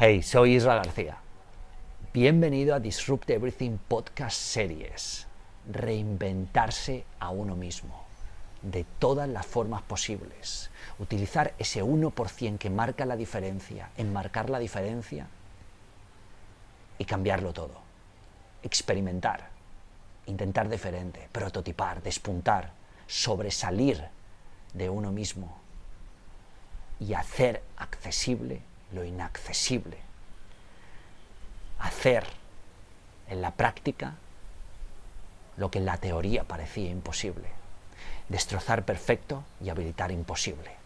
Hey, soy Isra García. Bienvenido a Disrupt Everything Podcast Series. Reinventarse a uno mismo, de todas las formas posibles. Utilizar ese 1% que marca la diferencia, enmarcar la diferencia y cambiarlo todo. Experimentar, intentar diferente, prototipar, despuntar, sobresalir de uno mismo y hacer accesible lo inaccesible. Hacer en la práctica lo que en la teoría parecía imposible. Destrozar perfecto y habilitar imposible.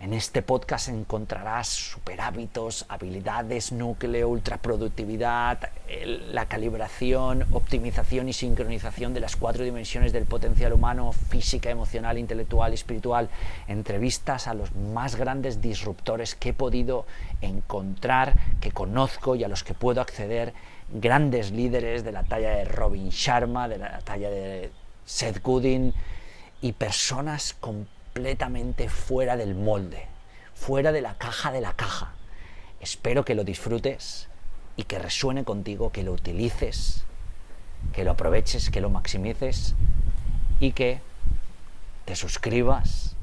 En este podcast encontrarás superhábitos, habilidades, núcleo, ultraproductividad, la calibración, optimización y sincronización de las 4 dimensiones del potencial humano: física, emocional, intelectual y espiritual. Entrevistas a los más grandes disruptores que he podido encontrar, que conozco y a los que puedo acceder. Grandes líderes de la talla de Robin Sharma, de la talla de Seth Godin, y personas completamente fuera del molde, fuera de la caja de la caja. Espero que lo disfrutes y que resuene contigo, que lo utilices, que lo aproveches, que lo maximices y que te suscribas,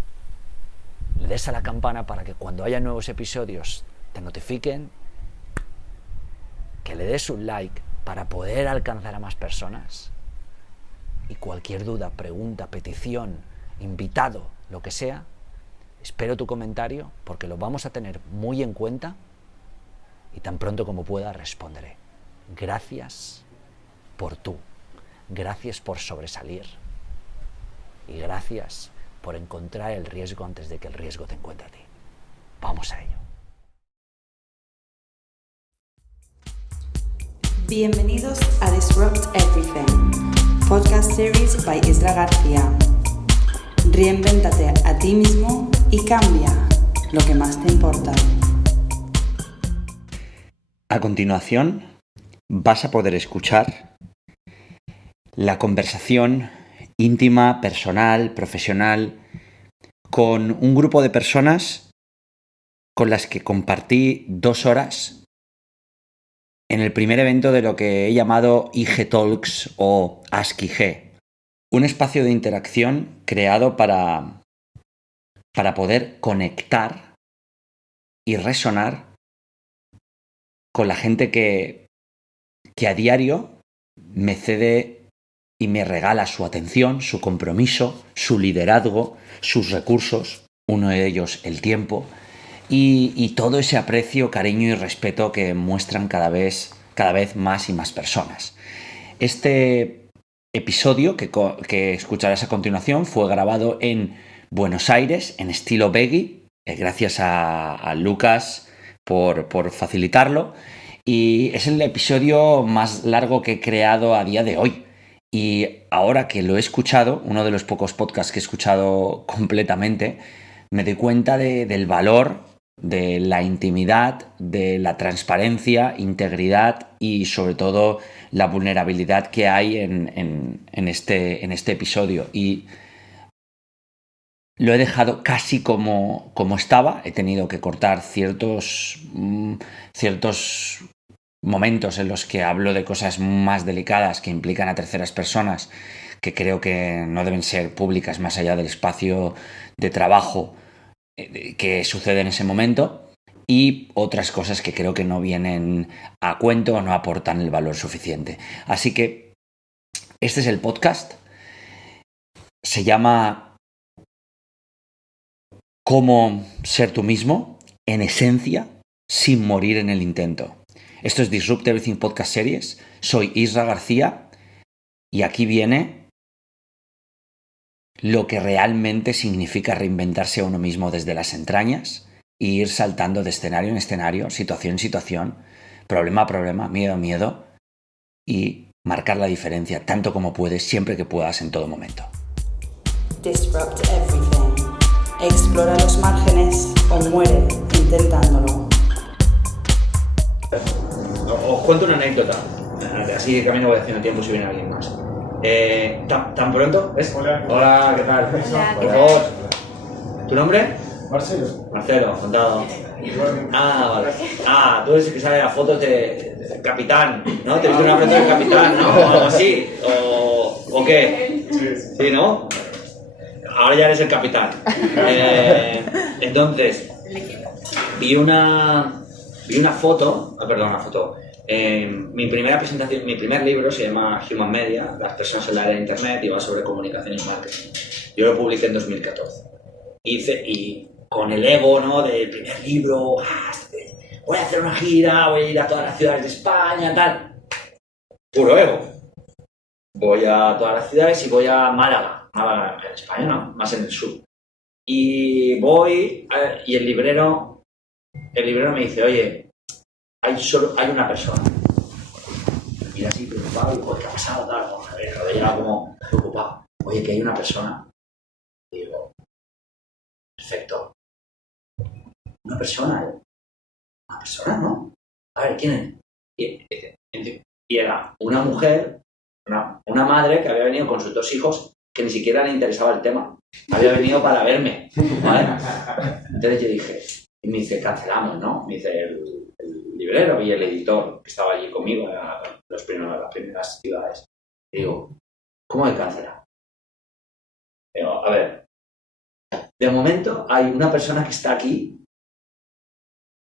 le des a la campana para que cuando haya nuevos episodios te notifiquen, que le des un like para poder alcanzar a más personas. Y cualquier duda, pregunta, petición, invitado, lo que sea, espero tu comentario porque lo vamos a tener muy en cuenta y tan pronto como pueda responderé. Gracias por tú, gracias por sobresalir y gracias por encontrar el riesgo antes de que el riesgo te encuentre a ti. Vamos a ello. Bienvenidos a Disrupt Everything, podcast series by Isra García. Reinvéntate a ti mismo y cambia lo que más te importa. A continuación, vas a poder escuchar la conversación íntima, personal, profesional, con un grupo de personas con las que compartí 2 horas en el primer evento de lo que he llamado IG Talks o Ask IG, un espacio de interacción creado para poder conectar y resonar con la gente que a diario me cede y me regala su atención, su compromiso, su liderazgo, sus recursos, uno de ellos el tiempo, y todo ese aprecio, cariño y respeto que muestran cada vez más y más personas. Este episodio que escucharás a continuación fue grabado en Buenos Aires, en estilo Veggie, gracias a Lucas por facilitarlo, y es el episodio más largo que he creado a día de hoy. Y ahora que lo he escuchado, uno de los pocos podcasts que he escuchado completamente, me doy cuenta del valor de la intimidad, de la transparencia, integridad y sobre todo la vulnerabilidad que hay en este episodio. Y lo he dejado casi como estaba. He tenido que cortar ciertos momentos en los que hablo de cosas más delicadas que implican a terceras personas, que creo que no deben ser públicas más allá del espacio de trabajo que sucede en ese momento, y otras cosas que creo que no vienen a cuento o no aportan el valor suficiente. Así que este es el podcast. Se llama Cómo ser tú mismo, en esencia, sin morir en el intento. Esto es Disrupt Everything Podcast Series. Soy Isra García y aquí viene lo que realmente significa reinventarse a uno mismo desde las entrañas e ir saltando de escenario en escenario, situación en situación, problema a problema, miedo a miedo, y marcar la diferencia tanto como puedes, siempre que puedas, en todo momento. Disrupt Everything. Explora los márgenes o muere intentándolo. Os cuento una anécdota, así que camino voy haciendo tiempo si viene alguien más. ¿Tan pronto? ¿Ves? Hola, ¿qué tal? Hola, Por favor. ¿Tu nombre? Marcelo. Marcelo, contado. Ah, vale. tú eres el que sale en las fotos de capitán, ¿no? Te viste una foto del capitán, ¿no? O algo así, ¿o qué? Sí, ¿no? Ahora ya eres el capitán. Entonces, vi una foto, una foto. Mi primera presentación, mi primer libro se llama Human Media, las personas en la era de Internet, y va sobre comunicación y marketing. Yo lo publiqué en 2014. Y con el ego, ¿no? Del primer libro, voy a hacer una gira, voy a ir a todas las ciudades de España, tal. Puro ego. Voy a todas las ciudades y voy a Málaga en España, no, más en el sur. Y voy, y el librero me dice, oye, hay una persona. Me mira así preocupado y digo, ¿qué ha pasado? Tal, lo veía como preocupado. Oye, que hay una persona. Y digo, perfecto. Una persona, ¿no? A ver, ¿quién es? Y era una mujer, una madre que había venido con sus 2 hijos que ni siquiera le interesaba el tema. Había venido para verme, ¿vale? Entonces yo dije, y me dice, cancelamos, ¿no? Me dice el librero y el editor que estaba allí conmigo en las primeras ciudades. Y digo, ¿cómo que cancelar? Digo, a ver, de momento hay una persona que está aquí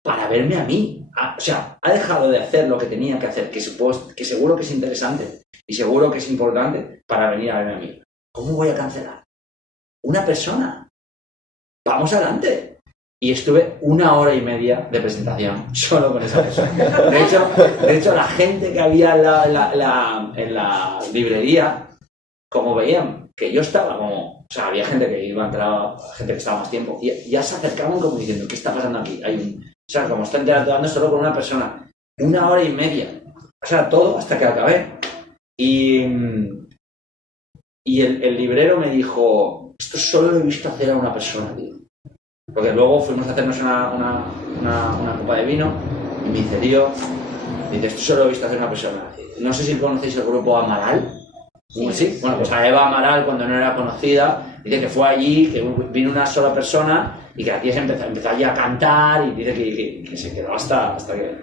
para verme a mí. O sea, ha dejado de hacer lo que tenía que hacer, que seguro que es interesante y seguro que es importante para venir a verme a mí. ¿Cómo voy a cancelar? Una persona. Vamos adelante. Y estuve 1 hora y media de presentación solo con esa persona. De hecho la gente que había en la librería, como veían que yo estaba como... O sea, había gente que iba a entrar, gente que estaba más tiempo, y ya se acercaban como diciendo, ¿qué está pasando aquí? O sea, como está interactuando solo con una persona. 1 hora y media. O sea, todo hasta que acabé. Y el librero me dijo, esto solo lo he visto hacer a una persona, tío. Porque luego fuimos a hacernos una copa de vino y me dice, tío, esto solo lo he visto hacer a una persona. No sé si conocéis el grupo Amaral. Sí. Bueno, pues a Eva Amaral, cuando no era conocida, dice que fue allí, que vino una sola persona y que la tía empezó allí a cantar y dice que se quedó hasta que...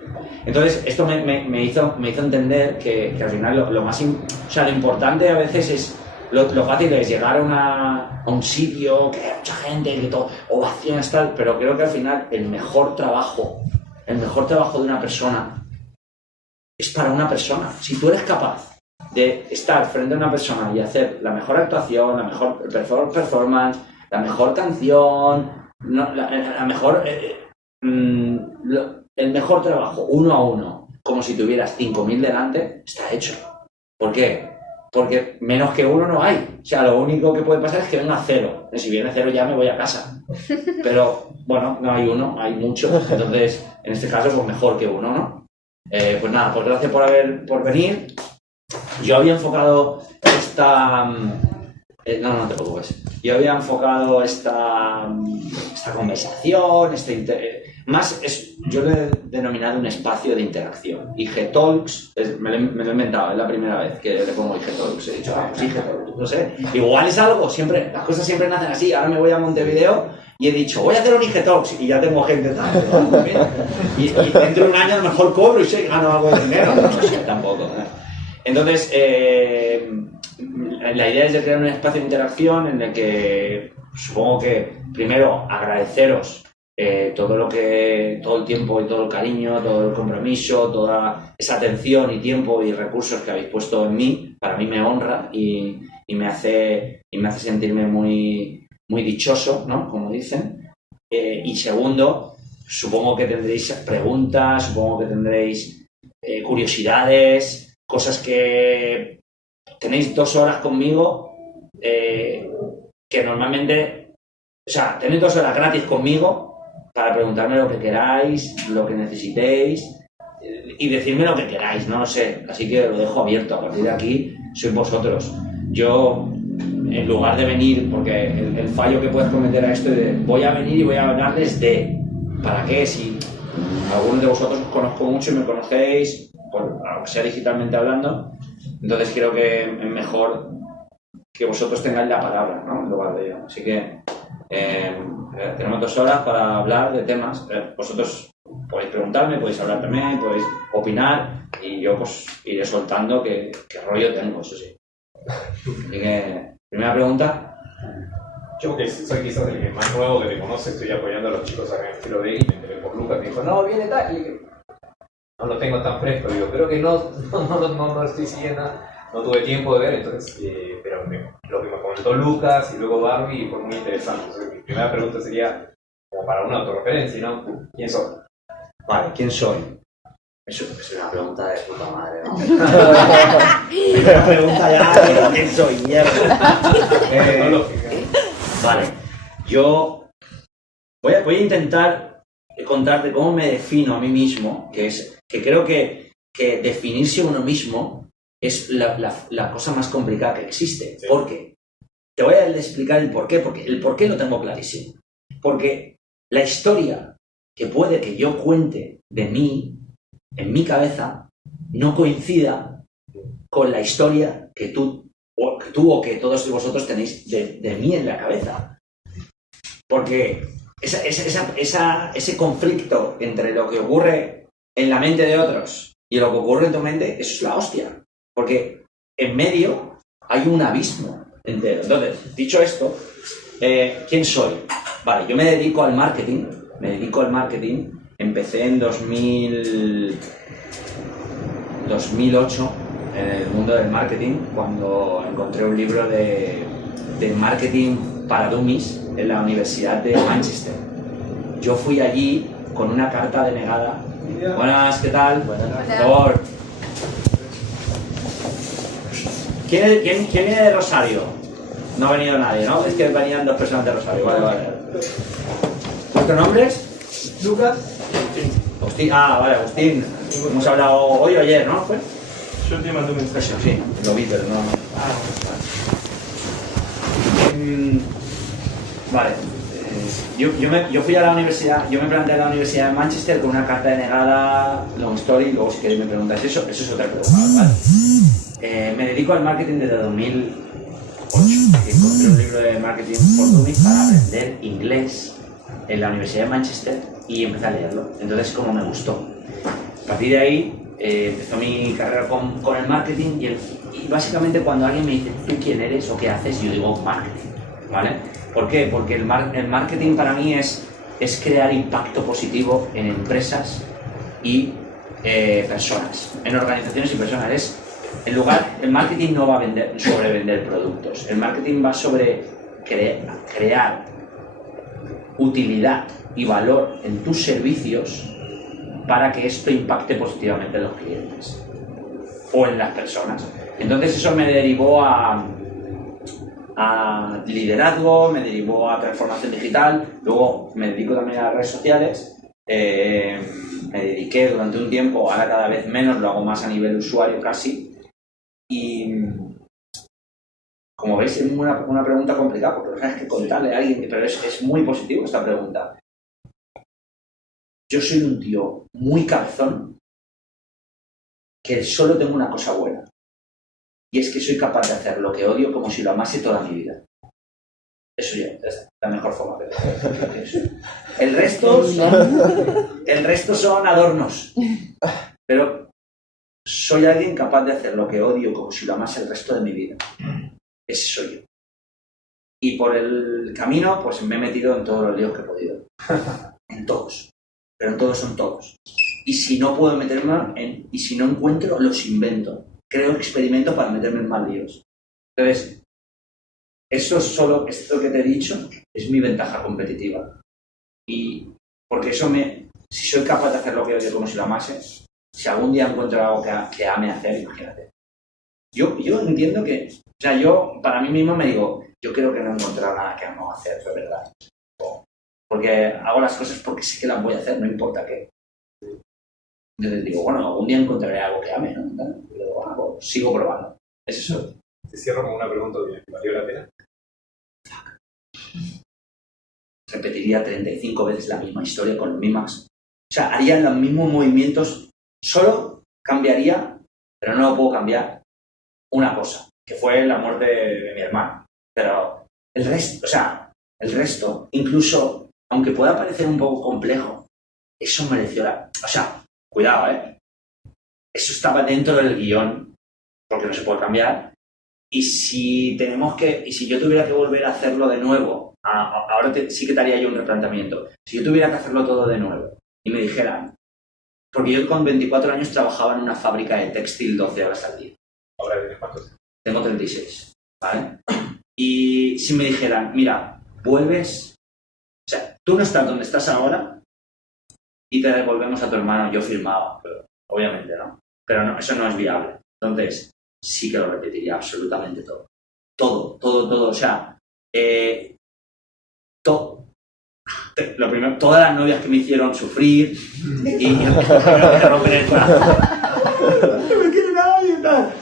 Entonces, esto me hizo entender que al final lo importante a veces es... Lo fácil es llegar a un sitio que hay mucha gente, que todo, ovaciones, tal, pero creo que al final el mejor trabajo de una persona es para una persona. Si tú eres capaz de estar frente a una persona y hacer la mejor actuación, la mejor performance, la mejor canción, el mejor trabajo, 1 a 1, como si tuvieras 5.000 delante, está hecho. ¿Por qué? Porque menos que 1 no hay. O sea, lo único que puede pasar es que venga 0. Y si viene 0 ya me voy a casa. Pero, bueno, no hay 1, hay muchos. Entonces, en este caso, pues mejor que 1, ¿no? Pues nada, pues gracias por venir. Yo había enfocado esta... no te preocupes. Yo había enfocado esta conversación, yo lo he denominado un espacio de interacción. IG Talks, me lo he inventado, es la primera vez que le pongo IG Talks. He dicho, pues IG Talks, no sé. Igual es algo, las cosas siempre nacen así. Ahora me voy a Montevideo y he dicho, voy a hacer un IG Talks y ya tengo gente tal. Y dentro de un año a lo mejor cobro y gano algo de dinero. No sé, tampoco. Entonces, la idea es de crear un espacio de interacción en el que supongo que primero agradeceros todo el tiempo y todo el cariño, todo el compromiso, toda esa atención y tiempo y recursos que habéis puesto en mí. Para mí me honra y me hace sentirme muy, muy dichoso, ¿no? Como dicen. Y segundo, supongo que tendréis preguntas, supongo que tendréis curiosidades, cosas que tenéis 2 horas conmigo, que normalmente, o sea, tenéis 2 horas gratis conmigo para preguntarme lo que queráis, lo que necesitéis y decirme lo que queráis, no lo sé. Así que lo dejo abierto. A partir de aquí sois vosotros. Yo, en lugar de venir, porque el fallo que puedes cometer a esto de voy a venir y voy a hablarles de ¿para qué? Si algunos de vosotros os conozco mucho y me conocéis, aunque sea digitalmente hablando, entonces creo que es mejor que vosotros tengáis la palabra, ¿no? En lugar de yo. Así que tenemos 2 horas para hablar de temas. Vosotros podéis preguntarme, podéis hablar también, podéis opinar y yo pues iré soltando qué rollo tengo, eso sí. Así que, primera pregunta. Yo que soy quizás el que más nuevo que te conoce, estoy apoyando a los chicos acá en el estilo de y me enteré por Lucas, me dijo, no, viene tal, y no lo tengo tan fresco, digo, creo que no estoy siguiendo, no tuve tiempo de ver, entonces, pero lo que me comentó Lucas y luego Barbie fue muy interesante. Entonces, mi primera pregunta sería, como para una autorreferencia, ¿no? ¿Quién soy? Vale, ¿quién soy? Eso es una pregunta de puta madre, ¿no? Una pregunta ya, ¿quién soy? Mierda. Vale, yo voy a intentar contarte cómo me defino a mí mismo, que creo que definirse uno mismo es la cosa más complicada que existe. Sí. ¿Por qué? Te voy a explicar el por qué, porque el por qué lo tengo clarísimo. Porque la historia que puede que yo cuente de mí, en mi cabeza, no coincida con la historia que tú o que todos vosotros tenéis de mí en la cabeza. Porque ese conflicto entre lo que ocurre en la mente de otros y lo que ocurre en tu mente, eso es la hostia. Porque en medio hay un abismo entero. Entonces, dicho esto, ¿quién soy? Vale, yo me dedico al marketing. Empecé en 2008 en el mundo del marketing, cuando encontré un libro de marketing para dummies en la Universidad de Manchester. Yo fui allí con una carta denegada. Buenas, ¿qué tal? Buenas. Por favor. ¿Quién viene de Rosario? No ha venido nadie, ¿no? Es que venían 2 personas de Rosario. Vale. ¿Vuestros nombres? Lucas. Agustín. Ah, vale, Agustín. Hemos hablado hoy o ayer, ¿no? ¿Fue? Yo te mandé un mensaje. Sí, lo vi, pero no. Vale. Yo fui a la universidad, yo me planteé a la Universidad de Manchester con una carta denegada, long story, luego si queréis me preguntáis eso es otra pregunta, ¿vale? Me dedico al marketing desde 2008. Encontré un libro de marketing por dummies para aprender inglés en la Universidad de Manchester y empecé a leerlo. Entonces, como me gustó. A partir de ahí empezó mi carrera con el marketing y básicamente cuando alguien me dice ¿tú quién eres o qué haces? Yo digo marketing, ¿vale? ¿Por qué? Porque el marketing para mí es crear impacto positivo en empresas y personas, en organizaciones y personas. El marketing no va sobre vender productos, el marketing va sobre crear utilidad y valor en tus servicios para que esto impacte positivamente en los clientes o en las personas. Entonces eso me derivó a liderazgo, me derivó a transformación digital, luego me dedico también a las redes sociales, me dediqué durante un tiempo, ahora cada vez menos, lo hago más a nivel usuario casi, y como veis es una pregunta complicada porque no sabes qué contarle a alguien, pero es muy positivo esta pregunta. Yo soy un tío muy cabezón que solo tengo una cosa buena. Y es que soy capaz de hacer lo que odio como si lo amase toda mi vida. Eso ya es la mejor forma de decirlo. El resto son adornos. Pero soy alguien capaz de hacer lo que odio como si lo amase el resto de mi vida. Ese soy yo. Y por el camino, pues me he metido en todos los líos que he podido. En todos. Pero en todos son todos. Y si no puedo meterme y si no encuentro, los invento. Creo experimentos para meterme en más líos. Entonces, esto que te he dicho es mi ventaja competitiva. Y porque si soy capaz de hacer lo que odio como si lo amase, si algún día encuentro algo que ame hacer, imagínate. Yo entiendo que, o sea, yo para mí mismo me digo, yo creo que no he encontrado nada que amo hacer, de verdad. Porque hago las cosas porque sé que las voy a hacer, no importa qué. Entonces digo, bueno, algún día encontraré algo que ame, ¿no? Y luego, pues sigo probando. Es eso. Te cierro con una pregunta bien. ¿Valió la pena? Repetiría 35 veces la misma historia con las mismas... O sea, haría los mismos movimientos, solo cambiaría, pero no lo puedo cambiar, una cosa, que fue la muerte de mi hermano. Pero el resto, incluso, aunque pueda parecer un poco complejo, eso mereció la... O sea, cuidado, eso estaba dentro del guión, porque no se puede cambiar. Y si yo tuviera que volver a hacerlo de nuevo, ahora sí que te haría yo un replanteamiento. Si yo tuviera que hacerlo todo de nuevo y me dijeran, porque yo con 24 años trabajaba en una fábrica de textil 12 horas al día. ¿Ahora tienes cuántos? Tengo 36, ¿vale? Y si me dijeran, mira, vuelves, o sea, tú no estás donde estás ahora y te devolvemos a tu hermano, yo firmaba, pero obviamente no. Pero no, eso no es viable. Entonces, sí que lo repetiría absolutamente todo. Todo. O sea, lo primero, todas las novias que me hicieron sufrir y lo primero que te rompen el corazón. No me quiere nadie y tal.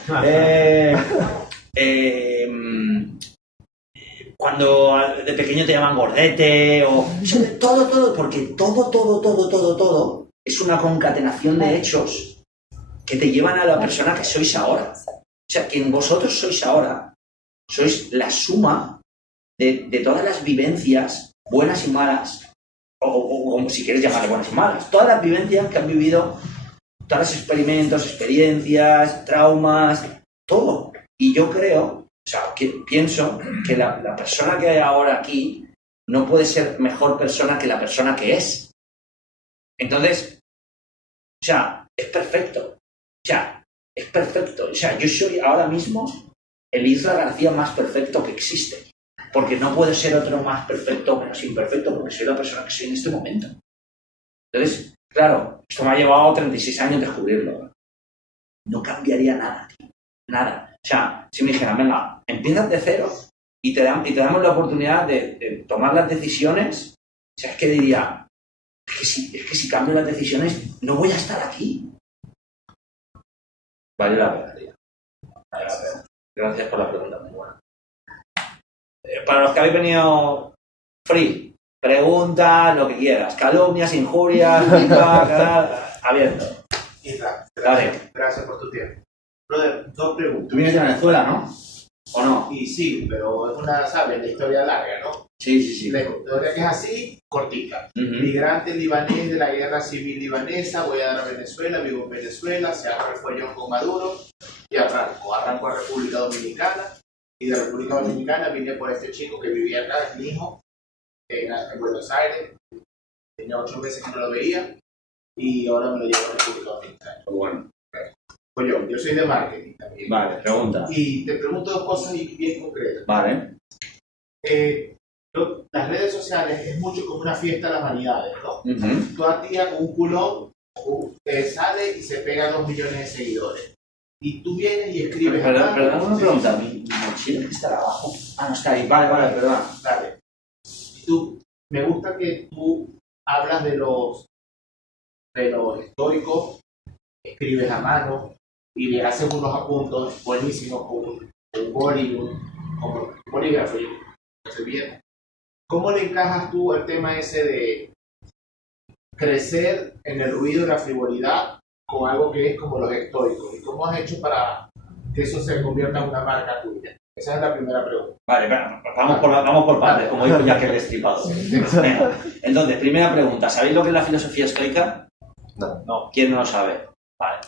Cuando de pequeño te llaman gordete o... Todo, porque todo es una concatenación de hechos que te llevan a la persona que sois ahora. O sea, quien vosotros sois ahora, sois la suma de todas las vivencias, buenas y malas, o como si quieres llamarle buenas y malas, todas las vivencias que han vivido, todos los experimentos, experiencias, traumas, todo. Y yo creo, pienso que la persona que hay ahora aquí no puede ser mejor persona que la persona que es. Entonces, es perfecto. Es perfecto. Yo soy ahora mismo el Isra García más perfecto que existe. Porque no puedo ser otro más perfecto o menos imperfecto, porque soy la persona que soy en este momento. Entonces, claro, esto me ha llevado 36 años descubrirlo. No cambiaría nada, tío. Nada. Si me dijeran, venga, empiezas de cero y te damos la oportunidad de tomar las decisiones, es que diría, es que si cambio las decisiones, no voy a estar aquí. Vale la pena, tío. Vale la pena. Gracias por la pregunta, muy buena. Para los que habéis venido free, preguntas, lo que quieras, calumnias, injurias, abierto. Gracias por tu tiempo. Brother, dos preguntas. Tú vienes de Venezuela, ¿no? ¿O no? Y sí, pero es una, ¿sabes? La historia larga, ¿no? Sí. La historia que es así, cortita. Uh-huh. Migrante libanés de la guerra civil libanesa, voy a dar a Venezuela, vivo en Venezuela, se abre el follón con Maduro y arranco a República Dominicana. Y de República Dominicana vine por este chico que vivía acá, es mi hijo, en Buenos Aires. Tenía 8 meses que no lo veía y ahora me lo llevo a República Dominicana. Bueno. Pues yo soy de marketing también. Vale, pregunta. Y te pregunto dos cosas bien concretas. Vale. Las redes sociales es mucho como una fiesta de las vanidades, ¿no? Uh-huh. Toda tía con un culón sale y se pega 2 millones de seguidores. Y tú vienes y escribes... Perdón, una pregunta. ¿Mi mochila que está abajo? Ah, no está ahí. Vale, perdón. Dale. Me gusta que tú hablas de los estoicos, escribes a mano y le haces unos apuntos buenísimos con un bolígrafo. Bien. ¿Cómo le encajas tú el tema ese de crecer en el ruido y la frivolidad con algo que es como los estoicos? ¿Y cómo has hecho para que eso se convierta en una marca tuya? Esa es la primera pregunta. Vale, vamos por partes, como dijo Jack el Destripador. Entonces, primera pregunta, ¿sabéis lo que es la filosofía estoica? No. ¿Quién no lo sabe? Vale.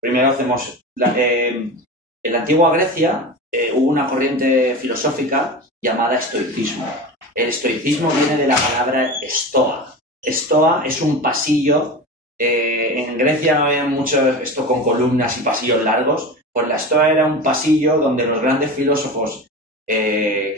Primero hacemos... en la antigua Grecia hubo una corriente filosófica llamada estoicismo. El estoicismo viene de la palabra estoa. Estoa es un pasillo. En Grecia no había mucho esto con columnas y pasillos largos. Pues la estoa era un pasillo donde los grandes filósofos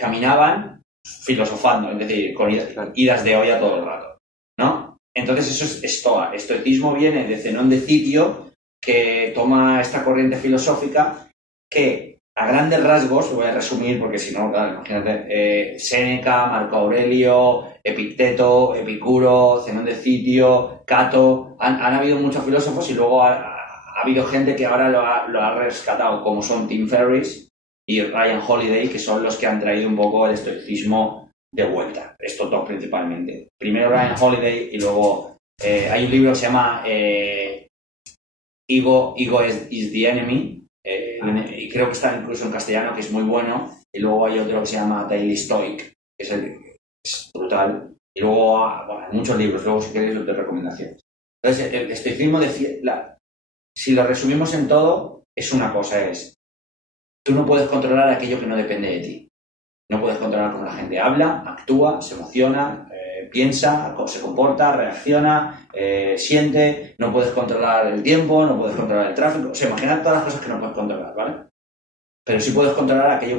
caminaban filosofando, es decir, con idas de olla todo el rato, ¿no? Entonces eso es estoa. Estoicismo viene de Zenón de Citio, que toma esta corriente filosófica que, a grandes rasgos, lo voy a resumir porque si no, claro, imagínate, Séneca, Marco Aurelio, Epicteto, Epicuro, Zenón de Citio, Cato, han habido muchos filósofos y luego ha habido gente que ahora lo ha rescatado, como son Tim Ferriss y Ryan Holiday, que son los que han traído un poco el estoicismo de vuelta. Estos dos principalmente. Primero Ryan Holiday y luego hay un libro que se llama Ego is the Enemy, y creo que está incluso en castellano, que es muy bueno, y luego hay otro que se llama Daily Stoic, que es brutal, Y luego, bueno, hay muchos libros, luego si queréis os doy recomendaciones. Entonces, el estoicismo, si lo resumimos en todo, es una cosa, tú no puedes controlar aquello que no depende de ti. No puedes controlar cómo la gente habla, actúa, se emociona, piensa, se comporta, reacciona, siente. No puedes controlar el tiempo, no puedes controlar el tráfico. O sea, imagina todas las cosas que no puedes controlar, ¿vale? Pero sí puedes controlar aquello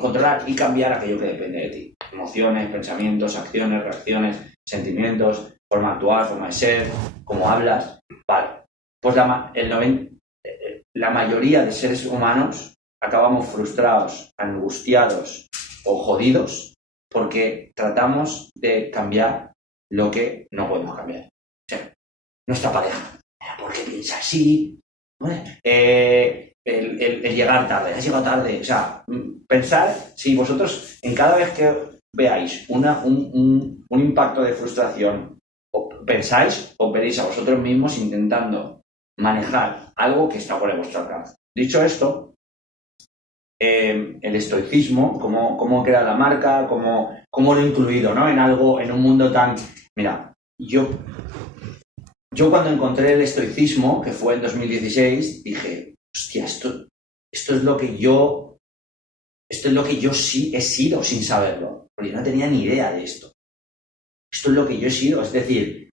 controlar y cambiar aquello que depende de ti. Emociones, pensamientos, acciones, reacciones, sentimientos, forma de actuar, forma de ser, cómo hablas. Vale. Pues la mayoría de seres humanos acabamos frustrados, angustiados o jodidos porque tratamos de cambiar lo que no podemos cambiar. O sea, nuestra pareja. ¿Por qué piensa así? El llegar tarde. Has llegado tarde. O sea, pensar, si vosotros en cada vez que veáis un impacto de frustración, pensáis o veréis a vosotros mismos intentando manejar algo que está fuera de vuestro alcance. Dicho esto, el estoicismo, cómo crea la marca, cómo lo he incluido, ¿no? En un mundo tan... Mira, yo cuando encontré el estoicismo, que fue en 2016, dije, hostia, esto es lo que yo sí he sido sin saberlo, porque yo no tenía ni idea de esto. Esto es lo que yo he sido, es decir,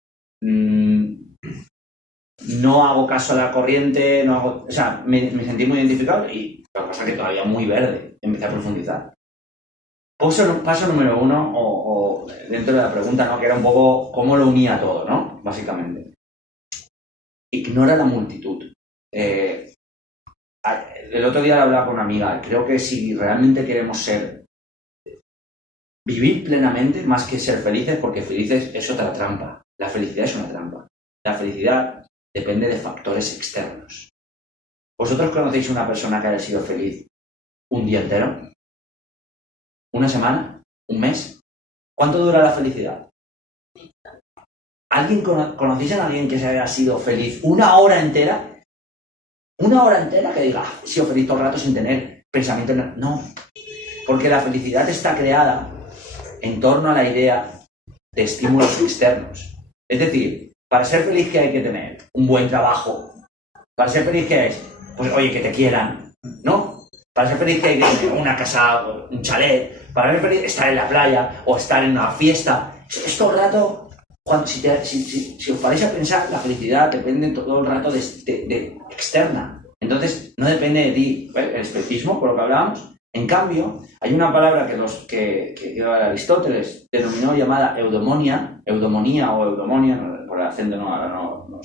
no hago caso a la corriente, o sea, me sentí muy identificado y lo que pasa es que todavía muy verde, empecé a profundizar. Paso número 1, o dentro de la pregunta, ¿no? Que era un poco cómo lo unía todo, ¿no? Básicamente. Ignora la multitud. El otro día hablaba con una amiga, creo que si realmente queremos vivir plenamente más que ser felices, porque felices es otra trampa. La felicidad es una trampa. La felicidad depende de factores externos. ¿Vosotros conocéis una persona que haya sido feliz un día entero? ¿Una semana? ¿Un mes? ¿Cuánto dura la felicidad? ¿Conocéis a alguien que se haya sido feliz una hora entera? Una hora entera que diga, he sido feliz todo el rato sin tener pensamiento. No, porque la felicidad está creada en torno a la idea de estímulos externos. Es decir, para ser feliz, ¿qué hay que tener? Un buen trabajo. Para ser feliz, ¿qué es? Pues, oye, que te quieran, ¿no? Para ser feliz, ¿qué hay que tener? Una casa, un chalet. Para ser feliz, estar en la playa o estar en una fiesta. Es todo el rato... Si os paráis a pensar, la felicidad depende todo el rato de externa. Entonces, no depende de ti. El estoicismo, por lo que hablábamos. En cambio, hay una palabra que Aristóteles denominó llamada eudomonía o eudomonia, por el acento no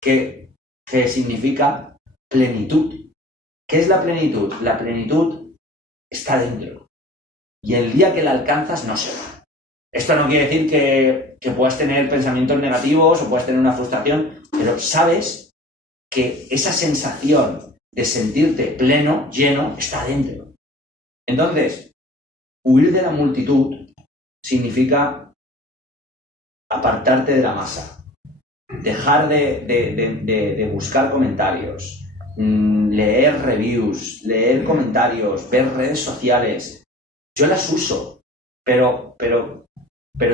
que significa plenitud. ¿Qué es la plenitud? La plenitud está dentro. Y el día que la alcanzas, no se va. Esto no quiere decir que puedas tener pensamientos negativos o puedas tener una frustración, pero sabes que esa sensación de sentirte pleno, lleno, está dentro. Entonces, huir de la multitud significa apartarte de la masa, dejar de buscar comentarios, leer reviews, leer comentarios, ver redes sociales. Yo las uso, pero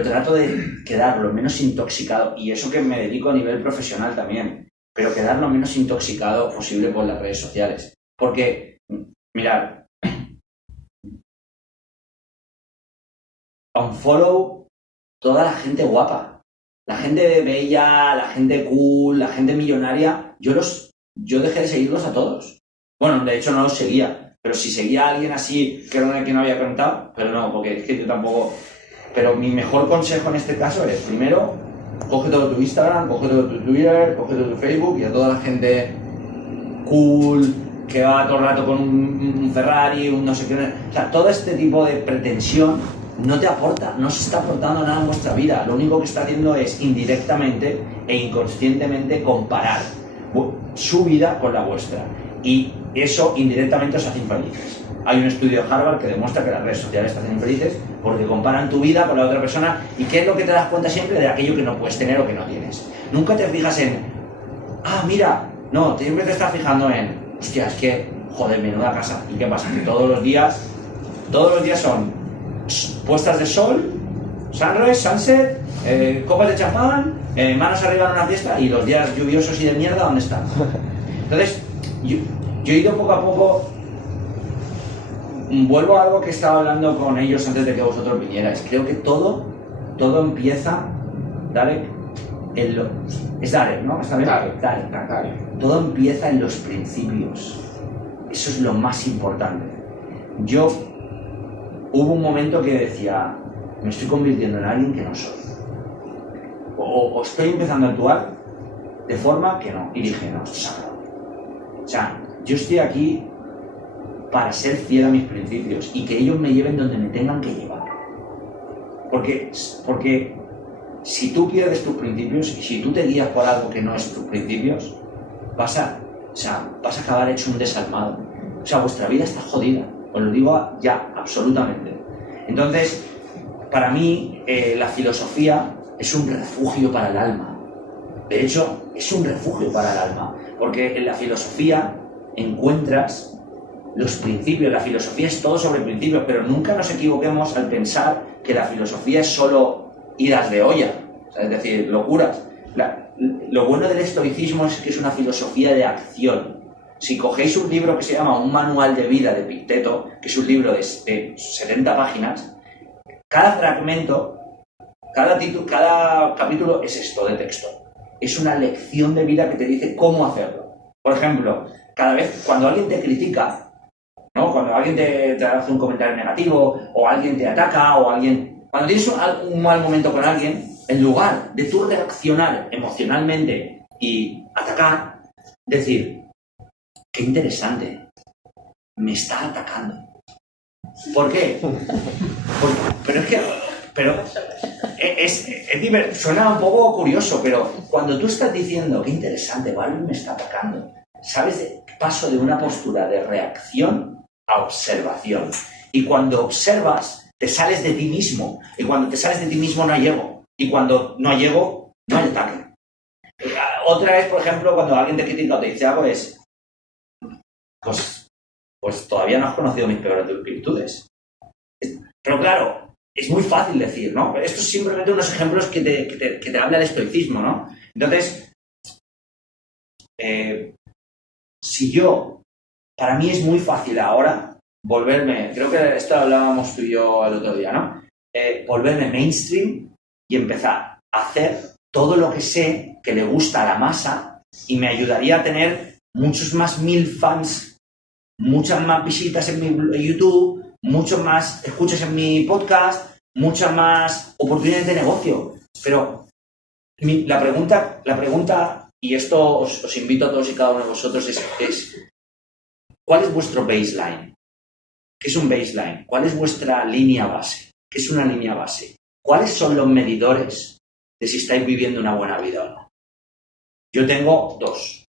trato de quedar lo menos intoxicado, y eso que me dedico a nivel profesional también, pero quedar lo menos intoxicado posible por las redes sociales. Porque, mirad, unfollow toda la gente guapa, la gente bella, la gente cool, la gente millonaria. Yo dejé de seguirlos a todos. Bueno, de hecho no los seguía, pero si seguía a alguien así que no había contado, pero no, porque es que yo tampoco... Pero mi mejor consejo en este caso es, primero, coge todo tu Instagram, coge todo tu Twitter, coge todo tu Facebook, y a toda la gente cool, que va todo el rato con un Ferrari, un no sé qué... O sea, todo este tipo de pretensión no te aporta, no se está aportando nada en vuestra vida. Lo único que está haciendo es indirectamente e inconscientemente comparar su vida con la vuestra. Y eso indirectamente os hace infelices. Hay un estudio de Harvard que demuestra que las redes sociales te hacen infelices porque comparan tu vida con la otra persona. ¿Y qué es lo que te das cuenta siempre? De aquello que no puedes tener o que no tienes. Nunca te fijas en, mira, no, siempre te estás fijando en, hostia, es que, joder, menuda casa. ¿Y qué pasa? Que todos los días son puestas de sol, sunrise, sunset, copas de champán, manos arriba en una fiesta, y los días lluviosos y de mierda, ¿dónde están? Entonces, yo he ido poco a poco. Vuelvo a algo que estaba hablando con ellos antes de que vosotros vinierais. Creo que todo empieza, Darek, es Darek, ¿no? ¿Está bien? Darek. Todo empieza en los principios. Eso es lo más importante. Hubo un momento que decía, me estoy convirtiendo en alguien que no soy. O estoy empezando a actuar de forma que no. Y dije, no, esto es sagrado. O sea, yo estoy aquí para ser fiel a mis principios y que ellos me lleven donde me tengan que llevar. Porque si tú pierdes tus principios y si tú te guías por algo que no es tus principios, vas a acabar hecho un desalmado. O sea, vuestra vida está jodida. Os lo digo ya, absolutamente. Entonces, para mí, la filosofía es un refugio para el alma. De hecho, es un refugio para el alma. Porque en la filosofía encuentras los principios. La filosofía es todo sobre principios, pero nunca nos equivoquemos al pensar que la filosofía es solo idas de olla, o sea, es decir, locuras. Lo bueno del estoicismo es que es una filosofía de acción. Si cogéis un libro que se llama Un manual de vida de Epicteto, que es un libro de 70 páginas, cada fragmento, cada capítulo es esto de texto. Es una lección de vida que te dice cómo hacerlo. Por ejemplo, cada vez cuando alguien te critica, ¿no? Cuando alguien te hace un comentario negativo, o alguien te ataca, cuando tienes un mal momento con alguien, en lugar de tú reaccionar emocionalmente y atacar, decir, qué interesante, me está atacando. ¿Por qué? Suena un poco curioso, pero cuando tú estás diciendo, qué interesante, vale, me está atacando, ¿sabes? Paso de una postura de reacción a observación. Y cuando observas, te sales de ti mismo. Y cuando te sales de ti mismo, no hay ego. Y cuando no hay ego, no hay ataque. Otra vez, por ejemplo, cuando alguien te critica o te dice algo, pues todavía no has conocido mis peores virtudes. Pero claro, es muy fácil decir, ¿no? Estos son simplemente unos ejemplos que te habla el estoicismo, ¿no? Entonces, para mí es muy fácil ahora volverme, creo que esto hablábamos tú y yo el otro día, ¿no? Volverme mainstream y empezar a hacer todo lo que sé que le gusta a la masa y me ayudaría a tener muchos más 1000 fans, muchas más visitas en mi YouTube, muchos más escuchas en mi podcast, muchas más oportunidades de negocio. Pero la pregunta, y esto os invito a todos y cada uno de vosotros, es ¿cuál es vuestro baseline? ¿Qué es un baseline? ¿Cuál es vuestra línea base? ¿Qué es una línea base? ¿Cuáles son los medidores de si estáis viviendo una buena vida o no? Yo tengo 2.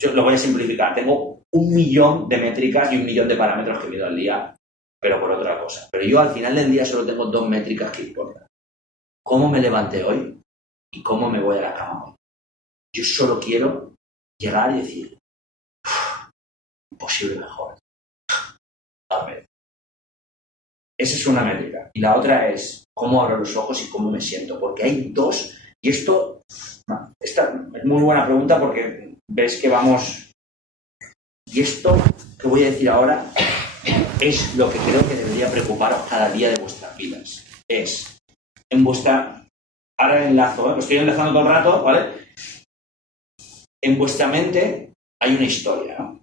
Yo lo voy a simplificar. Tengo 1 millón de métricas y 1 millón de parámetros que mido al día, pero por otra cosa. Pero yo al final del día solo tengo 2 métricas que importan. ¿Cómo me levanté hoy y cómo me voy a la cama hoy? Yo solo quiero llegar y decir, imposible mejor. A ver. Esa es una métrica. Y la otra es cómo abro los ojos y cómo me siento. Porque hay 2, y esta es muy buena pregunta porque ves que vamos... Y esto que voy a decir ahora es lo que creo que debería preocuparos cada día de vuestras vidas. Es en vuestra... Ahora enlazo, lo estoy enlazando todo el rato, ¿vale? En vuestra mente hay una historia, ¿no?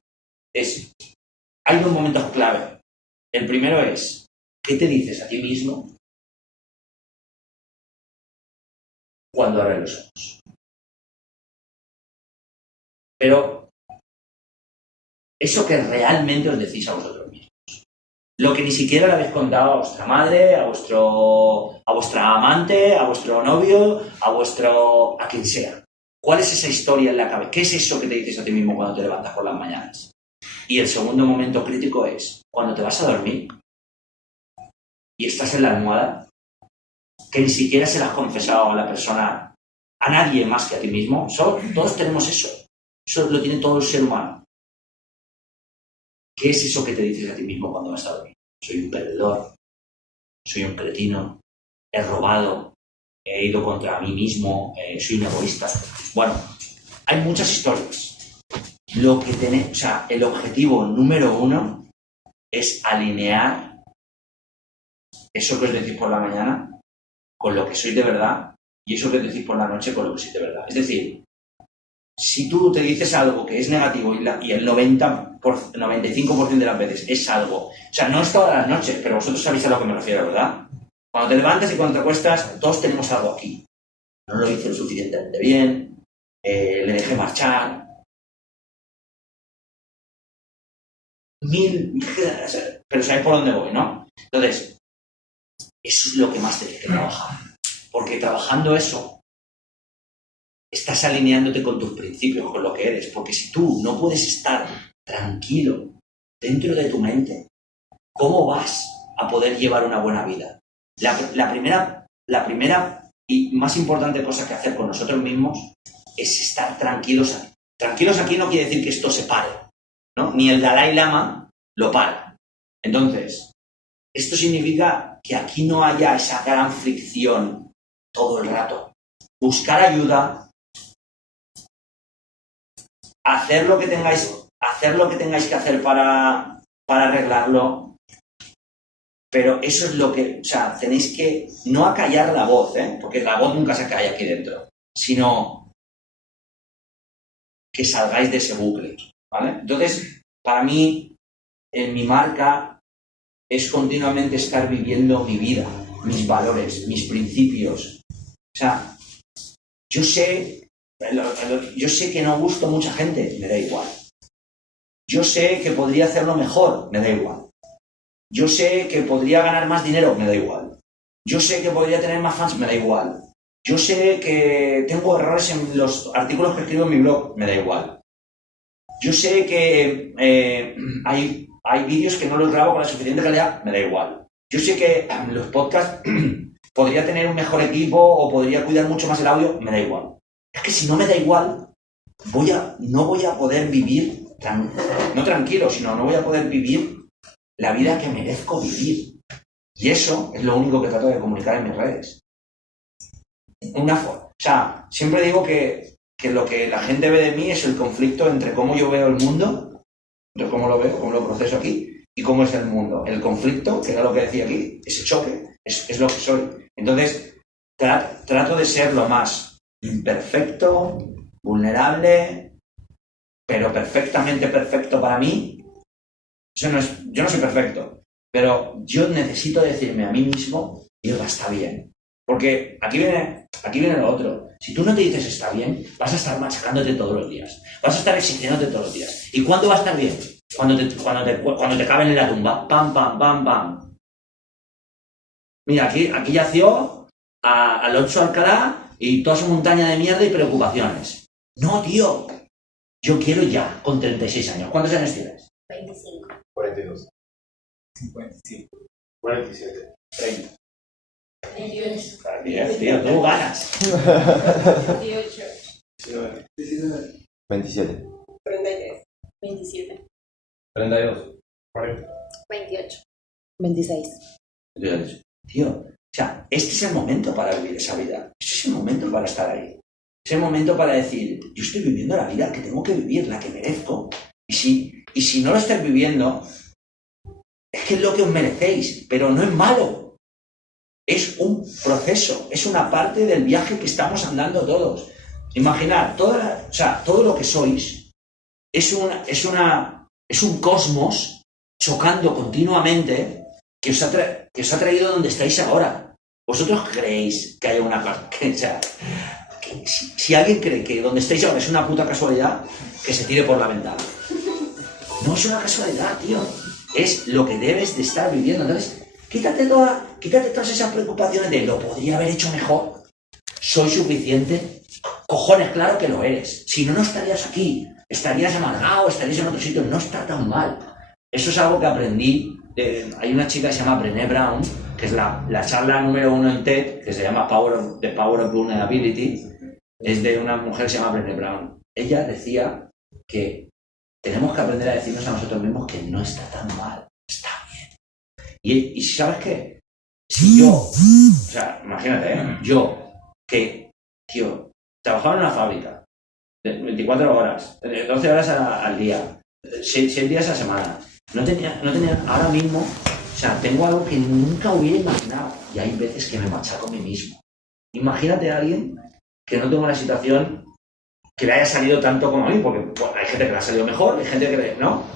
Hay 2 momentos clave. El primero es, ¿qué te dices a ti mismo cuando abres los ojos? Pero eso que realmente os decís a vosotros mismos. Lo que ni siquiera le habéis contado a vuestra madre, a vuestra amante, a vuestro novio, a quien sea. ¿Cuál es esa historia en la cabeza? ¿Qué es eso que te dices a ti mismo cuando te levantas por las mañanas? Y el segundo momento crítico es cuando te vas a dormir y estás en la almohada, que ni siquiera se lo has confesado a la persona, a nadie más que a ti mismo. Todos tenemos eso. Eso lo tiene todo el ser humano. ¿Qué es eso que te dices a ti mismo cuando vas a dormir? Soy un perdedor. soy un cretino, he robado, he ido contra mí mismo, soy un egoísta. Bueno, hay muchas historias. El objetivo número 1 es alinear eso que os decís por la mañana con lo que sois de verdad y eso que os decís por la noche con lo que sois de verdad. Es decir, si tú te dices algo que es negativo y el 95% de las veces es algo, o sea, no es todas las noches, pero vosotros sabéis a lo que me refiero, ¿verdad? Cuando te levantas y cuando te acuestas, todos tenemos algo aquí. No lo hice lo suficientemente bien, le dejé marchar. Pero sabéis por dónde voy, ¿no? Entonces, eso es lo que más tenéis que trabajar. Porque trabajando eso, estás alineándote con tus principios, con lo que eres. Porque si tú no puedes estar tranquilo dentro de tu mente, ¿cómo vas a poder llevar una buena vida? La primera y más importante cosa que hacer con nosotros mismos es estar tranquilos aquí. Tranquilos aquí no quiere decir que esto se pare, ¿no? Ni el Dalai Lama lo para. Entonces, esto significa que aquí no haya esa gran fricción todo el rato. Buscar ayuda, hacer lo que tengáis que hacer para arreglarlo, pero eso es lo que, o sea, tenéis que no acallar la voz, porque la voz nunca se calla aquí dentro, sino que salgáis de ese bucle, ¿vale? Entonces, para mí, en mi marca, es continuamente estar viviendo mi vida, mis valores, mis principios. O sea, yo sé que no gusto a mucha gente, me da igual. Yo sé que podría hacerlo mejor, me da igual. Yo sé que podría ganar más dinero, me da igual. Yo sé que podría tener más fans, me da igual. Yo sé que tengo errores en los artículos que escribo en mi blog, me da igual. Yo sé que hay vídeos que no los grabo con la suficiente calidad, me da igual. Yo sé que los podcasts podría tener un mejor equipo o podría cuidar mucho más el audio, me da igual. Es que si no me da igual, no voy a poder vivir, no tranquilo, sino no voy a poder vivir la vida que merezco vivir. Y eso es lo único que trato de comunicar en mis redes. O sea, siempre digo que lo que la gente ve de mí es el conflicto entre cómo yo veo el mundo, entre cómo lo veo, cómo lo proceso aquí, y cómo es el mundo. El conflicto, que era lo que decía aquí, ese choque, es lo que soy. Entonces, trato de ser lo más imperfecto, vulnerable, pero perfectamente perfecto para mí. Yo no soy perfecto, pero yo necesito decirme a mí mismo, Dios, está bien. Porque aquí viene lo otro. Si tú no te dices está bien, vas a estar machacándote todos los días. Vas a estar exigiéndote todos los días. ¿Y cuándo va a estar bien? Cuando te caben en la tumba. Pam, pam, pam, pam. Mira, aquí yació al 8 Alcalá y toda su montaña de mierda y preocupaciones. No, tío. Yo quiero ya, con 36 años. ¿Cuántos años tienes? 25. 42. 55. 47. 30. 28. Bien, tío, tú ganas. 28. 27. 33. 27. 32. 40. 28. 26. Tío, o sea, este es el momento para vivir esa vida. Este es el momento para estar ahí. Es el momento para decir, yo estoy viviendo la vida que tengo que vivir, la que merezco. Y si no lo estáis viviendo, es que es lo que os merecéis, pero no es malo. Es un proceso, es una parte del viaje que estamos andando todos. Imaginad, todo lo que sois es un cosmos chocando continuamente que os ha traído donde estáis ahora. ¿Vosotros creéis que hay una cosa? Si alguien cree que donde estáis ahora es una puta casualidad, que se tire por la ventana. No es una casualidad, tío. Es lo que debes de estar viviendo. Entonces, quítate todas esas preocupaciones de lo podría haber hecho mejor. ¿Soy suficiente? Cojones, claro que lo eres. Si no, no estarías aquí. Estarías amargado, estarías en otro sitio. No está tan mal. Eso es algo que aprendí. Hay una chica que se llama Brené Brown, que es la charla número 1 en TED, que se llama The Power of Vulnerability. Es de una mujer que se llama Brené Brown. Ella decía que tenemos que aprender a decirnos a nosotros mismos que no está tan mal. Está bien. Y ¿sabes qué? Si yo, o sea, imagínate, yo que, tío, trabajaba en una fábrica de 24 horas, 12 horas al día, 6 días a la semana, no tenía ahora mismo, o sea, tengo algo que nunca hubiera imaginado y hay veces que me machaco a mí mismo. Imagínate a alguien que no tenga una situación que le haya salido tanto como a mí, porque bueno, hay gente que le ha salido mejor, hay gente que no.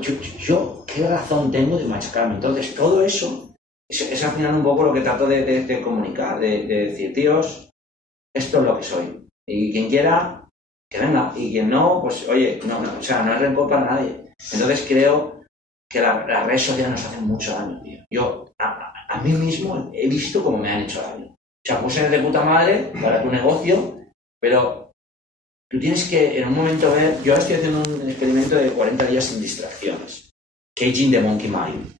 Yo, ¿qué razón tengo de machacarme? Entonces, todo eso es al final un poco lo que trato de comunicar, de decir, tíos, esto es lo que soy. Y quien quiera, que venga. Y quien no, pues oye, no es rencor para nadie. Entonces creo que las redes sociales nos hacen mucho daño, tío. Yo, a mí mismo, he visto cómo me han hecho daño. O sea, puse de puta madre para tu negocio, pero tú tienes que, en un momento, ver... Yo ahora estoy haciendo un experimento de 40 días sin distracciones. Caging the Monkey Mind.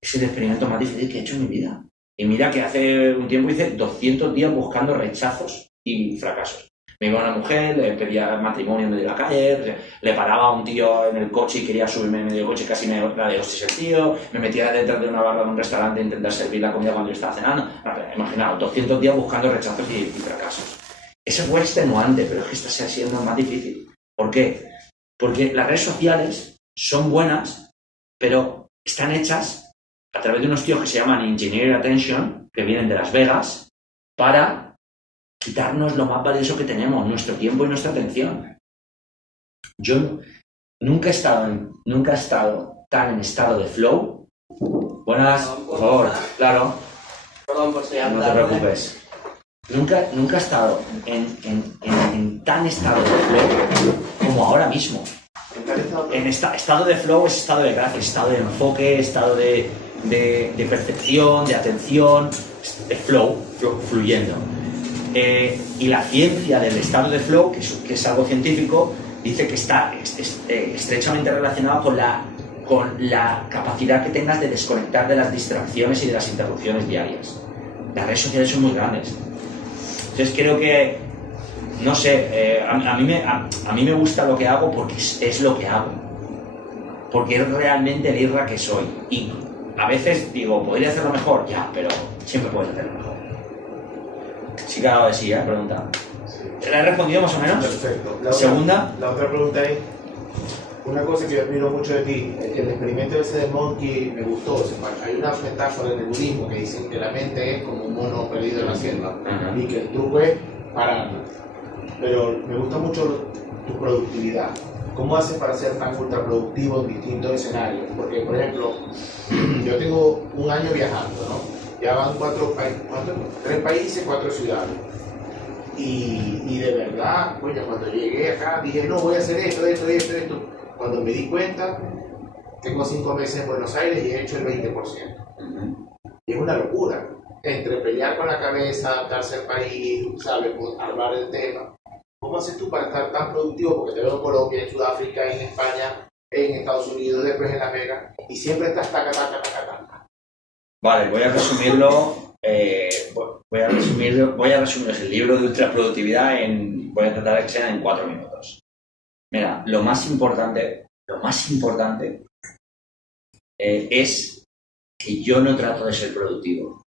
Es el experimento más difícil que he hecho en mi vida. Y mira que hace un tiempo hice 200 días buscando rechazos y fracasos. Me iba a una mujer, le pedía matrimonio en medio de la calle, le paraba a un tío en el coche y quería subirme en medio del coche, casi me la de hostias el tío, me metía dentro de una barra de un restaurante e intentar servir la comida cuando yo estaba cenando. Imaginaos, 200 días buscando rechazos y fracasos. Eso fue extenuante, pero es que está siendo más difícil. ¿Por qué? Porque las redes sociales son buenas, pero están hechas a través de unos tíos que se llaman Engineer Attention, que vienen de Las Vegas, para quitarnos lo más valioso que tenemos, nuestro tiempo y nuestra atención. Yo nunca he estado tan en estado de flow. Buenas, por favor, claro. Perdón por si no te preocupes. Nunca he estado en tan estado de flow como ahora mismo. En estado de flow es estado de gracia, estado de enfoque, estado de percepción, de atención, de flow, fluyendo. Y la ciencia del estado de flow, que es algo científico, dice que está estrechamente relacionado con la capacidad que tengas de desconectar de las distracciones y de las interrupciones diarias. Las redes sociales son muy grandes. Entonces creo que, no sé, a mí me gusta lo que hago porque es lo que hago. Porque es realmente el Isra que soy. Y a veces digo, ¿podría hacerlo mejor? Ya, pero siempre puedes hacerlo mejor. Sí, claro, sí, pregunta. Sí. ¿La he respondido más o menos? Perfecto. Segunda. La otra pregunta es, una cosa que yo admiro mucho de ti, el experimento ese de Monkey me gustó. Hay una metáfora en el budismo que dicen que la mente es como un mono perdido en la selva y que el truco es pararla. Pero me gusta mucho tu productividad. ¿Cómo haces para ser tan ultra productivo en distintos escenarios? Porque, por ejemplo, yo tengo un año viajando, ¿no? Ya van 3 países, 4 ciudades. Y de verdad, coño, cuando llegué acá dije, no, voy a hacer esto. Cuando me di cuenta, tengo 5 meses en Buenos Aires y he hecho el 20%. Y es una locura. Entre pelear con la cabeza, adaptarse al país, ¿sabes? Armar el tema. ¿Cómo haces tú para estar tan productivo? Porque te veo en Colombia, en Sudáfrica, en España, en Estados Unidos, después en La Vega, y siempre estás taca. Vale, voy a resumirlo. Voy a resumiros el libro de ultraproductividad voy a tratar de que sea en 4 minutos. Mira, lo más importante es que yo no trato de ser productivo.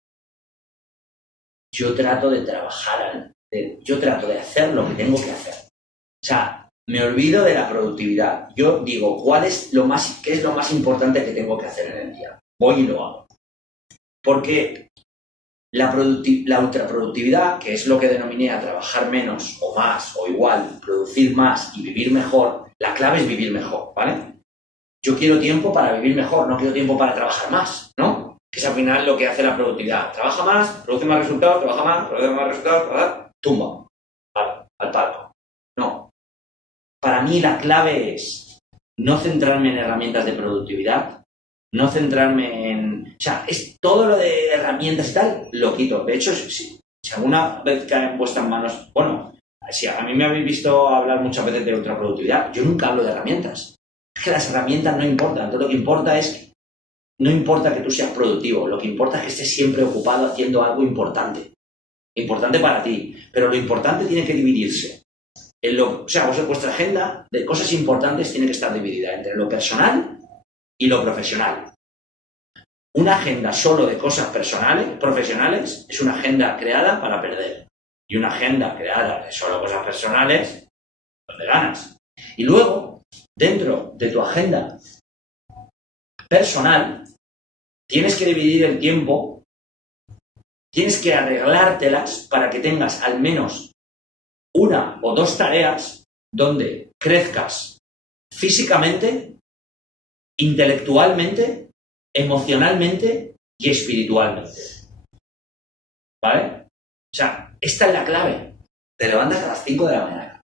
Yo trato de trabajar, yo trato de hacer lo que tengo que hacer. O sea, me olvido de la productividad. Yo digo, qué es lo más importante que tengo que hacer en el día. Voy y lo hago. Porque la ultraproductividad, que es lo que denominé a trabajar menos o más o igual, producir más y vivir mejor, la clave es vivir mejor, ¿vale? Yo quiero tiempo para vivir mejor, no quiero tiempo para trabajar más, ¿no? Que es al final lo que hace la productividad. Trabaja más, produce más resultados, produce más resultados, tumba al palco. No. Para mí la clave es no centrarme en herramientas de productividad, no centrarme en... O sea, es todo lo de herramientas y tal, lo quito. De hecho, si alguna vez cae en vuestras manos... Bueno, si a mí me habéis visto hablar muchas veces de ultraproductividad, yo nunca hablo de herramientas. Es que las herramientas no importan. Todo lo que importa es... No importa que tú seas productivo, lo que importa es que estés siempre ocupado haciendo algo importante. Importante para ti. Pero lo importante tiene que dividirse. O sea, vuestra agenda de cosas importantes tiene que estar dividida entre lo personal y lo profesional. Una agenda solo de cosas personales, profesionales, es una agenda creada para perder. Y una agenda creada de solo cosas personales, donde ganas. Y luego, dentro de tu agenda personal, tienes que dividir el tiempo, tienes que arreglártelas para que tengas al menos una o dos tareas donde crezcas físicamente, intelectualmente, emocionalmente y espiritualmente. ¿Vale? O sea, esta es la clave. Te levantas a las 5 de la mañana,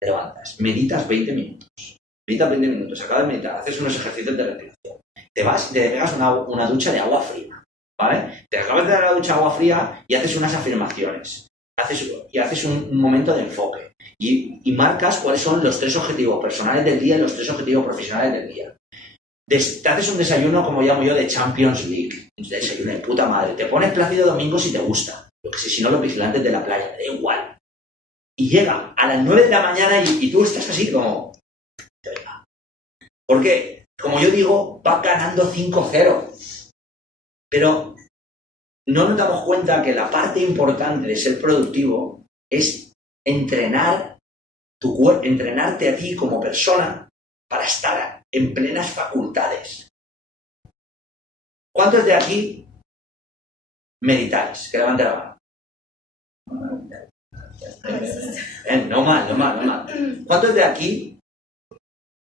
te levantas, meditas 20 minutos, acabas de meditar, haces unos ejercicios de respiración, te vas y te pegas una ducha de agua fría, ¿vale? Te acabas de dar la ducha de agua fría y haces unas afirmaciones, haces un momento de enfoque y marcas cuáles son los 3 objetivos personales del día y los 3 objetivos profesionales del día. Te haces un desayuno, como llamo yo, de Champions League, un desayuno de puta madre, te pones Plácido Domingo si te gusta, lo que sé, si no Los Vigilantes de la Playa, da igual. Y llega a las 9 de la mañana y tú estás así como... Porque, como yo digo, va ganando 5-0. Pero no nos damos cuenta que la parte importante de ser productivo es entrenar tu cuerpo, entrenarte a ti como persona para estar en plenas facultades. ¿Cuántos de aquí meditáis? Que levante la mano. No mal. ¿Cuántos de aquí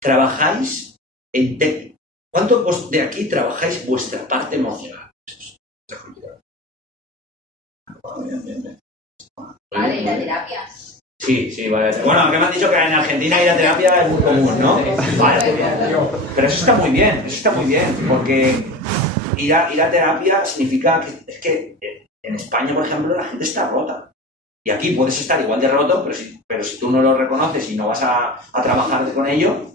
trabajáis en ¿Cuántos de aquí trabajáis vuestra parte emocional? Vale, la terapia. Sí, vale. Bueno, que me han dicho que en Argentina ir a terapia es muy común, ¿no? Vale, pero eso está muy bien, porque ir a terapia significa que es que en España, por ejemplo, la gente está rota. Y aquí puedes estar igual de roto, pero si tú no lo reconoces y no vas a trabajar con ello,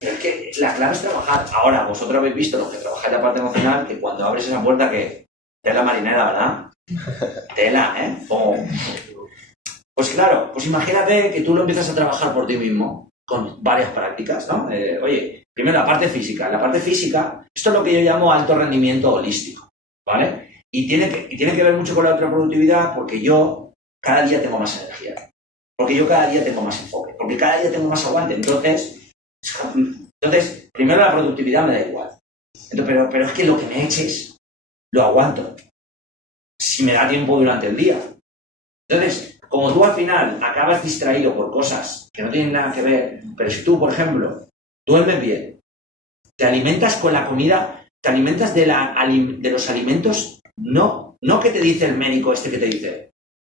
es que la clave es trabajar. Ahora, vosotros habéis visto, los que trabajáis la parte emocional, que cuando abres esa puerta, que tela marinera, ¿verdad? Tela, ¿eh? Pues claro, pues imagínate que tú lo empiezas a trabajar por ti mismo, con varias prácticas, ¿no? Oye, primero la parte física. La parte física, esto es lo que yo llamo alto rendimiento holístico, ¿vale? Y tiene que ver mucho con la otra productividad, porque yo cada día tengo más energía, porque yo cada día tengo más enfoque, porque cada día tengo más aguante. Entonces, primero la productividad me da igual. Pero es que lo que me eches, lo aguanto. Si me da tiempo durante el día. Entonces, como tú al final acabas distraído por cosas que no tienen nada que ver, pero si tú, por ejemplo, duermes bien, te alimentas con la comida, te alimentas de los alimentos, no que te dice el médico que te dice,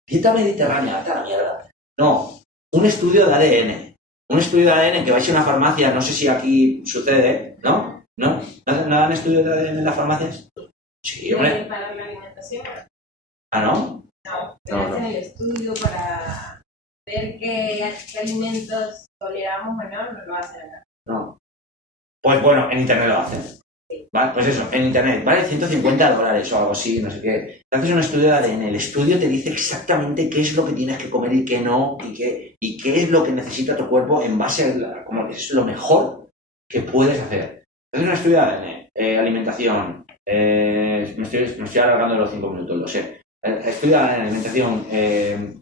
dieta mediterránea, hasta la mierda. No, un estudio de ADN. Un estudio de ADN que vais a una farmacia, no sé si aquí sucede, ¿no? ¿No dan estudios de ADN en las farmacias? Sí, hombre. Para la alimentación. ¿Ah, no? No, te hacen el estudio para ver qué alimentos toleramos o no lo hacen acá. No. Pues bueno, en internet lo hacen. Sí. ¿Vale? Pues eso, en internet, vale $150 o algo así, no sé qué. Te haces un estudio de ADN, el estudio te dice exactamente qué es lo que tienes que comer y qué no, y qué es lo que necesita tu cuerpo en base a como que es lo mejor que puedes hacer. Te haces un estudio de ADN, alimentación, me estoy alargando los 5 minutos, lo sé. Estudia la alimentación,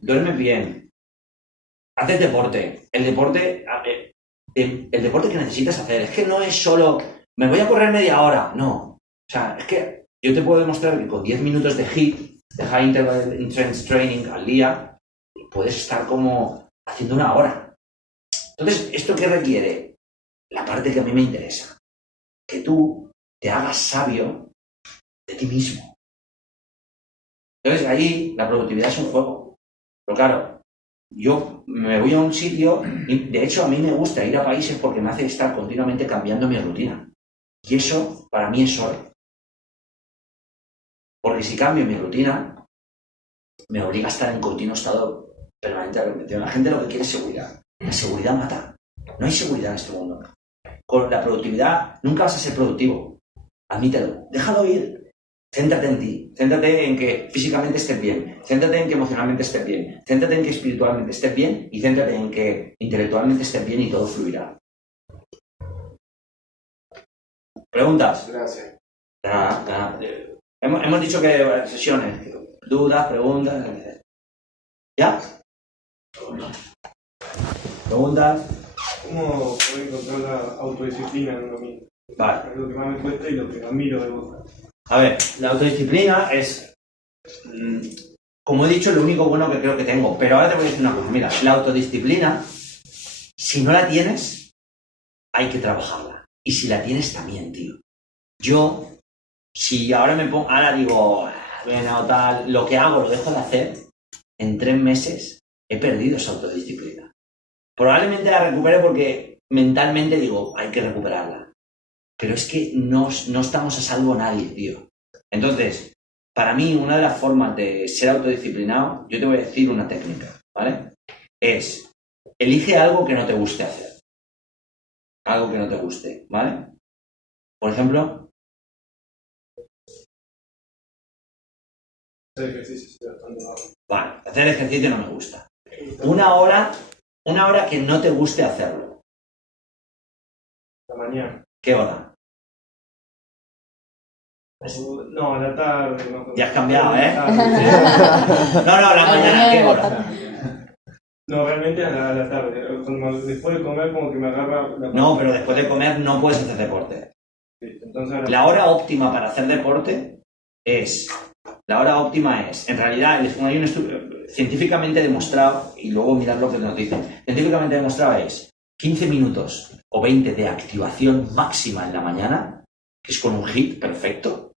duermes bien, haces deporte. El deporte que necesitas hacer es que no es solo me voy a correr media hora, no. O sea, es que yo te puedo demostrar que con 10 minutos de HIIT, de High Interval Intense Training al día, puedes estar como haciendo 1 hora. Entonces, ¿esto qué requiere? La parte que a mí me interesa. Que tú te hagas sabio de ti mismo. Entonces ahí la productividad es un juego. Pero claro, yo me voy a un sitio y de hecho a mí me gusta ir a países porque me hace estar continuamente cambiando mi rutina. Y eso para mí es oro. Porque si cambio mi rutina, me obliga a estar en continuo estado permanente de repetición. La gente lo que quiere es seguridad. La seguridad mata. No hay seguridad en este mundo. Con la productividad nunca vas a ser productivo. Admítelo. Déjalo ir. Céntrate en ti, céntrate en que físicamente estés bien, céntrate en que emocionalmente estés bien, céntrate en que espiritualmente estés bien y céntrate en que intelectualmente estés bien y todo fluirá. ¿Preguntas? Gracias. Hemos dicho que sesiones, dudas, preguntas, etc. ¿Ya? ¿Preguntas? ¿Cómo poder encontrar la autodisciplina en uno mismo? Vale. Es lo que más me cuesta y lo que admiro de vos. A ver, la autodisciplina es, como he dicho, lo único bueno que creo que tengo. Pero ahora te voy a decir una cosa. Mira, la autodisciplina, si no la tienes, hay que trabajarla. Y si la tienes, también, tío. Yo, si ahora digo, bueno, tal, lo que hago lo dejo de hacer, en 3 meses he perdido esa autodisciplina. Probablemente la recupere porque mentalmente digo, hay que recuperarla. Pero es que no estamos a salvo nadie, tío. Entonces, para mí, una de las formas de ser autodisciplinado, yo te voy a decir una técnica, ¿vale? Es, elige algo que no te guste hacer. Algo que no te guste, ¿vale? Por ejemplo... Hacer ejercicio sí, bastante bajo. Vale, hacer ejercicio no me gusta. Una hora que no te guste hacerlo. La mañana. ¿Qué hora? No, a la tarde. No, Ya has cambiado, ¿eh? No, la mañana, ¿qué hora? no, realmente a la tarde. Después de comer como que me agarra la... No, pero después de comer no puedes hacer deporte. Sí, entonces, La hora óptima para hacer deporte es... La hora óptima es, en realidad, hay un estudio científicamente demostrado, y luego mirad lo que nos dicen, científicamente demostrado es 15 minutos o 20 de activación máxima en la mañana, que es con un HIIT perfecto,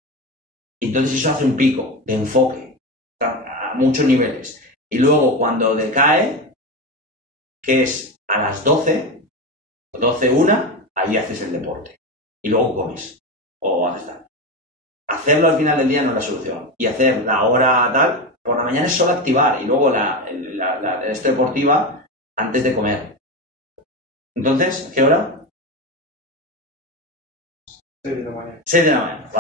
y entonces eso hace un pico de enfoque a muchos niveles. Y luego cuando decae, que es a las 12, 1, ahí haces el deporte. Y luego comes, o haces tal. Hacerlo al final del día no es la solución. Y hacer la hora tal, por la mañana es solo activar y luego la deportiva antes de comer. Entonces, ¿qué hora? 6 de la mañana. 6 de la mañana,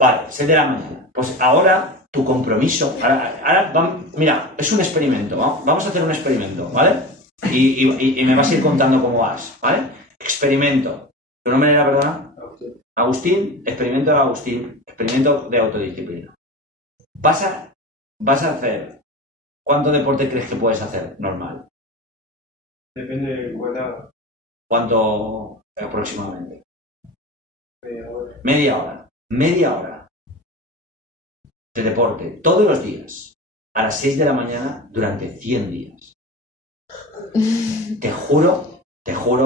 vale, 6 de la mañana. Pues ahora tu compromiso, mira, es un experimento, ¿no? Vamos a hacer un experimento, ¿vale? Y me vas a ir contando cómo vas, ¿vale? Experimento. ¿Tu nombre era, perdona? Agustín, experimento de Agustín, experimento de autodisciplina. Vas a hacer, ¿cuánto deporte crees que puedes hacer normal? Depende de cuál haga. ¿Cuánto aproximadamente? Media hora. Media hora de deporte, todos los días, a las 6 de la mañana, durante 100 días. Te juro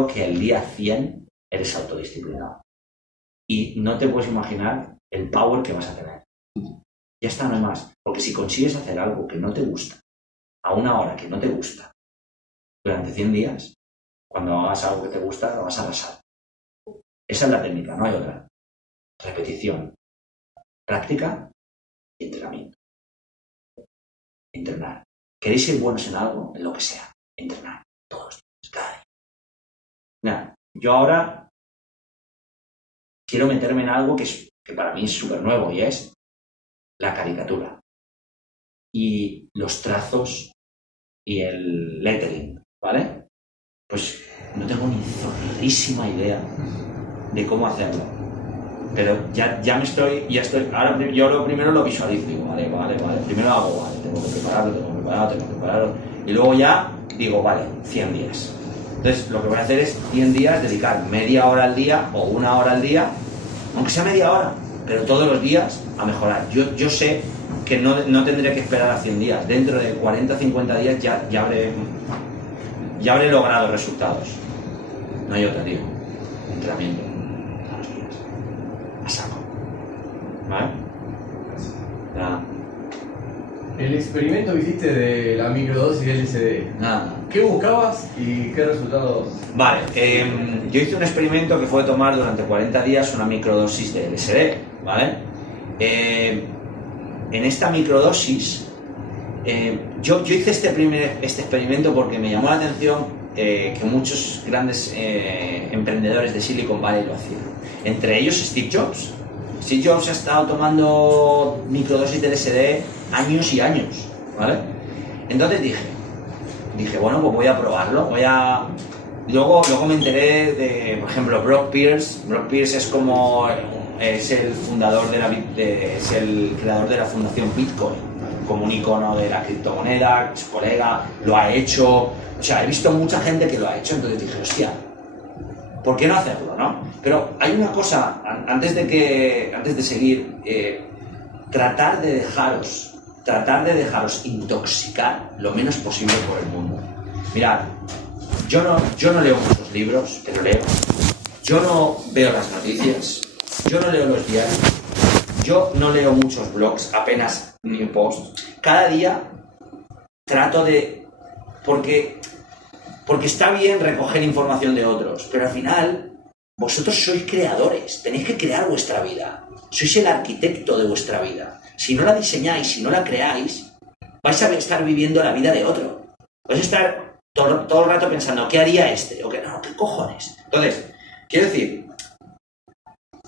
que el día 100 eres autodisciplinado. Y no te puedes imaginar el power que vas a tener. Ya está, no hay más. Porque si consigues hacer algo que no te gusta, a una hora que no te gusta, durante 100 días, cuando hagas algo que te gusta, lo vas a arrasar. Esa es la técnica, no hay otra. Repetición, práctica y entrenamiento. Entrenar. ¿Queréis ser buenos en algo? En lo que sea. Entrenar. Todos los días, cada día. Nada, yo ahora quiero meterme en algo que para mí es súper nuevo y es la caricatura y los trazos y el lettering, ¿vale? Pues no tengo ni zorrísima idea de cómo hacerlo, pero ya estoy, ahora yo lo primero lo visualizo, digo, vale, primero hago, vale, tengo que prepararlo, y luego ya digo, vale, 100 días. Entonces, lo que voy a hacer es 100 días, dedicar media hora al día o 1 hora al día, aunque sea media hora, pero todos los días a mejorar. Yo sé que no tendré que esperar a 100 días. Dentro de 40 o 50 días ya habré logrado resultados. No hay otra, tío. Entrenamiento. Todos los días. A saco. ¿Vale? Nada. El experimento que hiciste de la microdosis de LSD, Nada. ¿qué buscabas y qué resultados? Vale, yo hice un experimento que fue tomar durante 40 días una microdosis de LSD, ¿vale? En esta microdosis, yo hice este experimento porque me llamó la atención que muchos grandes emprendedores de Silicon Valley lo hacían. Entre ellos Steve Jobs. Steve Jobs ha estado tomando microdosis de LSD años y años, ¿vale? Entonces dije, bueno, pues voy a probarlo, Luego me enteré de, por ejemplo, Brock Pierce. Brock Pierce es como es el fundador es el creador de la fundación Bitcoin, como un icono de la criptomoneda, su colega lo ha hecho. O sea, he visto mucha gente que lo ha hecho, entonces dije, hostia, ¿por qué no hacerlo, no? Pero hay una cosa, antes de seguir, tratar de dejaros intoxicar lo menos posible por el mundo. Mirad, yo no leo muchos libros, pero leo. Yo no veo las noticias, yo no leo los diarios, yo no leo muchos blogs, apenas ni un post. Cada día trato de... Porque está bien recoger información de otros, pero al final vosotros sois creadores, tenéis que crear vuestra vida. Sois el arquitecto de vuestra vida. Si no la diseñáis, si no la creáis, vais a estar viviendo la vida de otro. Vais a estar todo el rato pensando, ¿qué haría este? O no, ¿qué cojones? Entonces, quiero decir,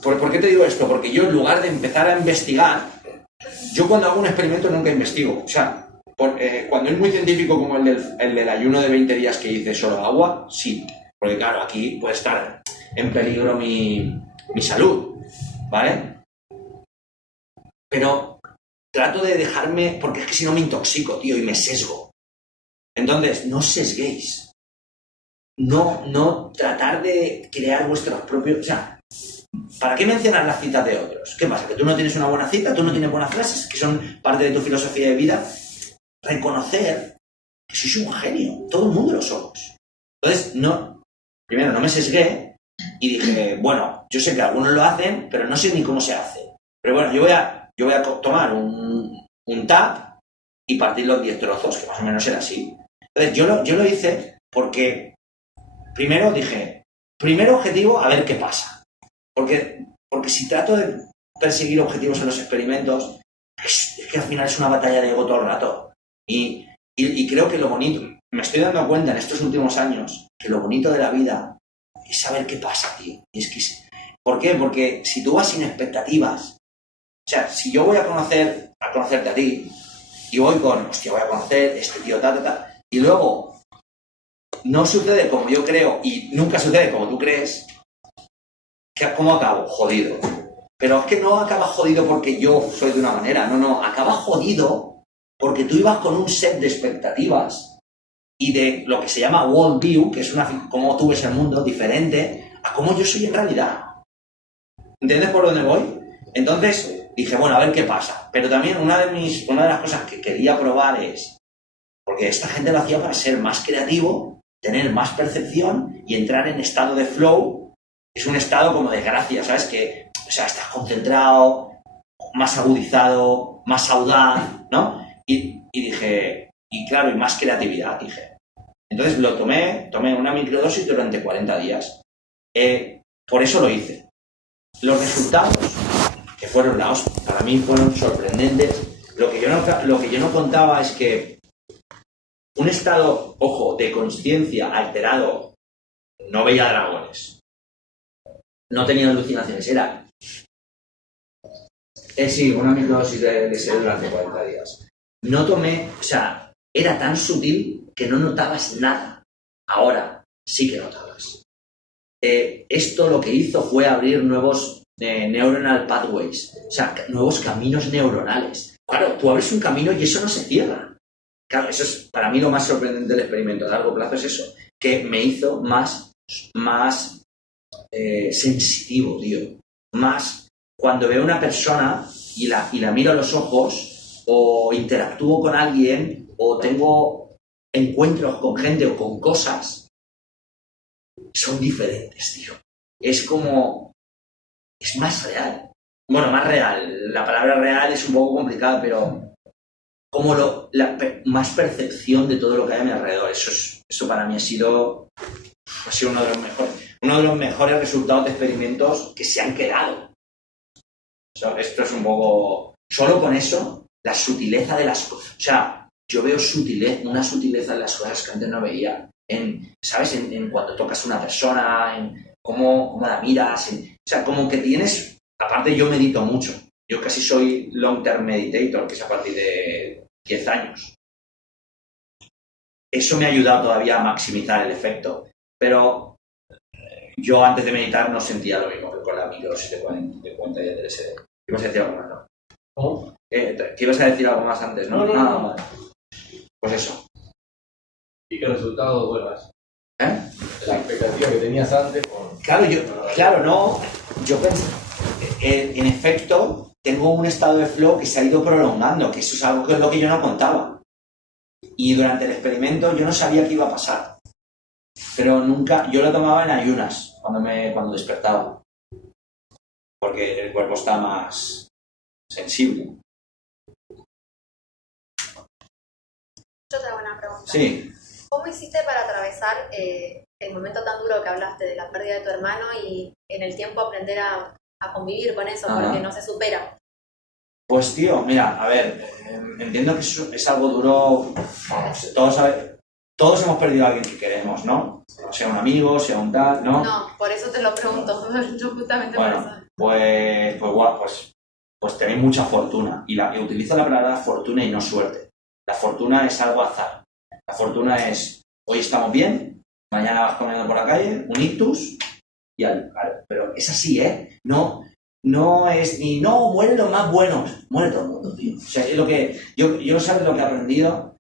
¿por qué te digo esto? Porque yo, en lugar de empezar a investigar, yo cuando hago un experimento nunca investigo. O sea, cuando es muy científico como el del ayuno de 20 días que hice solo agua, sí. Porque claro, aquí puede estar en peligro mi salud, ¿vale? Pero trato de dejarme, porque es que si no me intoxico, tío, y me sesgo. Entonces, no os sesguéis. No tratar de crear vuestros propios... O sea, ¿para qué mencionar las citas de otros? ¿Qué pasa? ¿Que tú no tienes una buena cita? ¿Tú no tienes buenas frases que son parte de tu filosofía de vida? Reconocer que sois un genio. Todo el mundo lo somos. Entonces, primero no me sesgué y dije, bueno, yo sé que algunos lo hacen, pero no sé ni cómo se hace. Pero bueno, yo voy a tomar un tap y partirlo en 10 trozos, que más o menos era así. Entonces, yo lo hice porque primero dije, primer objetivo, a ver qué pasa. Porque si trato de perseguir objetivos en los experimentos, es que al final es una batalla de ego todo el rato. Y creo que lo bonito, me estoy dando cuenta en estos últimos años, que lo bonito de la vida es saber qué pasa, tío. ¿Por qué? Porque si tú vas sin expectativas, o sea, si yo voy a conocerte a ti, y voy con, hostia, voy a conocer este tío, y luego no sucede como yo creo, y nunca sucede como tú crees, ¿cómo acabo? Jodido. Pero es que no acaba jodido porque yo soy de una manera, no, acaba jodido porque tú ibas con un set de expectativas y de lo que se llama world view, que es cómo tú ves el mundo, diferente a cómo yo soy en realidad. ¿Entiendes por dónde voy? Entonces dije, bueno, a ver qué pasa. Pero también una de las cosas que quería probar es, porque esta gente lo hacía para ser más creativo, tener más percepción y entrar en estado de flow. Es un estado como de gracia, ¿sabes? Que, o sea, estás concentrado, más agudizado, más audaz, ¿no? Y dije, y claro, y más creatividad, dije. Entonces tomé una microdosis durante 40 días. Por eso lo hice. Los resultados, que fueron para mí fueron sorprendentes. Lo que yo no contaba es que un estado, ojo, de consciencia alterado, no veía dragones, no tenía alucinaciones, era... sí, una microdosis de ese durante 40 días. No tomé, o sea, era tan sutil que no notabas nada. Ahora sí que notabas. Esto lo que hizo fue abrir nuevos neuronal pathways, o sea, nuevos caminos neuronales. Claro, tú abres un camino y eso no se cierra. Claro, eso es para mí lo más sorprendente del experimento a largo plazo, es eso, que me hizo más sensitivo, tío. Más cuando veo a una persona y la miro a los ojos, o interactúo con alguien, o tengo encuentros con gente o con cosas, son diferentes, tío. Es más real. Bueno, más real. La palabra real es un poco complicada, pero como más percepción de todo lo que hay a mi alrededor. Eso para mí ha sido uno de los mejores resultados de experimentos que se han quedado. O sea, esto es un poco... Solo con eso, la sutileza de las cosas. O sea, yo veo una sutileza en las cosas que antes no veía. ¿Sabes? En cuando tocas a una persona, en cómo la miras. O sea, como que tienes... Aparte, yo medito mucho. Yo casi soy long-term meditator, que es a partir de 10 años. Eso me ha ayudado todavía a maximizar el efecto. Pero yo antes de meditar no sentía lo mismo que con la microdosis de 40 días de LSD. ¿Ibas a decir algo más, no? ¿Cómo? Que ibas a decir algo más antes, ¿no? No. Vale. Pues eso. ¿Y qué resultado, bueno, es? ¿Eh? La expectativa que tenías antes con... Claro, yo pensé, en efecto, tengo un estado de flow que se ha ido prolongando, que eso es algo que es lo que yo no contaba. Y durante el experimento yo no sabía qué iba a pasar. Pero nunca, yo lo tomaba en ayunas, cuando despertaba. Porque el cuerpo está más sensible. Yo te hago una pregunta. Sí. ¿Cómo hiciste para atravesar el momento tan duro que hablaste de la pérdida de tu hermano y en el tiempo aprender a convivir con eso? Ajá. Porque no se supera. Pues tío, mira, a ver, entiendo que es algo duro, vamos, todos hemos perdido a alguien que queremos, ¿no? Sea un amigo, sea un tal, ¿no? No, por eso te lo pregunto, yo justamente Bueno, por eso. pues tenéis mucha fortuna, y utilizo la palabra fortuna y no suerte. La fortuna es algo azar, la fortuna es, hoy estamos bien, mañana vas corriendo por la calle, un ictus, y claro, pero es así, ¿eh? No es ni, no, mueren los más buenos, muere todo el mundo, tío. O sea, es lo que, yo sabes lo que he aprendido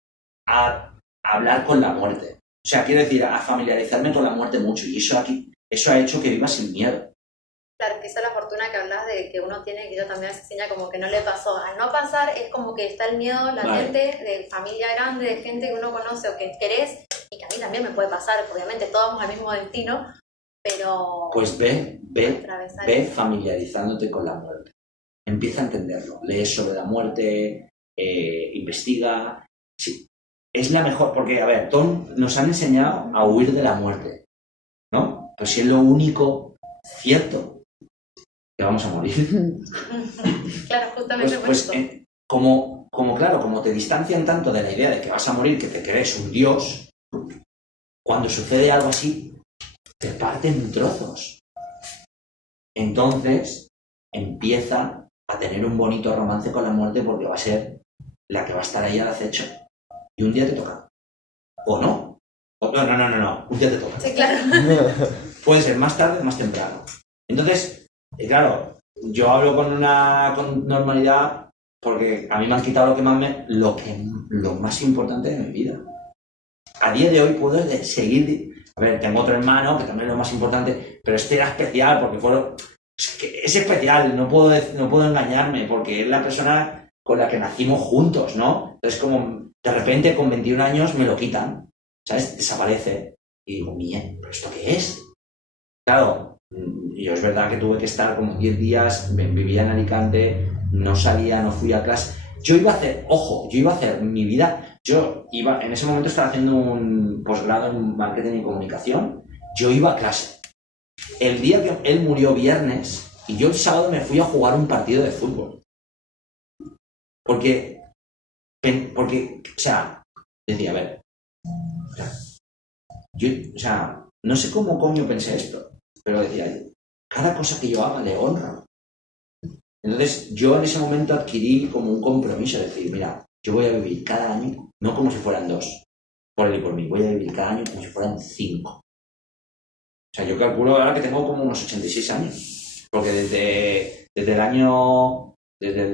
a hablar con la muerte. O sea, quiero decir, a familiarizarme con la muerte mucho, y eso ha hecho que viva sin miedo. Claro, que esa es la fortuna que hablas de que uno tiene, que yo también se enseña como que no le pasó. Al no pasar es como que está el miedo latente de familia grande, de gente que uno conoce o que querés, y que a mí también me puede pasar, obviamente todos vamos al mismo destino, pero... Pues ve familiarizándote con la muerte. Empieza a entenderlo. Lees sobre la muerte, investiga. Sí, es la mejor, porque, a ver, nos han enseñado a huir de la muerte, ¿no? Pues si es lo único cierto, que vamos a morir. Claro, justamente por eso. Como te distancian tanto de la idea de que vas a morir, que te crees un dios, cuando sucede algo así, te parten en trozos. Entonces, empieza a tener un bonito romance con la muerte porque va a ser la que va a estar ahí al acecho. Y un día te toca. ¿O no? No. Un día te toca. Sí, claro. Puede ser más tarde o más temprano. Entonces, claro, yo hablo con normalidad porque a mí me han quitado lo más importante de mi vida. A día de hoy puedo seguir... A ver, tengo otro hermano que también es lo más importante, pero este era especial porque es especial, no puedo engañarme porque es la persona con la que nacimos juntos, ¿no? Entonces, como de repente con 21 años me lo quitan, ¿sabes? Desaparece. Y digo, bien, ¿pero esto qué es? Claro, yo es verdad que tuve que estar como 10 días, vivía en Alicante, no salía, no fui a clase. Yo iba a hacer mi vida... en ese momento estaba haciendo un posgrado en marketing y comunicación, yo iba a clase. El día que él murió viernes, y yo el sábado me fui a jugar un partido de fútbol. Porque, o sea, decía, a ver, no sé cómo coño pensé esto, pero decía, cada cosa que yo haga le honro. Entonces, yo en ese momento adquirí como un compromiso de decir, mira, yo voy a vivir cada año, no como si fueran 2, por él y por mí, voy a vivir cada año como si fueran 5. O sea, yo calculo ahora que tengo como unos 86 años, porque desde el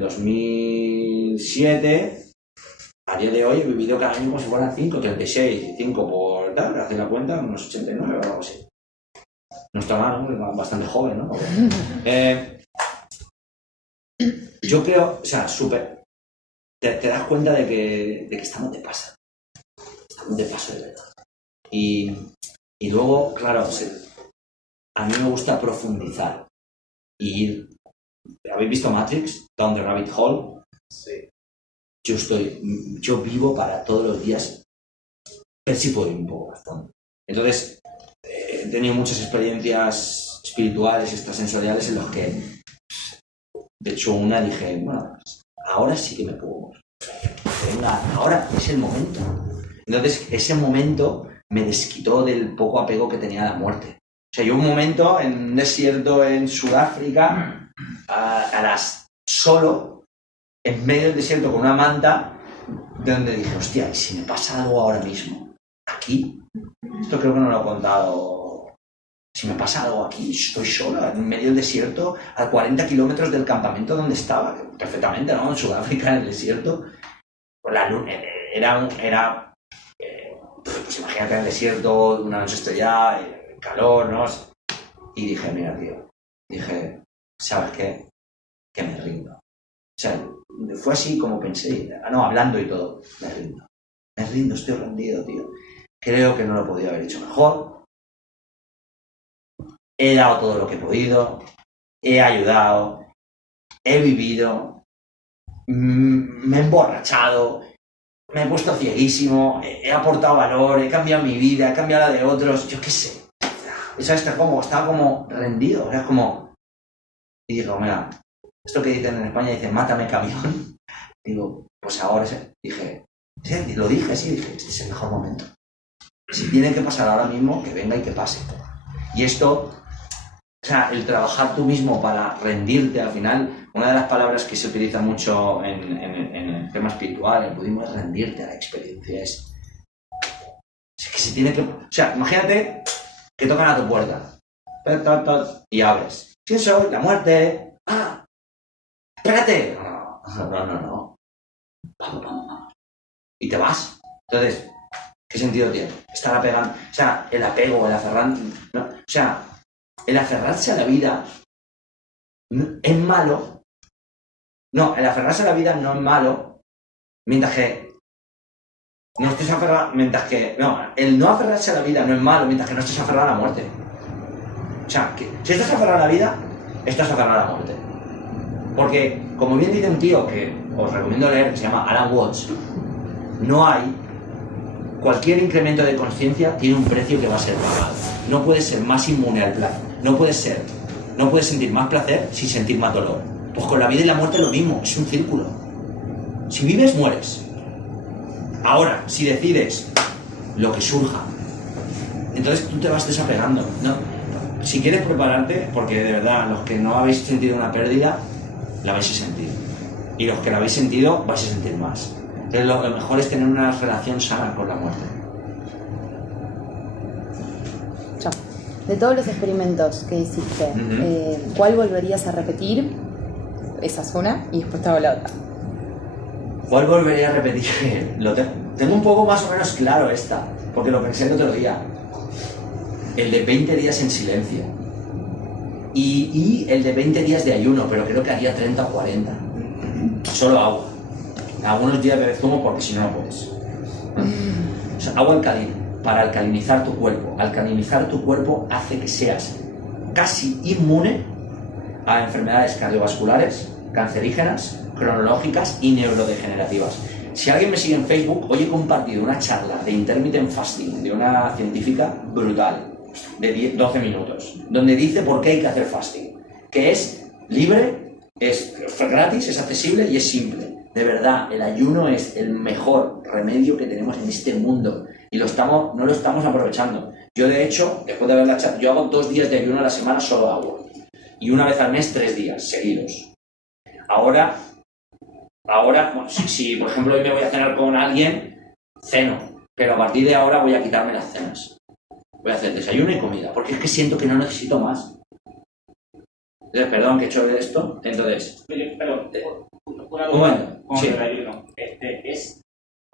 2007 a día de hoy he vivido cada año como si fueran 5, 36, 5 por tal, hacer la cuenta, unos 89 o algo así. No está mal, ¿no? Bastante joven, ¿no? Yo creo, o sea, te das cuenta de que estamos de paso. Estamos de paso de verdad. Y luego, claro, a mí me gusta profundizar. Y ¿habéis visto Matrix? Down the Rabbit Hole. Sí. Yo vivo para todos los días ver si puedo ir un poco más fondo. Entonces, he tenido muchas experiencias espirituales y extrasensoriales en los que, de hecho, una dije, bueno, ahora sí que me puedo morir. Venga, ahora es el momento. Entonces, ese momento me desquitó del poco apego que tenía a la muerte. O sea, yo un momento en un desierto en Sudáfrica, solo, en medio del desierto con una manta, donde dije, hostia, ¿y si me pasa algo ahora mismo? ¿Aquí? Esto creo que no lo he contado Si me pasa algo aquí, estoy solo, en medio del desierto, a 40 kilómetros del campamento donde estaba, perfectamente, ¿no? En Sudáfrica, en el desierto. Pues la luna pues imagínate en el desierto, una noche estrellada, calor, ¿no? Y dije, mira, tío, ¿sabes qué? Que me rindo. O sea, fue así como pensé, hablando y todo, me rindo, estoy rendido, tío. Creo que no lo podía haber hecho mejor. He dado todo lo que he podido, he ayudado, he vivido, me he emborrachado, me he puesto cieguísimo, he aportado valor, he cambiado mi vida, he cambiado la de otros, yo qué sé. Estaba como rendido, era como... Y digo, mira, esto que dicen en España, dicen, mátame camión. Digo, pues ahora dije, lo dije así, dije, este es el mejor momento. Si tiene que pasar ahora mismo, que venga y que pase. Y esto, o sea, el trabajar tú mismo para rendirte al final, una de las palabras que se utiliza mucho en el tema espiritual, en el budismo, es rendirte a la experiencia. Es que se tiene que... O sea, imagínate que tocan a tu puerta y abres. ¿Quién soy? La muerte. ¡Ah! ¡Espérate! No. Vamos. Y te vas. Entonces, ¿qué sentido tiene? Estar apegando... O sea, el apego, el aferrarse... No, o sea, el aferrarse a la vida es malo. No, el aferrarse a la vida no es malo mientras que no estés aferrado... el no aferrarse a la vida no es malo mientras que no estés aferrado a la muerte. O sea, que si estás aferrado a la vida, estás aferrado a la muerte. Porque, como bien dice un tío que os recomiendo leer, que se llama Alan Watts, no hay... Cualquier incremento de conciencia tiene un precio que va a ser pagado. No puedes ser más inmune al placer. No puedes sentir más placer sin sentir más dolor. Pues con la vida y la muerte es lo mismo, es un círculo. Si vives, mueres. Ahora, si decides lo que surja, entonces tú te vas desapegando, ¿no? Si quieres prepararte, porque de verdad, los que no habéis sentido una pérdida, la vais a sentir. Y los que la habéis sentido, vais a sentir más. Entonces lo mejor es tener una relación sana con la muerte. De todos los experimentos que hiciste, ¿cuál volverías a repetir? Esa es una, y después te hago la otra. ¿Cuál volvería a repetir? Tengo un poco más o menos claro esta, porque lo pensé el otro día. El de 20 días en silencio. Y el de 20 días de ayuno, pero creo que haría 30 o 40. Solo agua. Algunos días bebes zumo porque si no, no puedes. O sea, agua alcalina, para alcalinizar tu cuerpo. Alcalinizar tu cuerpo hace que seas casi inmune a enfermedades cardiovasculares, cancerígenas, cronológicas y neurodegenerativas. Si alguien me sigue en Facebook, hoy he compartido una charla de intermittent fasting de una científica brutal, de 12 minutos, donde dice por qué hay que hacer fasting, que es libre, es gratis, es accesible y es simple. De verdad, el ayuno es el mejor remedio que tenemos en este mundo y no lo estamos aprovechando. Yo, de hecho, después de ver la charla, yo hago 2 días de ayuno a la semana, solo agua, y una vez al mes 3 días seguidos. Ahora, bueno, si por ejemplo hoy me voy a cenar con alguien, ceno, pero a partir de ahora voy a quitarme las cenas. Voy a hacer desayuno y comida, porque es que siento que no necesito más. Entonces, perdón que he hecho de esto. Entonces, pero una duda con el ayuno. Es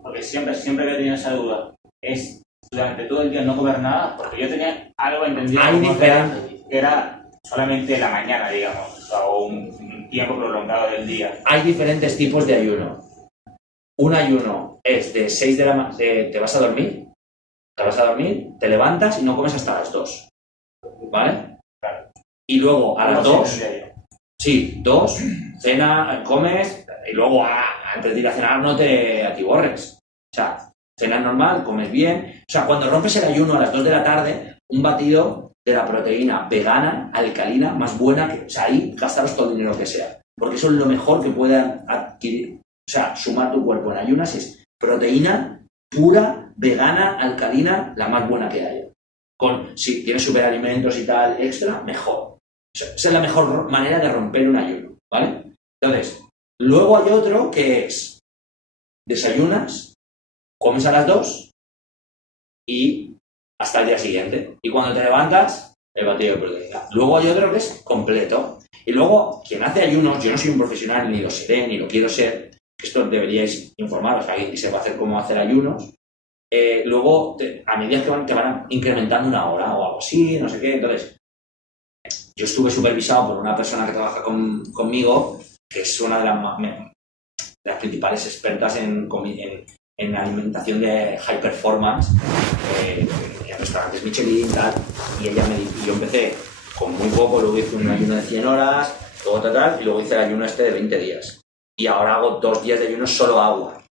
porque siempre que he tenido esa duda, es durante todo el día no comer nada, porque yo tenía algo entendido que era solamente la mañana, digamos, o un tiempo prolongado del día. Hay diferentes tipos de ayuno. Un ayuno es de 6 de la mañana, te vas a dormir, te levantas y no comes hasta las 2, ¿vale? Claro. Y luego a las 2, sí, 2, cena, comes, y luego antes de ir a cenar no te atiborres. O sea, cenas normal, comes bien. O sea, cuando rompes el ayuno a las 2 de la tarde, un batido de la proteína vegana, alcalina, más buena que... O sea, ahí gastaros todo el dinero que sea. Porque eso es lo mejor que puedan adquirir. O sea, sumar tu cuerpo en ayunas es proteína pura, vegana, alcalina, la más buena que haya. Si tienes superalimentos y tal extra, mejor. O sea, esa es la mejor manera de romper un ayuno, ¿vale? Entonces, luego hay otro que es desayunas, comes a las 2 y hasta el día siguiente. Y cuando te levantas, el batido de proteína. Luego hay otro que es completo. Y luego, quien hace ayunos, yo no soy un profesional, ni lo seré, ni lo quiero ser, que esto deberíais informaros, alguien que sepa hacer cómo hacer ayunos. Luego, a medida que te van incrementando una hora o algo así, no sé qué, entonces, yo estuve supervisado por una persona que trabaja conmigo, que es una de las principales expertas en alimentación de high performance, en restaurantes Michelin y tal, y ella yo empecé con muy poco, luego hice un ayuno de 100 horas, luego total, y luego hice el ayuno de 20 días. Y ahora hago 2 días de ayuno solo agua.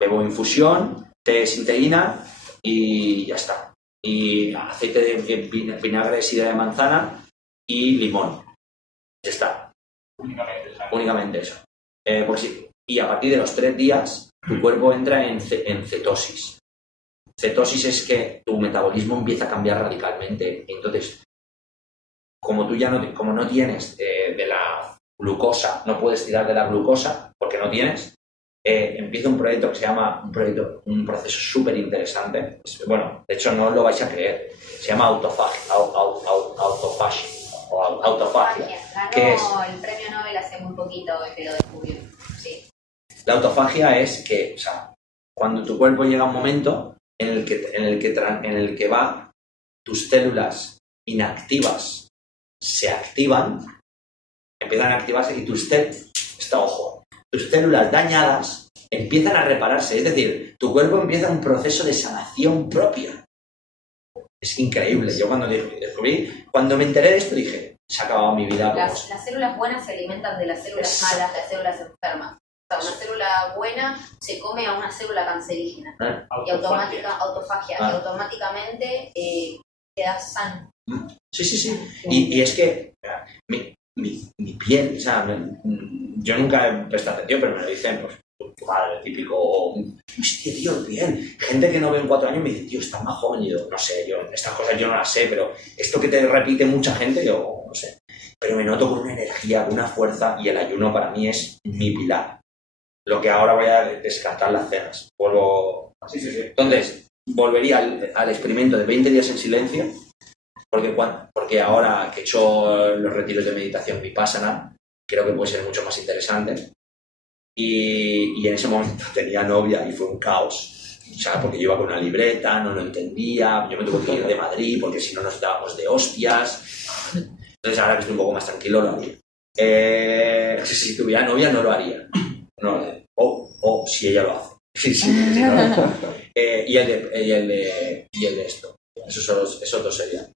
Bebo infusión, té sin teína y ya está. Y aceite de vinagre de sidra de manzana y limón. Ya está. Únicamente eso. Pues sí. Y a partir de los 3 días, tu cuerpo entra en cetosis. Cetosis es que tu metabolismo empieza a cambiar radicalmente. Entonces, como no tienes de la glucosa, no puedes tirar de la glucosa porque no tienes, empieza un proyecto que se llama un proceso súper interesante. Bueno, de hecho no lo vais a creer. Se llama autofagia. Que es el premio Nobel hace muy poquito que lo descubrió. Sí. La autofagia es que, o sea, cuando tu cuerpo llega a un momento en el que va, tus células inactivas se activan, empiezan a activarse y tus células dañadas empiezan a repararse. Es decir, tu cuerpo empieza un proceso de sanación propia. Es increíble. Yo cuando me enteré de esto dije, se ha acabado mi vida. Las células buenas se alimentan de las células malas, las células enfermas. O sea, una célula buena se come a una célula cancerígena. Y automáticamente quedas sano. Sí. Y es que mi piel, o sea, yo nunca he prestado atención, pero me lo dicen, pues, tu padre, típico, hostia, tío, bien. Gente que no veo en 4 años me dice, tío, estás más joven. Y yo, no sé, estas cosas yo no las sé, pero esto que te repite mucha gente, yo no sé. Pero me noto con una energía, con una fuerza, y el ayuno para mí es mi pilar. Lo que ahora voy a descartar las cenas. Vuelvo. Sí. Entonces, volvería al experimento de 20 días en silencio, porque ahora que he hecho los retiros de meditación Vipassana, creo que puede ser mucho más interesante. Y en ese momento tenía novia y fue un caos. O sea, porque yo iba con una libreta, no lo entendía, yo me tuve que ir de Madrid porque si no nos dábamos de hostias. Entonces ahora que estoy un poco más tranquilo lo haría. Si tuviera novia no lo haría. O si ella lo hace. Sí, no. Y el de esto. Esos dos serían.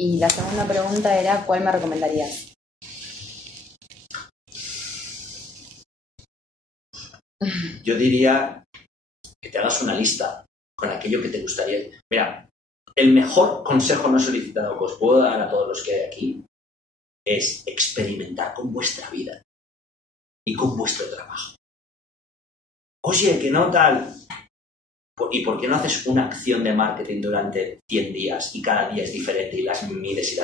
Y la segunda pregunta era, ¿cuál me recomendarías? Yo diría que te hagas una lista con aquello que te gustaría. Mira, el mejor consejo no solicitado que os puedo dar a todos los que hay aquí es experimentar con vuestra vida y con vuestro trabajo. Oye, que no tal. ¿Y por qué no haces una acción de marketing durante 100 días y cada día es diferente y las mides y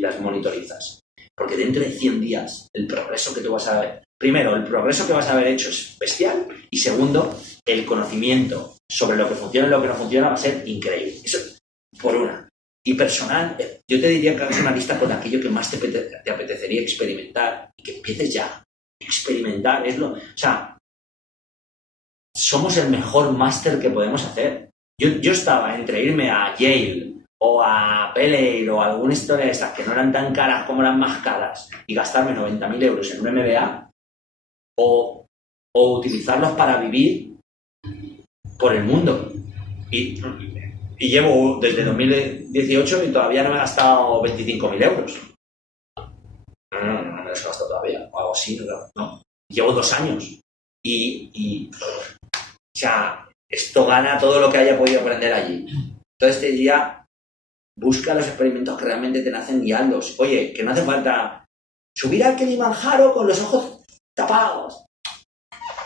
las monitorizas? Porque dentro de 100 días el progreso que tú vas a ver, primero, el progreso que vas a haber hecho es bestial y segundo, el conocimiento sobre lo que funciona y lo que no funciona va a ser increíble. Eso por una. Y personal, yo te diría que hagas una lista con aquello que más te apetecería experimentar y que empieces ya. Experimentar o sea, somos el mejor máster que podemos hacer. Yo estaba entre irme a Yale o a Pele o a alguna historia de estas que no eran tan caras como eran más caras y gastarme 90.000 euros en un MBA o utilizarlos para vivir por el mundo. Y llevo desde 2018 y todavía no me he gastado 25.000 euros. No me los he gastado todavía, o algo así, no. Llevo 2 años o sea, esto gana todo lo que haya podido aprender allí. Entonces te diría, busca los experimentos que realmente te nacen y hazlos. Oye, que no hace falta subir al Kilimanjaro con los ojos tapados.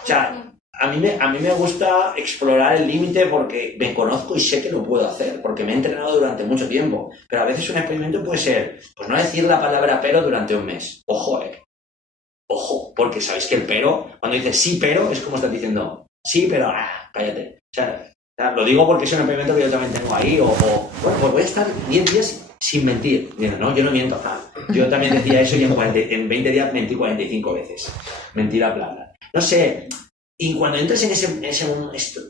O sea, a mí me gusta explorar el límite porque me conozco y sé que lo puedo hacer, porque me he entrenado durante mucho tiempo. Pero a veces un experimento puede ser, pues no decir la palabra pero durante un mes. Ojo, Ojo, porque sabéis que el pero, cuando dices sí pero, es como estás diciendo sí, pero cállate. O sea, lo digo porque es un experimento que yo también tengo ahí, bueno, pues voy a estar 10 días sin mentir. No, yo no miento, yo también decía eso y en 20 días mentí 45 veces. Mentira plana. No sé, y cuando entres en ese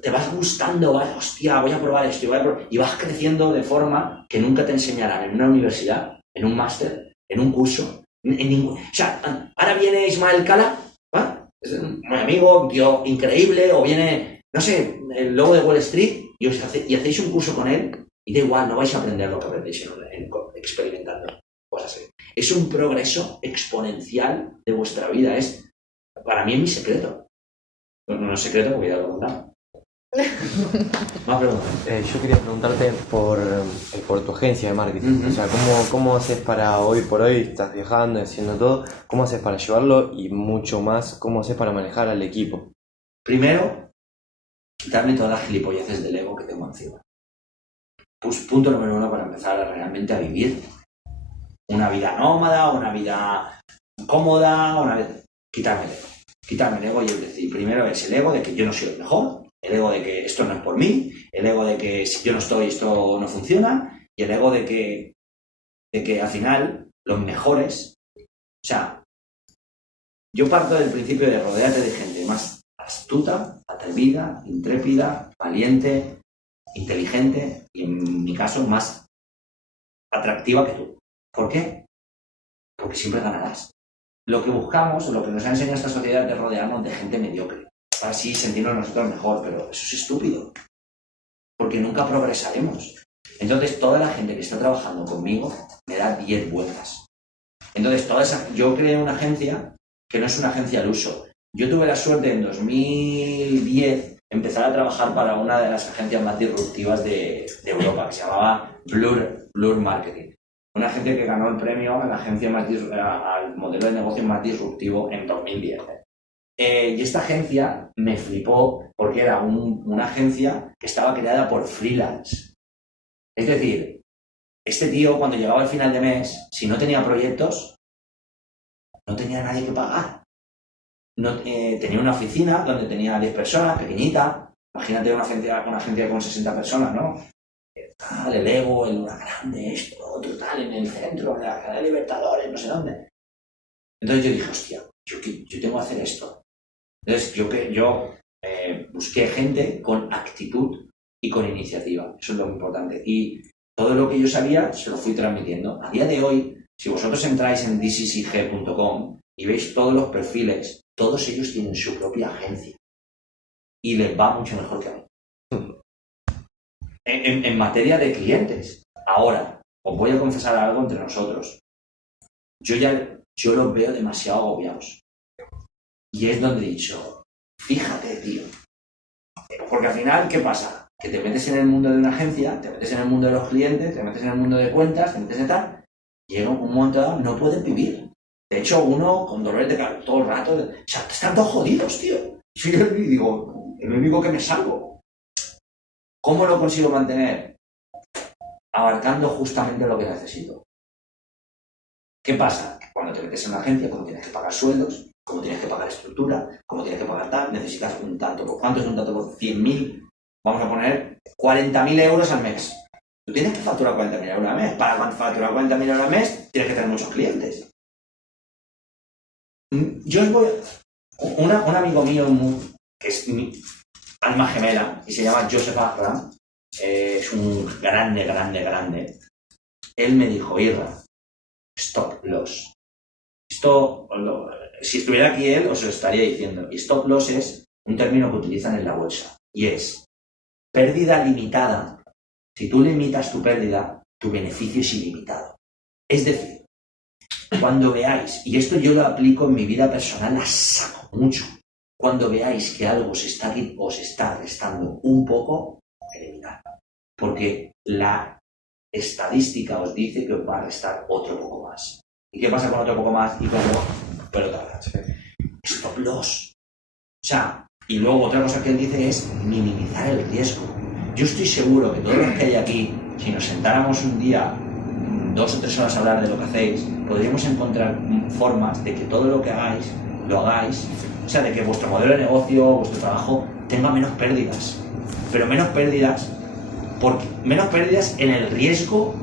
te vas gustando, hostia, voy a probar esto, y vas creciendo de forma que nunca te enseñarán en una universidad, en un máster, en un curso, en ningún... O sea, ahora viene Ismael Cala, es un amigo, un tío increíble, o viene, no sé, el lobo de Wall Street, y hacéis un curso con él, y da igual, no vais a aprender lo que aprendéis experimentando cosas así. Es un progreso exponencial de vuestra vida, para mí es mi secreto. No es secreto porque ya lo he contado. Más preguntas. Yo quería preguntarte por tu agencia de marketing. O sea, ¿cómo haces para hoy por hoy, estás viajando, haciendo todo, cómo haces para llevarlo y mucho más, cómo haces para manejar al equipo? Primero, quitarme todas las gilipolleces del ego que tengo encima. Pues punto número 1 para empezar realmente a vivir una vida nómada, una vida cómoda, quitarme el ego. Quitarme el ego y es decir, primero es el ego de que yo no soy el mejor, el ego de que esto no es por mí, el ego de que si yo no estoy esto no funciona y el ego de que al final los mejores, o sea, yo parto del principio de rodearte de gente más astuta, atrevida, intrépida, valiente, inteligente y en mi caso más atractiva que tú. ¿Por qué? Porque siempre ganarás. Lo que buscamos, lo que nos ha enseñado esta sociedad es de rodearnos de gente mediocre, para así sentirnos nosotros mejor, pero eso es estúpido, porque nunca progresaremos. Entonces toda la gente que está trabajando conmigo me da 10 vueltas. Entonces yo creé una agencia que no es una agencia al uso. Yo tuve la suerte en 2010 empezar a trabajar para una de las agencias más disruptivas de Europa, que se llamaba Blur Marketing. Una agencia que ganó el premio a la agencia al modelo de negocio más disruptivo en 2010. Y esta agencia me flipó porque era una agencia que estaba creada por freelance. Es decir, este tío cuando llegaba al final de mes, si no tenía proyectos, no tenía nadie que pagar. Tenía una oficina donde tenía 10 personas, pequeñita. Imagínate una agencia con 60 personas, ¿no? El Ego, el Luna Grande, esto, otro tal, en el centro, en la Canal Libertadores, no sé dónde. Entonces yo dije, hostia, yo tengo que hacer esto. Entonces yo busqué gente con actitud y con iniciativa. Eso es lo importante. Y todo lo que yo sabía se lo fui transmitiendo. A día de hoy, si vosotros entráis en thisisig.com y veis todos los perfiles, todos ellos tienen su propia agencia. Y les va mucho mejor que a mí. En materia de clientes. Ahora, os voy a confesar algo entre nosotros. Yo los veo demasiado agobiados. Y es donde he dicho, fíjate, tío. Porque al final, ¿qué pasa? Que te metes en el mundo de una agencia, te metes en el mundo de los clientes, te metes en el mundo de cuentas, te metes en tal, llega un momento dado, no pueden vivir. De hecho, uno con dolores de cabeza todo el rato, o sea, están todos jodidos, tío. Y yo digo, el único que me salvo. ¿Cómo lo consigo mantener? Abarcando justamente lo que necesito. ¿Qué pasa? Que cuando te metes en una agencia, como tienes que pagar sueldos, como tienes que pagar estructura, como tienes que pagar tal, necesitas un tanto. ¿Por cuánto es un tanto? Por 100.000, vamos a poner 40.000 euros al mes. Tú tienes que facturar 40.000 euros al mes. Para facturar 40.000 euros al mes, tienes que tener muchos clientes. Yo os voy... Un amigo mío que es mi alma gemela y se llama Joseph Akram, es un grande. Él me dijo, Irra, stop loss. Esto, si estuviera aquí él, os lo estaría diciendo. Y stop loss es un término que utilizan en la bolsa. Y es pérdida limitada. Si tú limitas tu pérdida, tu beneficio es ilimitado. Es decir, cuando veáis, y esto yo lo aplico en mi vida personal, la saco mucho. Cuando veáis que algo os está restando un poco, eliminad. Porque la estadística os dice que os va a restar otro poco más. ¿Y qué pasa con otro poco más? Y cuando pelota. Stop loss. O sea, y luego otra cosa que él dice es minimizar el riesgo. Yo estoy seguro que todos los que hay aquí, si nos sentáramos un día 2 o 3 horas a hablar de lo que hacéis, podríamos encontrar formas de que todo lo que hagáis, lo hagáis. O sea, de que vuestro modelo de negocio, vuestro trabajo, tenga menos pérdidas. Pero menos pérdidas en el riesgo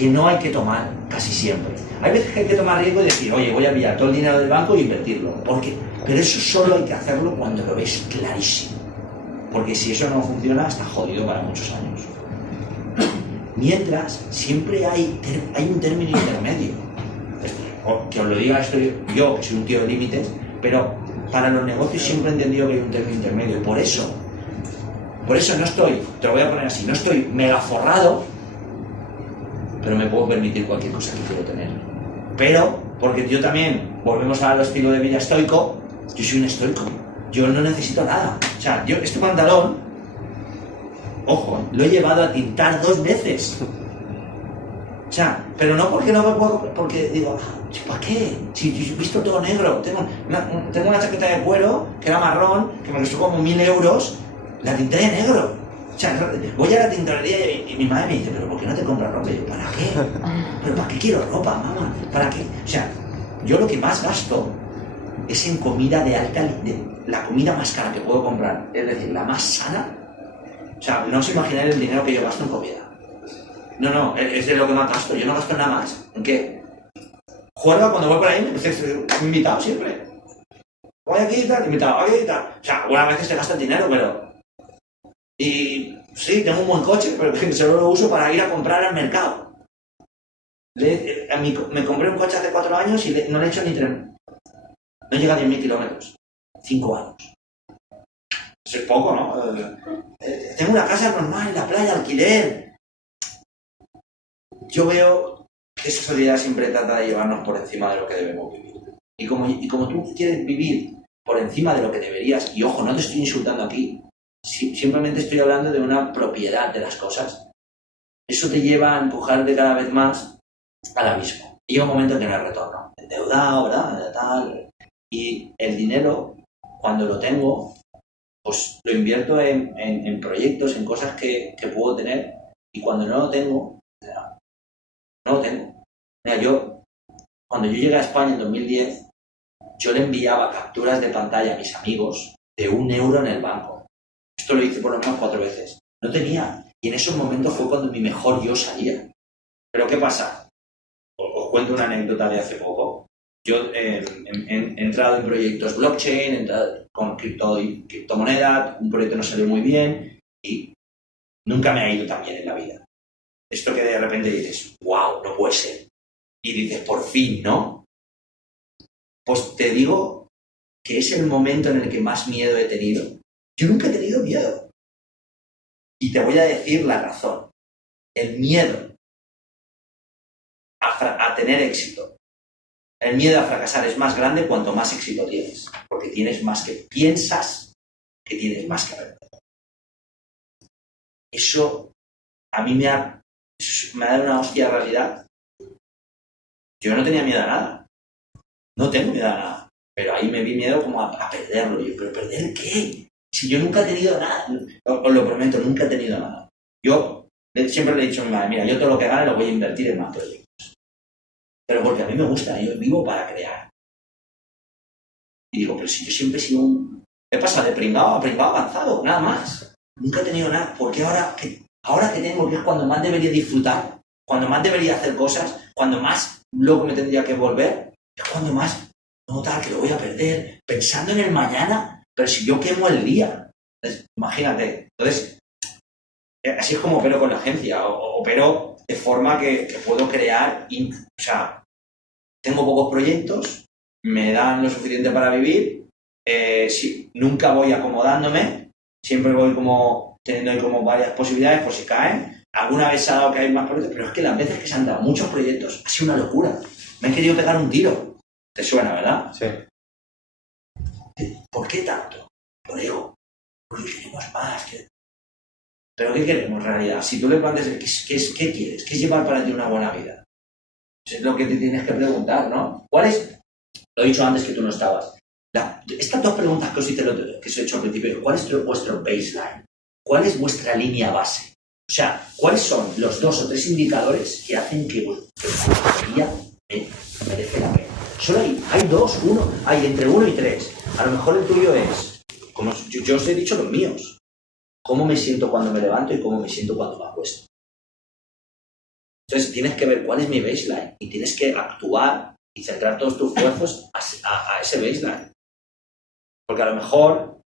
que no hay que tomar casi siempre. Hay veces que hay que tomar riesgo y decir, oye, voy a pillar todo el dinero del banco e invertirlo. Pero eso solo hay que hacerlo cuando lo ves clarísimo. Porque si eso no funciona, está jodido para muchos años. Mientras, siempre hay un término intermedio. Que os lo diga esto yo, que soy un tío de límites, pero para los negocios siempre he entendido que hay un término intermedio. Y por eso no estoy, te lo voy a poner así, no estoy mega forrado, pero me puedo permitir cualquier cosa que quiero tener. Pero, porque yo también, volvemos al estilo de vida estoico, yo soy un estoico. Yo no necesito nada. O sea, yo este pantalón, ojo, lo he llevado a tintar 2 veces. O sea, pero no porque no me puedo, porque digo, ¿para qué? Si yo he visto todo negro, tengo una chaqueta de cuero que era marrón, que me costó como 1.000 euros, la tinté de negro. O sea, voy a la tintorería y mi madre me dice, ¿pero por qué no te compras ropa? Y yo, ¿para qué? ¿Pero para qué quiero ropa, mamá? ¿Para qué? O sea, yo lo que más gasto es en comida de alta, la comida más cara que puedo comprar, es decir, la más sana. O sea, no os imagináis el dinero que yo gasto en comida. No, es de lo que más gasto. Yo no gasto nada más. ¿En qué? Juego cuando voy por ahí, me invitado siempre. Voy aquí y tal, invitado, aquí y tal. O sea, algunas veces se gasta el dinero, pero... Y sí, tengo un buen coche, pero solo lo uso para ir a comprar al mercado. Me compré un coche hace 4 años y no le he hecho ni 3. No llega a 10.000 kilómetros. 5 años. Eso es poco, ¿no? Tengo una casa normal en la playa, alquiler. Yo veo que esa sociedad siempre trata de llevarnos por encima de lo que debemos vivir. Y como tú quieres vivir por encima de lo que deberías, y ojo, no te estoy insultando aquí, simplemente estoy hablando de una propiedad de las cosas, eso te lleva a empujarte cada vez más al abismo. Y llega un momento en que no hay retorno. Endeudado, ¿verdad? Tal. Y el dinero, cuando lo tengo, pues lo invierto en proyectos, en cosas que puedo tener, y cuando no lo tengo, no lo tengo. Mira, cuando yo llegué a España en 2010, yo le enviaba capturas de pantalla a mis amigos de 1 euro en el banco. Esto lo hice por lo menos 4 veces. No tenía. Y en esos momentos fue cuando mi mejor yo salía. Pero ¿qué pasa? Os cuento una anécdota de hace poco. Yo he entrado en proyectos blockchain, he entrado con criptomonedas, un proyecto no salió muy bien y nunca me ha ido tan bien en la vida. Esto que de repente dices, wow, no puede ser. Y dices, por fin, ¿no? Pues te digo que es el momento en el que más miedo he tenido. Yo nunca he tenido miedo. Y te voy a decir la razón. El miedo a tener éxito. El miedo a fracasar es más grande cuanto más éxito tienes. Porque piensas que tienes más que perder. Eso a mí me ha dado una hostia de realidad. Yo no tenía miedo a nada. No tengo miedo a nada. Pero ahí me vi miedo como a perderlo. Yo, ¿pero perder qué? Si yo nunca he tenido nada. Os lo prometo, nunca he tenido nada. Yo siempre le he dicho a mi madre, mira, yo todo lo que gane lo voy a invertir en más proyectos. Pero porque a mí me gusta, yo vivo para crear. Y digo, pero si yo siempre he sido he pasado de pringado a pringado avanzado, nada más. Nunca he tenido nada. Porque ahora que tengo, que es cuando más debería disfrutar, cuando más debería hacer cosas, cuando más loco me tendría que volver, es cuando más notar que lo voy a perder, pensando en el mañana, pero si yo quemo el día. Entonces, imagínate. Entonces, así es como opero con la agencia, opero de forma que puedo crear, o sea, tengo pocos proyectos, me dan lo suficiente para vivir, nunca voy acomodándome, siempre voy como teniendo ahí como varias posibilidades por si caen. Alguna vez se ha dado que hay más proyectos, pero es que las veces que se han dado muchos proyectos ha sido una locura. Me han querido pegar un tiro. ¿Te suena, verdad? Sí. ¿Por qué tanto? Por ego. Porque queremos más. ¿Pero qué queremos en realidad? Si tú le planteas, ¿qué quieres? ¿Qué es llevar para ti una buena vida? Es lo que te tienes que preguntar, ¿no? ¿Cuál es? Lo he dicho antes que tú no estabas. Estas 2 preguntas que os hice que os he hecho al principio, ¿cuál es vuestro baseline? ¿Cuál es vuestra línea base? O sea, ¿cuáles son los 2 o 3 indicadores que hacen que vuestra vida merece la pena? Solo hay 2, 1, hay entre 1 y 3. A lo mejor el tuyo es, como yo os he dicho los míos, cómo me siento cuando me levanto y cómo me siento cuando me acuesto. Entonces tienes que ver cuál es mi baseline y tienes que actuar y centrar todos tus esfuerzos a ese baseline. Porque a lo mejor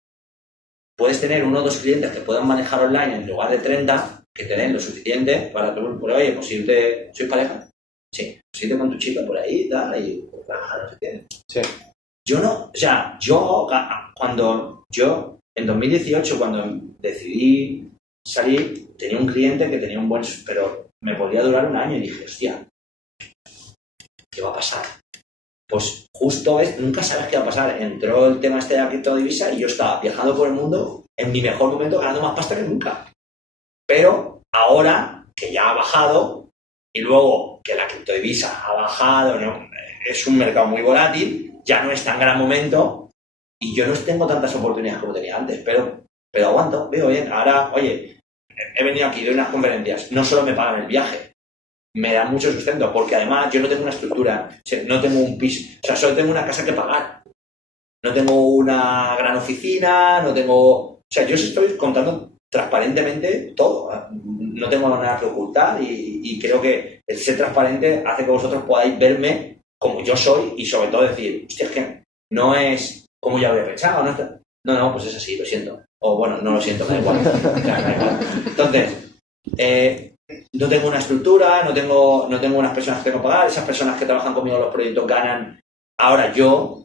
puedes tener 1 o 2 clientes que puedan manejar online en lugar de 30 que te den lo suficiente para tú, por oye, pues irte, ¿sois pareja? Sí, pues irte con tu chica por ahí, tal, y pues, no sé qué. Sí. Yo no, o sea, en 2018, cuando decidí salir, tenía un cliente que tenía un buen, pero me podía durar 1 año y dije, hostia, ¿qué va a pasar? Pues justo nunca sabes qué va a pasar. Entró el tema de la criptodivisa y yo estaba viajando por el mundo en mi mejor momento ganando más pasta que nunca. Pero ahora que ya ha bajado y luego que la criptodivisa ha bajado, ¿no? Es un mercado muy volátil, ya no es tan gran momento y yo no tengo tantas oportunidades como tenía antes, pero aguanto, veo bien. Ahora, oye, he venido aquí, doy unas conferencias, no solo me pagan el viaje, me dan mucho sustento, porque además yo no tengo una estructura, o sea, no tengo un piso, o sea, solo tengo una casa que pagar. No tengo una gran oficina, no tengo... O sea, yo os estoy contando transparentemente todo. No tengo nada que ocultar y creo que el ser transparente hace que vosotros podáis verme como yo soy y sobre todo decir, hostia, es que no es como yo habría pensado, no, pues es así, lo siento. O bueno, no lo siento, me da igual. Entonces, no tengo una estructura, no tengo unas personas que tengo que pagar, esas personas que trabajan conmigo en los proyectos ganan. Ahora yo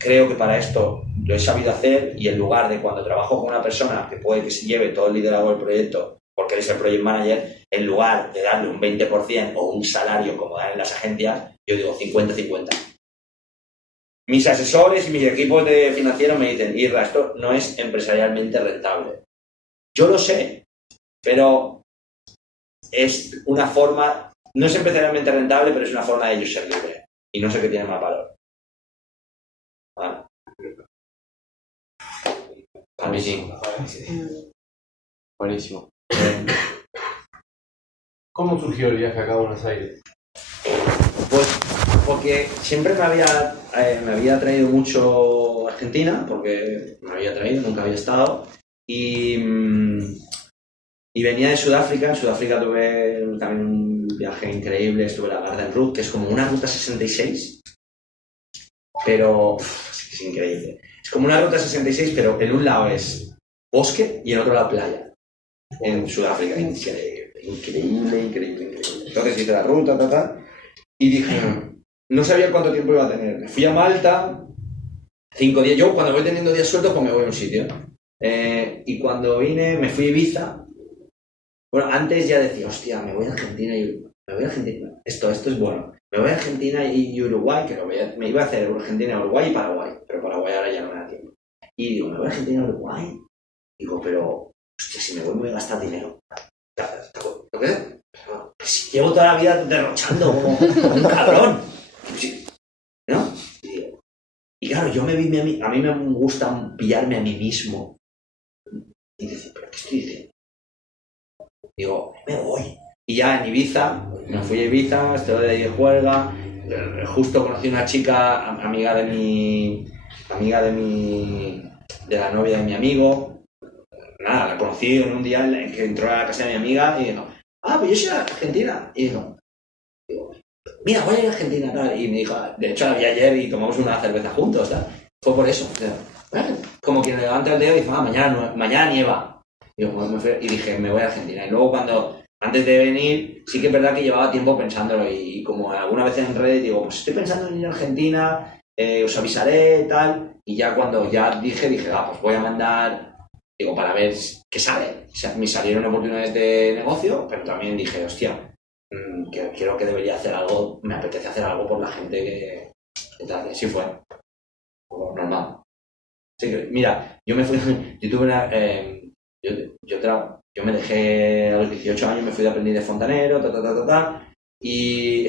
creo que para esto lo he sabido hacer y en lugar de cuando trabajo con una persona que puede que se lleve todo el liderazgo del proyecto porque eres el project manager, en lugar de darle un 20% o un salario como dan en las agencias, yo digo 50-50. Mis asesores y mis equipos de financieros me dicen, Isra, esto no es empresarialmente rentable. Yo lo sé, pero es una forma, no es empresarialmente rentable, pero es una forma de ellos ser libre. Y no sé qué tiene más valor. ¿Vale? A mí sí. Buenísimo. ¿Cómo surgió el viaje acá a Buenos Aires? Pues porque siempre me había traído mucho Argentina, porque me había traído, nunca había estado, y venía de Sudáfrica. En Sudáfrica tuve también un viaje increíble, estuve en la Garden Route, que es como una ruta 66, pero es increíble. Es como una ruta 66, pero en un lado es bosque y en otro lado playa. En Sudáfrica, increíble. Entonces hice la ruta, y dije, no sabía cuánto tiempo iba a tener. Me fui a Malta, 5 días. Yo cuando voy teniendo días sueltos, pues me voy a un sitio. Y cuando vine, me fui a Ibiza. Bueno, antes ya decía, hostia, me voy a Argentina y Esto es bueno. Me voy a Argentina y Uruguay, que me iba a hacer Argentina, Uruguay y Paraguay. Pero Paraguay ahora ya no me da tiempo. Y digo, me voy a Argentina y Uruguay. Digo, pero, hostia, si me voy a gastar dinero. ¿Lo qué? Pues llevo toda la vida derrochando como un cabrón. ¿No? Y claro, yo me vi a mí me gusta pillarme a mí mismo y decir, ¿pero qué estoy diciendo? Digo, me voy. Y ya en Ibiza, me fui a Ibiza, estuve de ahí de juerga, justo conocí una chica, amiga de la novia de mi amigo. Nada, la conocí en un día en que entró a la casa de mi amiga y dijo, pues yo soy de Argentina. Y dijo, mira, voy a ir a Argentina, tal. Y me dijo, de hecho la vi ayer y tomamos una cerveza juntos, tal. Fue por eso. Como quien levanta el dedo y dice, mañana nieva. Y dije, me voy a Argentina. Y luego antes de venir, sí que es verdad que llevaba tiempo pensándolo. Y como alguna vez en redes digo, pues estoy pensando en ir a Argentina, os avisaré, tal. Y ya cuando ya dije, pues voy a mandar, para ver qué sale. O sea, me salieron oportunidades de negocio, pero también dije, hostia, que creo que debería hacer algo, me apetece hacer algo por la gente que tal. Y así fue. Normal. Sí, mira, yo me fui, yo tuve una... Yo me dejé a los 18 años, me fui de aprendiz de fontanero, y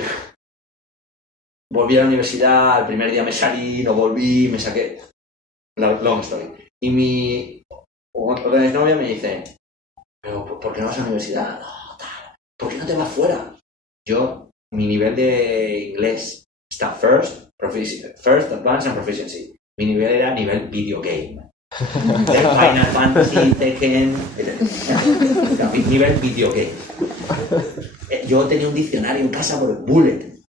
volví a la universidad, el primer día me salí, no volví, me saqué, long story. Y mi otra novia me dice, pero ¿por qué no vas a la universidad? No, tal, ¿por qué no te vas fuera? Mi nivel de inglés está first, advanced and proficiency. Mi nivel era nivel video game. De Final Fantasy, Tekken, nivel videogame. Yo tenía un diccionario en casa por Bullet.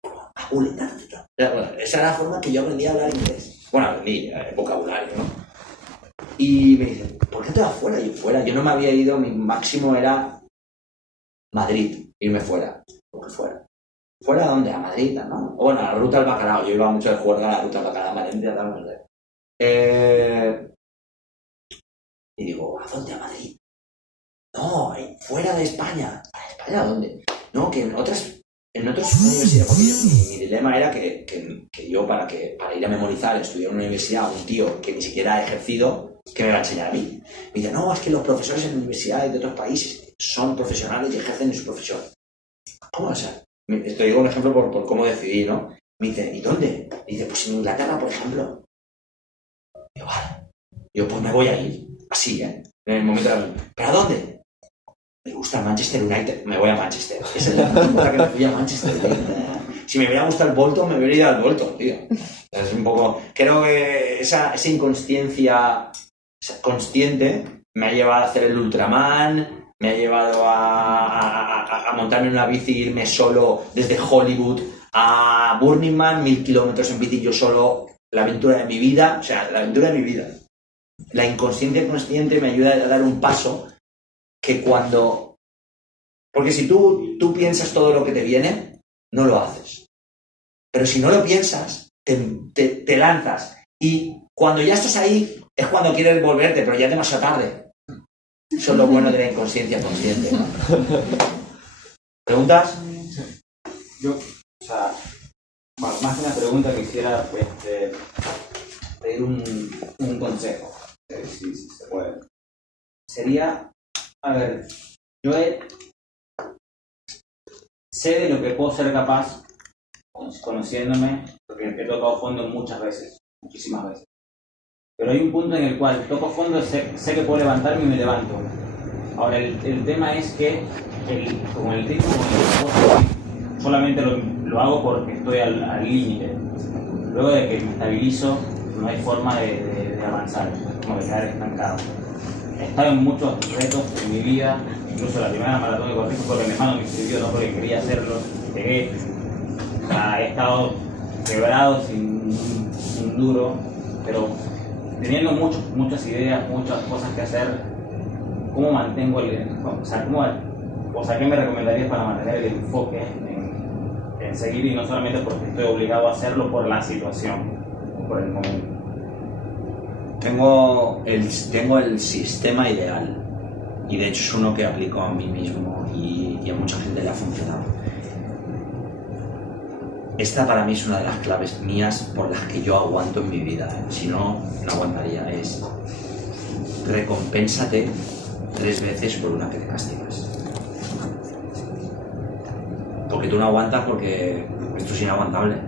Bullet. Bueno, esa era la forma que yo aprendí a hablar inglés. Bueno, aprendí vocabulario, ¿no? Y me dicen, ¿por qué te vas fuera? Yo fuera. Yo no me había ido, mi máximo era Madrid, irme fuera. ¿Por qué fuera? ¿Fuera a dónde? A Madrid, ¿no? O bueno, a la ruta del bacalao. Yo iba mucho de jugar a la ruta del bacalao, Valencia, tal, no sé. Y digo, ¿a dónde? ¿A Madrid? No, fuera de España. ¿A España dónde? No, que en otras universidades, porque mi dilema era que yo para ir a memorizar, estudiar en una universidad, un tío que ni siquiera ha ejercido, ¿qué me va a enseñar a mí? Me dice, no, es que los profesores en universidades de otros países son profesionales y ejercen su profesión. ¿Cómo va a ser? Te digo un ejemplo por cómo decidí, ¿no? Me dice, ¿y dónde? Dice, pues en Inglaterra, por ejemplo. Yo, vale. Yo, pues me voy a ir. Así, ¿eh? En el momento de... ¿Pero a dónde? Me gusta el Manchester United, me voy a Manchester. Esa es la cosa que me fui a Manchester. Si me hubiera gustado el Bolton, me hubiera ido al Bolton, tío. Es un poco... Creo que esa inconsciencia consciente me ha llevado a hacer el Ultraman, me ha llevado a montarme en una bici e irme solo desde Hollywood a Burning Man, 1000 kilómetros en bici yo solo, la aventura de mi vida, o sea, la aventura de mi vida. La inconsciencia consciente me ayuda a dar un paso que cuando... Porque si tú piensas todo lo que te viene, no lo haces. Pero si no lo piensas, te lanzas. Y cuando ya estás ahí, es cuando quieres volverte, pero ya es demasiado tarde. Eso es lo bueno de la inconsciencia consciente, ¿no? ¿Preguntas? Yo, o sea, bueno, más que una pregunta quisiera pedir un consejo, si se puede. Sería, a ver, yo sé de lo que puedo ser capaz conociéndome, porque he tocado fondo muchas veces, muchísimas veces. Pero hay un punto en el cual toco fondo, sé que puedo levantarme y me levanto. Ahora, el tema es que, como el tiempo, solamente lo hago porque estoy al límite. Luego de que me estabilizo, no hay forma de avanzar, como de quedar estancado. He estado en muchos retos en mi vida, incluso la primera maratón de Corrientes porque mi hermano me inscribió, no porque quería hacerlo, llegué. O sea, he estado quebrado, sin un duro, pero teniendo muchas ideas, muchas cosas que hacer, ¿cómo mantengo ¿qué me recomendarías para mantener el enfoque en seguir y no solamente porque estoy obligado a hacerlo por la situación, por el momento? Tengo el sistema ideal y de hecho es uno que aplico a mí mismo y a mucha gente le ha funcionado. Esta para mí es una de las claves mías por las que yo aguanto en mi vida, ¿eh? Si no, no aguantaría. Es recompénsate 3 veces por una que te castigas. Porque tú no aguantas porque esto es inaguantable.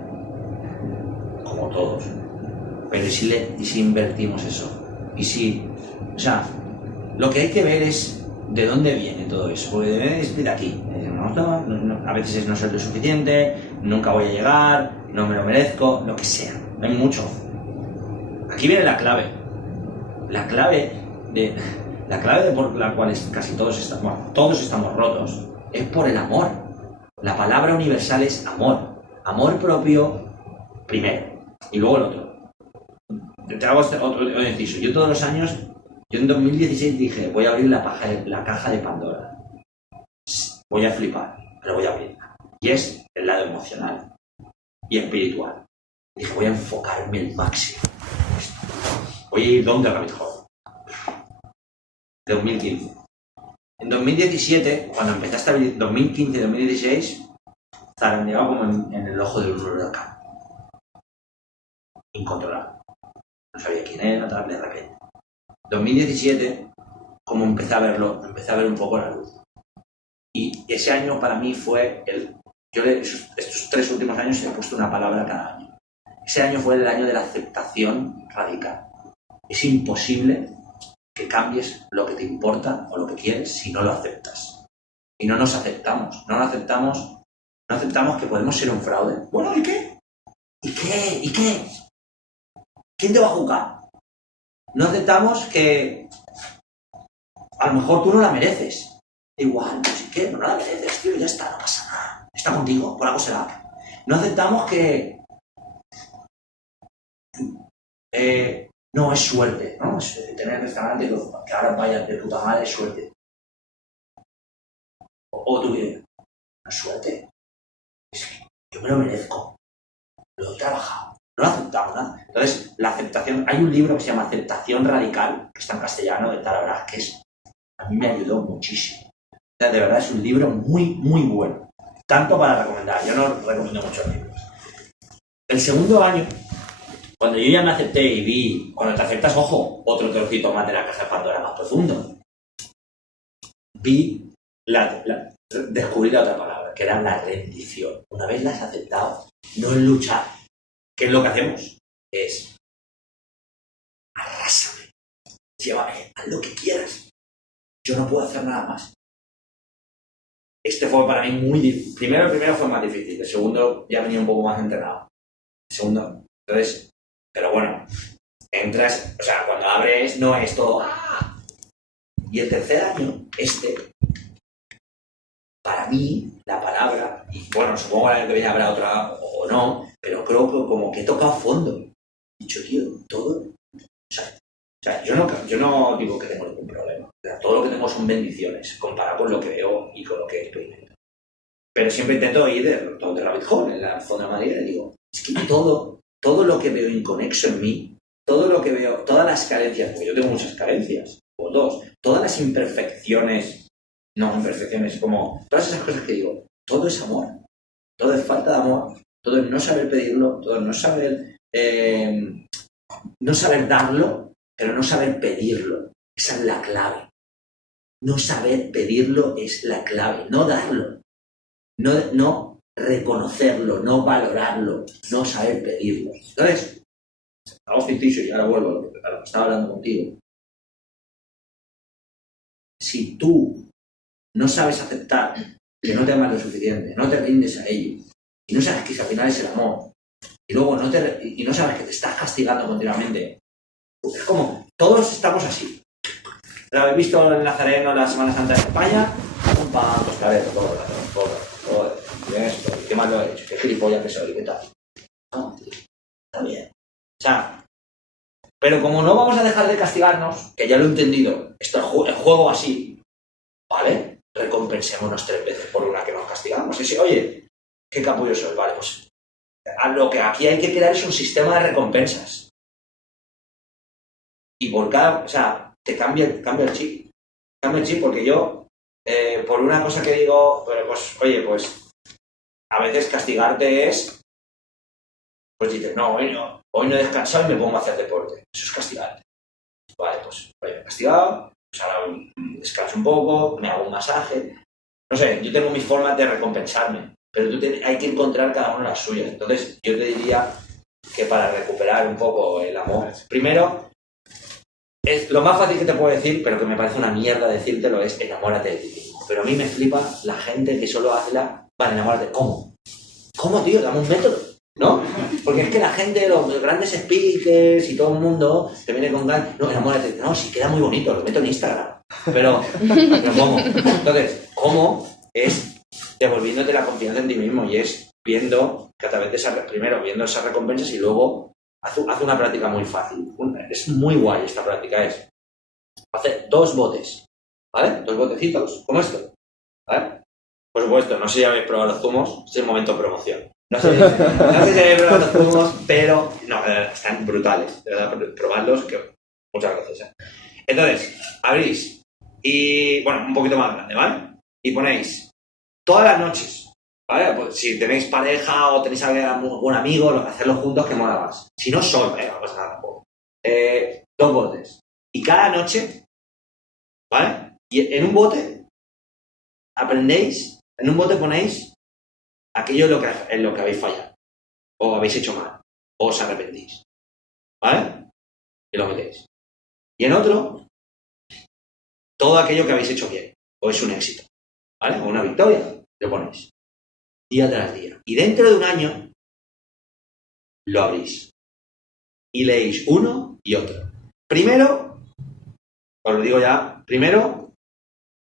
Como todos. Pero ¿y si invertimos eso? O sea, lo que hay que ver es de dónde viene todo eso. Porque debe de aquí. A veces no soy lo suficiente, nunca voy a llegar, no me lo merezco, lo que sea. Hay mucho. Aquí viene la clave. La clave por la cual casi todos estamos rotos es por el amor. La palabra universal es amor. Amor propio primero y luego el otro. Te hago otro inciso. Yo todos los años, yo en 2016 dije, voy a abrir la caja de Pandora. Voy a flipar, pero voy a abrirla. Y es el lado emocional y espiritual. Dije, voy a enfocarme el máximo. Voy a ir donde la mejor. 2015. En 2017, cuando empecé a estabilizar, 2015-2016, zarandeaba como en el ojo de un huracán. Incontrolable. No sabía quién era, tal, de repente. 2017, como empecé a ver un poco la luz. Y ese año para mí fue estos 3 últimos años he puesto una palabra cada año. Ese año fue el año de la aceptación radical. Es imposible que cambies lo que te importa o lo que quieres si no lo aceptas. Y no nos aceptamos. No aceptamos que podemos ser un fraude. Bueno, ¿y qué? ¿Y qué? ¿Quién te va a juzgar? No aceptamos que a lo mejor tú no la mereces. igual, no sé qué, no la mereces, tío, ya está, no pasa nada. Está contigo, por algo será. No aceptamos que... no, es suerte, ¿no? Es tener el restaurante que ahora vaya de puta madre, es suerte. O tú dices, no es suerte. Es que yo me lo merezco. Lo he trabajado. No lo aceptamos, ¿no? Entonces, la aceptación... Hay un libro que se llama Aceptación Radical, que está en castellano, de Tara Brach, que a mí me ayudó muchísimo. O sea, de verdad, es un libro muy, muy bueno. Tanto para recomendar. Yo no recomiendo muchos libros. El segundo año, cuando yo ya me acepté y vi... Cuando te aceptas, ojo, otro trocito más de la caja de Pandora más profundo. Vi descubrí la otra palabra, que era la rendición. Una vez la has aceptado, no es luchar. ¿Qué es lo que hacemos? Es arrásame, llévame, haz lo que quieras. Yo no puedo hacer nada más. Este fue para mí muy difícil. El primero fue más difícil, el segundo ya venía un poco más entrenado. El segundo, entonces, pero bueno, entras, o sea, cuando abres no es todo ¡ah! Y el tercer año, para mí, la palabra, y bueno, supongo que el año que viene habrá otra o no, pero creo que como que he tocado fondo. He dicho, tío, todo. O sea, yo no digo que tengo ningún problema. O sea, todo lo que tengo son bendiciones, comparado con lo que veo y con lo que experimento. Pero siempre intento ir de rabbit hole, en la zona madera, y digo, es que todo lo que veo inconexo en mí, todo lo que veo, todas las carencias, porque yo tengo muchas carencias, o dos, todas las imperfecciones, como todas esas cosas que digo, todo es amor, todo es falta de amor, todo es no saber pedirlo, todo es no saber darlo, pero no saber pedirlo. Esa es la clave. No saber pedirlo es la clave, no darlo, no reconocerlo, no valorarlo, no saber pedirlo. Entonces, hago ficticio y ahora vuelvo a lo que estaba hablando contigo. Si tú no sabes aceptar que no te amas lo suficiente, no te rindes a ello, y no sabes que al final es el amor, y luego no sabes que te estás castigando continuamente, pues es como, todos estamos así. ¿Lo habéis visto en Nazareno la Semana Santa de España? Un pan, tostarero, todo. Bien esto, ¿qué más lo he hecho? ¿Qué gilipollas que soy? ¿Qué tal? No, tío, está bien. O sea, pero como no vamos a dejar de castigarnos, que ya lo he entendido, esto es juego así, ¿vale? Recompensémonos 3 veces por una que nos castigamos. Y si, oye, qué capullo soy, vale, pues lo que aquí hay que crear es un sistema de recompensas. Y por cada, o sea, te cambia el chip. Cambia el chip porque yo, por una cosa que digo, pues, oye, pues, a veces castigarte es, pues dices, no, hoy no he descansado y me pongo a hacer deporte. Eso es castigarte. Vale, pues, oye, me he castigado, pues ahora descanso un poco, me hago un masaje. No sé, yo tengo mis formas de recompensarme, pero hay que encontrar cada uno las suyas. Entonces, yo te diría que para recuperar un poco el amor, primero, es lo más fácil que te puedo decir, pero que me parece una mierda decírtelo, es enamórate de ti mismo. Pero a mí me flipa la gente que solo hace vale, enamórate. ¿Cómo? ¿Cómo, tío? Dame un método, ¿no? Porque es que la gente, los grandes speakers y todo el mundo te viene con ganas, no, enamórate. No, sí queda muy bonito, lo meto en Instagram. Pero ¿cómo? Entonces, ¿cómo? Es devolviéndote la confianza en ti mismo y es viendo que a través de primero viendo esas recompensas y luego haz una práctica muy fácil. Es muy guay esta práctica, es hacer 2 botes, ¿vale? 2 botecitos, como esto, ¿vale? Por supuesto, no sé si habéis probado los zumos, es el momento de promoción. No sé si habéis probado los zumos, pero no, están brutales, de verdad, probadlos, que muchas gracias. Entonces, abrís y, bueno, un poquito más grande, ¿vale? Y ponéis todas las noches, ¿vale? Pues si tenéis pareja o tenéis algún amigo, hacerlo juntos que mola más. Si no solo, no pasa nada tampoco. 2 botes. Y cada noche, ¿vale? Y en un bote aprendéis, en un bote ponéis aquello en lo que habéis fallado, o habéis hecho mal, o os arrepentís, ¿vale? Y lo metéis. Y en otro, todo aquello que habéis hecho bien, o es un éxito, ¿vale? O una victoria, lo ponéis. Día tras día. Y dentro de un año, lo abrís. Y leéis uno y otro. Primero, os lo digo ya, primero,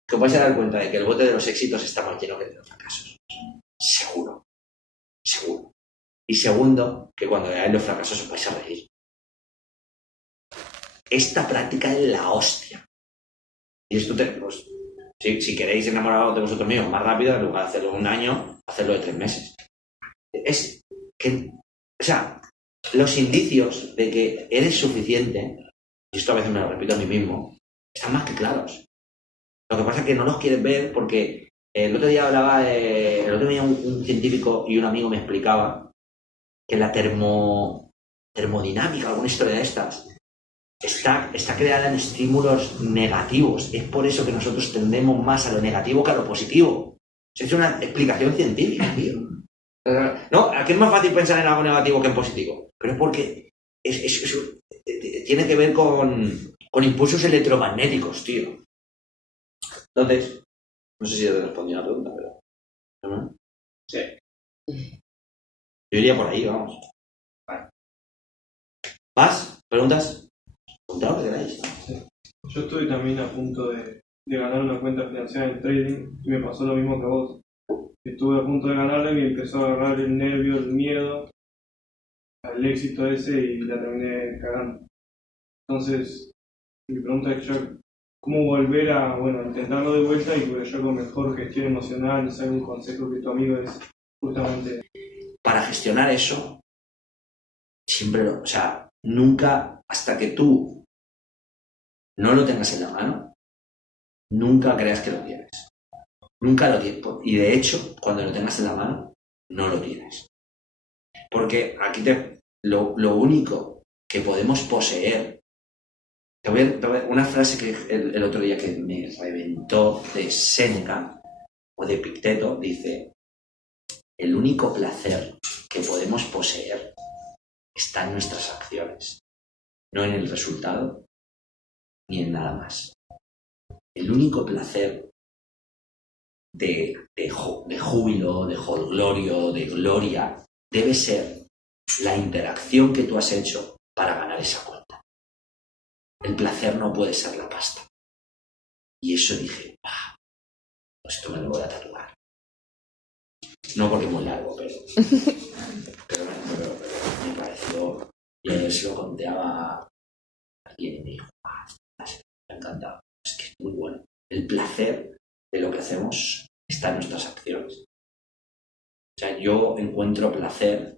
que os vais a dar cuenta de que el bote de los éxitos está más lleno que de los fracasos. Seguro. Y segundo, que cuando veáis los fracasos os vais a reír. Esta práctica es la hostia. Y esto pues, si queréis enamoraros de vosotros mismos más rápido, en lugar de hacerlo en un año, hacerlo de 3 meses. Es que, o sea, los indicios de que eres suficiente, y esto a veces me lo repito a mí mismo, están más que claros. Lo que pasa es que no los quieres ver porque el otro día un científico y un amigo me explicaba que la termodinámica, alguna historia de estas, está creada en estímulos negativos. Es por eso que nosotros tendemos más a lo negativo que a lo positivo. Es una explicación científica, tío. No, aquí es más fácil pensar en algo negativo que en positivo. Pero es porque tiene que ver con impulsos electromagnéticos, tío. Entonces, no sé si te respondí a la pregunta, pero... ¿no? Sí. Yo iría por ahí, vamos. Vale. ¿Más? ¿Preguntas? Preguntad lo que queráis. Sí. Yo estoy también a punto de ganar una cuenta financiera en trading y me pasó lo mismo que a vos. Estuve a punto de ganarla y me empezó a agarrar el nervio, el miedo al éxito ese y la terminé cagando. Entonces, mi pregunta es ¿cómo volver a intentarlo de vuelta y poder yo con mejor gestión emocional? No sé, algún consejo que tu amigo es justamente... Para gestionar eso, siempre nunca, hasta que tú no lo tengas en la mano, nunca creas que lo tienes. Nunca lo tienes. Y de hecho, cuando lo tengas en la mano, no lo tienes. Porque aquí lo único que podemos poseer. Te voy a una frase que el otro día que me reventó de Séneca o de Epicteto, dice: el único placer que podemos poseer está en nuestras acciones, no en el resultado ni en nada más. El único placer de júbilo, de jolgorio, de gloria, debe ser la interacción que tú has hecho para ganar esa cuenta. El placer no puede ser la pasta. Y eso dije, esto me lo voy a tatuar. No porque es muy largo, pero me pareció... Y ayer se lo conté a alguien y me dijo, me ha encantado. Es que es muy bueno. El placer de lo que hacemos está en nuestras acciones. O sea, yo encuentro placer.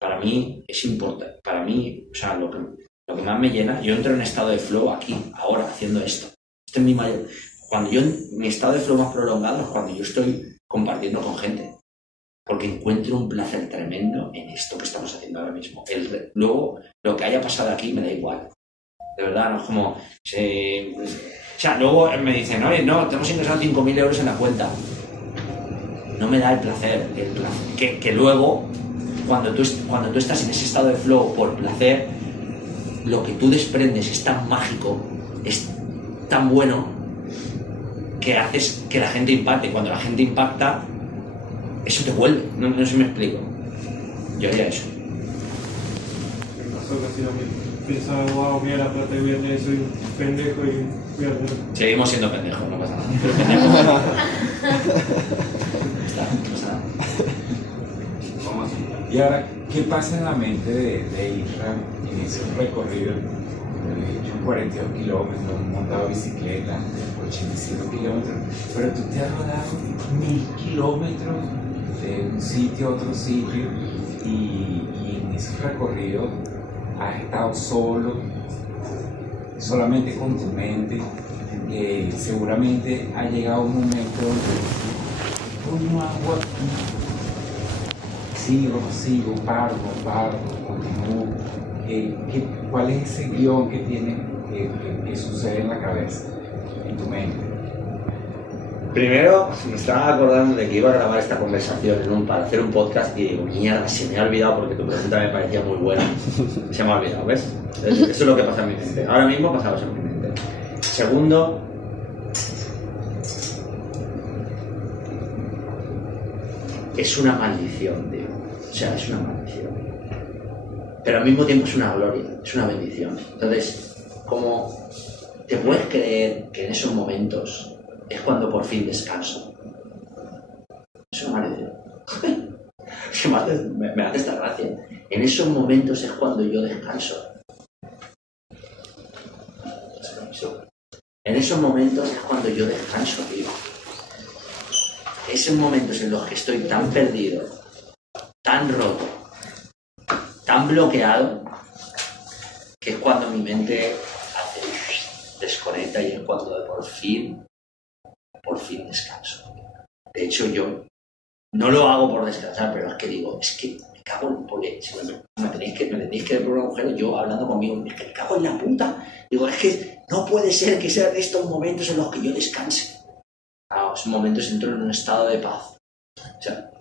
Para mí es importante. Para mí, o sea, lo que más me llena, yo entro en estado de flow aquí, ahora, haciendo esto. Este es mi mayor... mi estado de flow más prolongado es cuando yo estoy compartiendo con gente. Porque encuentro un placer tremendo en esto que estamos haciendo ahora mismo. Luego, lo que haya pasado aquí me da igual. De verdad, no es como... o sea, luego me dicen, oye, no, te hemos ingresado 5.000 euros en la cuenta. No me da el placer. Que luego, cuando tú estás en ese estado de flow por placer, lo que tú desprendes es tan mágico, es tan bueno, que haces que la gente impacte. Cuando la gente impacta, eso te vuelve. No sé si me explico. Yo haría eso. Me pasó casi lo mismo. Pensaba, wow, mira la plata que voy a tener, soy un pendejo y voy a tener... Seguimos siendo pendejos, no pasa nada. No pasa nada. ¿Cómo así? Y ahora, ¿qué pasa en la mente de Isra en ese recorrido? He hecho 42 kilómetros, montado bicicleta, 85 kilómetros, pero tú te has rodado 1.000 kilómetros de un sitio a otro sitio y en ese recorrido has estado solamente con tu mente. Seguramente ha llegado un momento donde no hago aquí, sigo, paro, continúo. ¿Cuál es ese guión que tiene que sucede en la cabeza, en tu mente? Primero, me estaba acordando de que iba a grabar esta conversación para hacer un podcast y digo, mierda, se me ha olvidado porque tu pregunta me parecía muy buena. Se me ha olvidado, ¿ves? Eso es lo que pasa en mi mente. Ahora mismo pasaba eso en mi mente. Segundo, es una maldición, tío. O sea, es una maldición. Pero al mismo tiempo es una gloria, es una bendición. Entonces, como te puedes creer que en esos momentos es cuando por fin descanso. Eso me parece. me hace esta gracia. En esos momentos es cuando yo descanso. En esos momentos es cuando yo descanso, tío. Esos momentos en los que estoy tan perdido, tan roto, tan bloqueado, que es cuando mi mente desconecta y es cuando por fin descanso. De hecho, yo no lo hago por descansar, pero es que digo, es que me cago en... Porque si me tenéis que ver por un agujero, yo hablando conmigo, es que me cago en la puta. Digo, es que no puede ser que sean estos momentos en los que yo descanse. Claro, esos momentos entro en un estado de paz. O sea,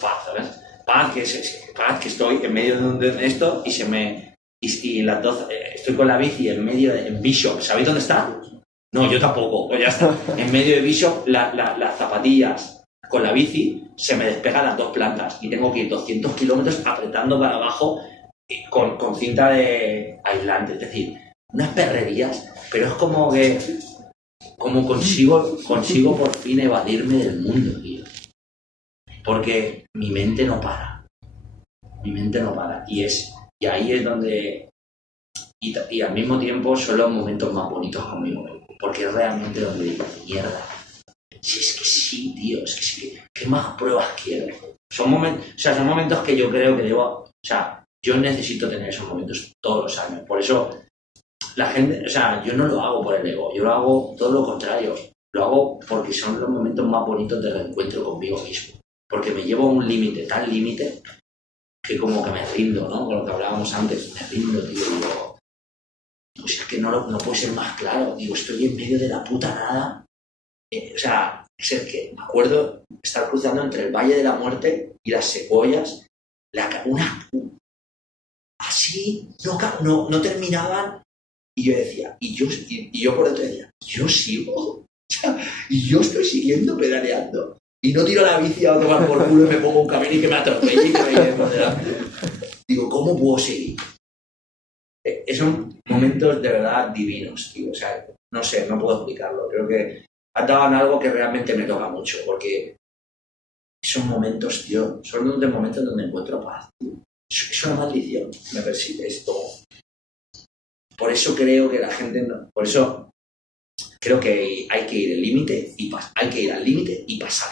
paz, ¿sabes? Paz que estoy en medio de esto y se me... Y las dos... estoy con la bici en medio en Bishop. ¿Sabéis dónde está? No, yo tampoco. Pues ya está. En medio de Bishop, las zapatillas con la bici se me despegan las dos plantas y tengo que ir 200 kilómetros apretando para abajo con cinta de aislante. Es decir, unas perrerías, pero es como que... Como consigo por fin evadirme del mundo, tío. Porque mi mente no para. Mi mente no para. Y ahí es donde... Y al mismo tiempo son los momentos más bonitos conmigo. Porque es realmente donde digo, mierda. Si es que sí, tío. Es que sí. ¿Qué más pruebas quiero? Son momentos que yo creo que debo... O sea, yo necesito tener esos momentos todos los años. Por eso... La gente, o sea, yo no lo hago por el ego, yo lo hago todo lo contrario. Lo hago porque son los momentos más bonitos del encuentro conmigo mismo. Porque me llevo a un límite, tal límite, que como que me rindo, ¿no? Con lo que hablábamos antes, me rindo, tío. Digo, pues es que no puede ser más claro. Digo, estoy en medio de la puta nada. O sea, es el que me acuerdo estar cruzando entre el Valle de la Muerte y las Secuoyas. Así, no terminaban. Y yo decía, y yo por dentro decía, yo sigo, o sea, y yo estoy siguiendo pedaleando. Y no tiro la bici a tomar por culo y me pongo un camino y que me atropelle y que me lleve por delante. Digo, ¿cómo puedo seguir? Son momentos de verdad divinos, tío. O sea, no sé, no puedo explicarlo. Creo que has dado en algo que realmente me toca mucho, porque esos momentos, tío, son los momentos donde encuentro paz, tío. Es una maldición, me persigue esto. Por eso creo que la gente no... Por eso creo que hay que ir al límite y pasar.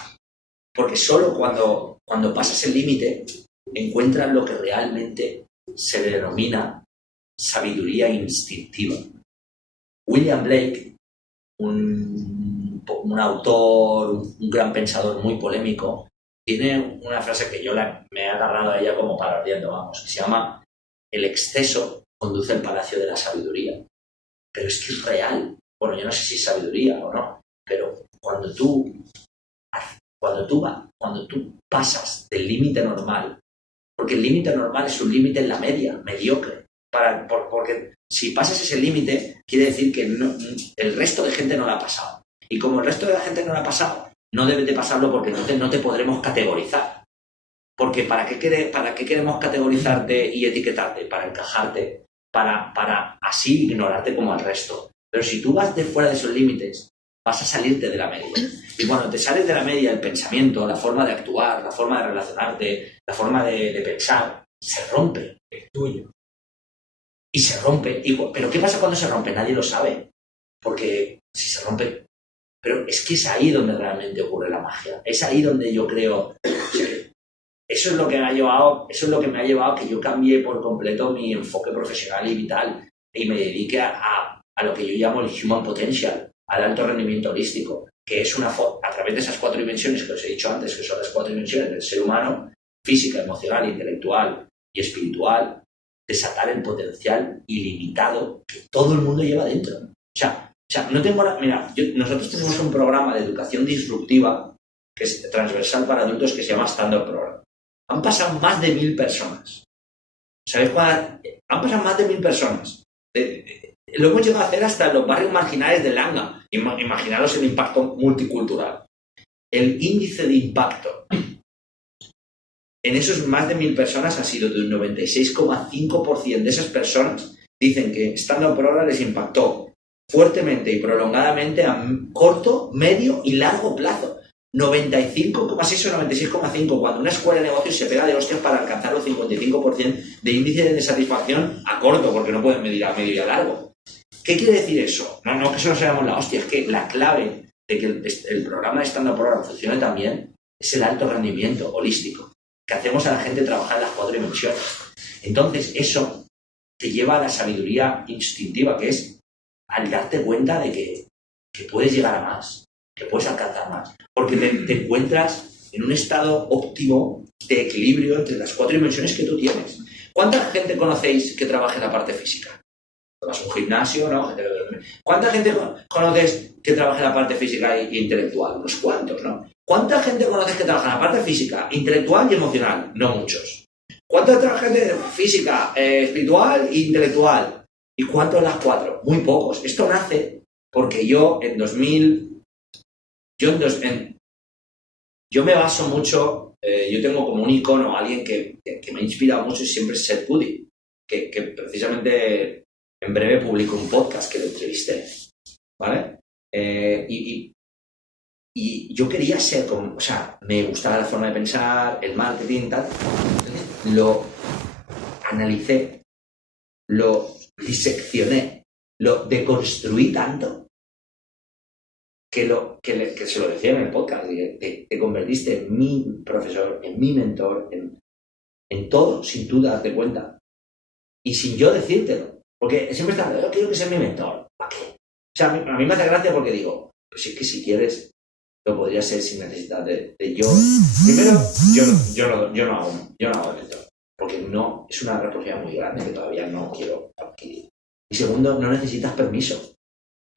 Porque solo cuando pasas el límite encuentras lo que realmente se le denomina sabiduría instintiva. William Blake, un autor, un gran pensador muy polémico, tiene una frase que yo me he agarrado a ella como parodiando, vamos, que se llama: el exceso conduce al palacio de la sabiduría. Pero es que es real. Bueno, yo no sé si es sabiduría o no, pero cuando tú pasas del límite normal, porque el límite normal es un límite en la media, mediocre, porque si pasas ese límite, quiere decir que el resto de gente no lo ha pasado. Y como el resto de la gente no lo ha pasado, no debes de pasarlo porque entonces no te podremos categorizar. Porque ¿para qué queremos categorizarte y etiquetarte? Para encajarte, para así ignorarte como al resto. Pero si tú vas de fuera de esos límites, vas a salirte de la media. Y cuando te sales de la media, el pensamiento, la forma de actuar, la forma de relacionarte, la forma de pensar, se rompe. El tuyo. Y se rompe. ¿Pero qué pasa cuando se rompe? Nadie lo sabe. Porque si se rompe... Pero es que es ahí donde realmente ocurre la magia. Es ahí donde yo creo... Eso es lo que me ha llevado a que yo cambie por completo mi enfoque profesional y vital y me dedique a lo que yo llamo el human potential, al alto rendimiento holístico, que es a través de esas 4 dimensiones que os he dicho antes, que son las 4 dimensiones del ser humano, física, emocional, intelectual y espiritual, desatar el potencial ilimitado que todo el mundo lleva dentro. O sea no tengo... Mira, nosotros tenemos un programa de educación disruptiva que es transversal para adultos que se llama Stand-Up Program. Han pasado más de 1000 personas. ¿Sabéis cuál? Han pasado más de 1000 personas. Lo hemos llegado a hacer hasta en los barrios marginales de Langa. Imaginaros el impacto multicultural. El índice de impacto en esos más de 1000 personas ha sido de un 96,5%. De esas personas dicen que Stand-Up Program les impactó fuertemente y prolongadamente a corto, medio y largo plazo. 95,6 o 96,5 cuando una escuela de negocios se pega de hostias para alcanzar los 55% de índice de satisfacción a corto, porque no pueden medir a medio y a largo. ¿Qué quiere decir eso? No que solo seamos la hostia, es que la clave de que el programa de Stand Up Program funcione también es el alto rendimiento holístico, que hacemos a la gente trabajar en las 4 dimensiones. Entonces, eso te lleva a la sabiduría instintiva, que es al darte cuenta de que puedes llegar a más, que puedes alcanzar más, porque te encuentras en un estado óptimo de equilibrio entre las 4 dimensiones que tú tienes. ¿Cuánta gente conocéis que trabaja en la parte física? Vas a un gimnasio, ¿no? ¿Cuánta gente conoces que trabaja en la parte física e intelectual? Unos cuantos, ¿no? ¿Cuánta gente conoces que trabaja en la parte física, intelectual y emocional? No muchos. ¿Cuánta gente física, espiritual e intelectual? ¿Y cuántos en las 4? Muy pocos. Esto nace porque yo me baso mucho, yo tengo como un icono, alguien que me ha inspirado mucho y siempre es Seth Godin, que precisamente en breve publico un podcast que lo entrevisté, ¿vale? Y yo quería ser como, o sea, me gustaba la forma de pensar, el marketing, tal. Entonces lo analicé, lo diseccioné, lo deconstruí tanto que se lo decía en el podcast, te convertiste en mi profesor, en mi mentor, en todo, sin tú darte cuenta. Y sin yo decírtelo. Porque siempre está, yo quiero que sea mi mentor. ¿Para qué? O sea, a mí me hace gracia porque digo, pues es que si quieres, lo podría ser sin necesidad de yo. Primero, yo no hago de mentor. Porque no, es una responsabilidad muy grande que todavía no quiero adquirir. Y segundo, no necesitas permiso.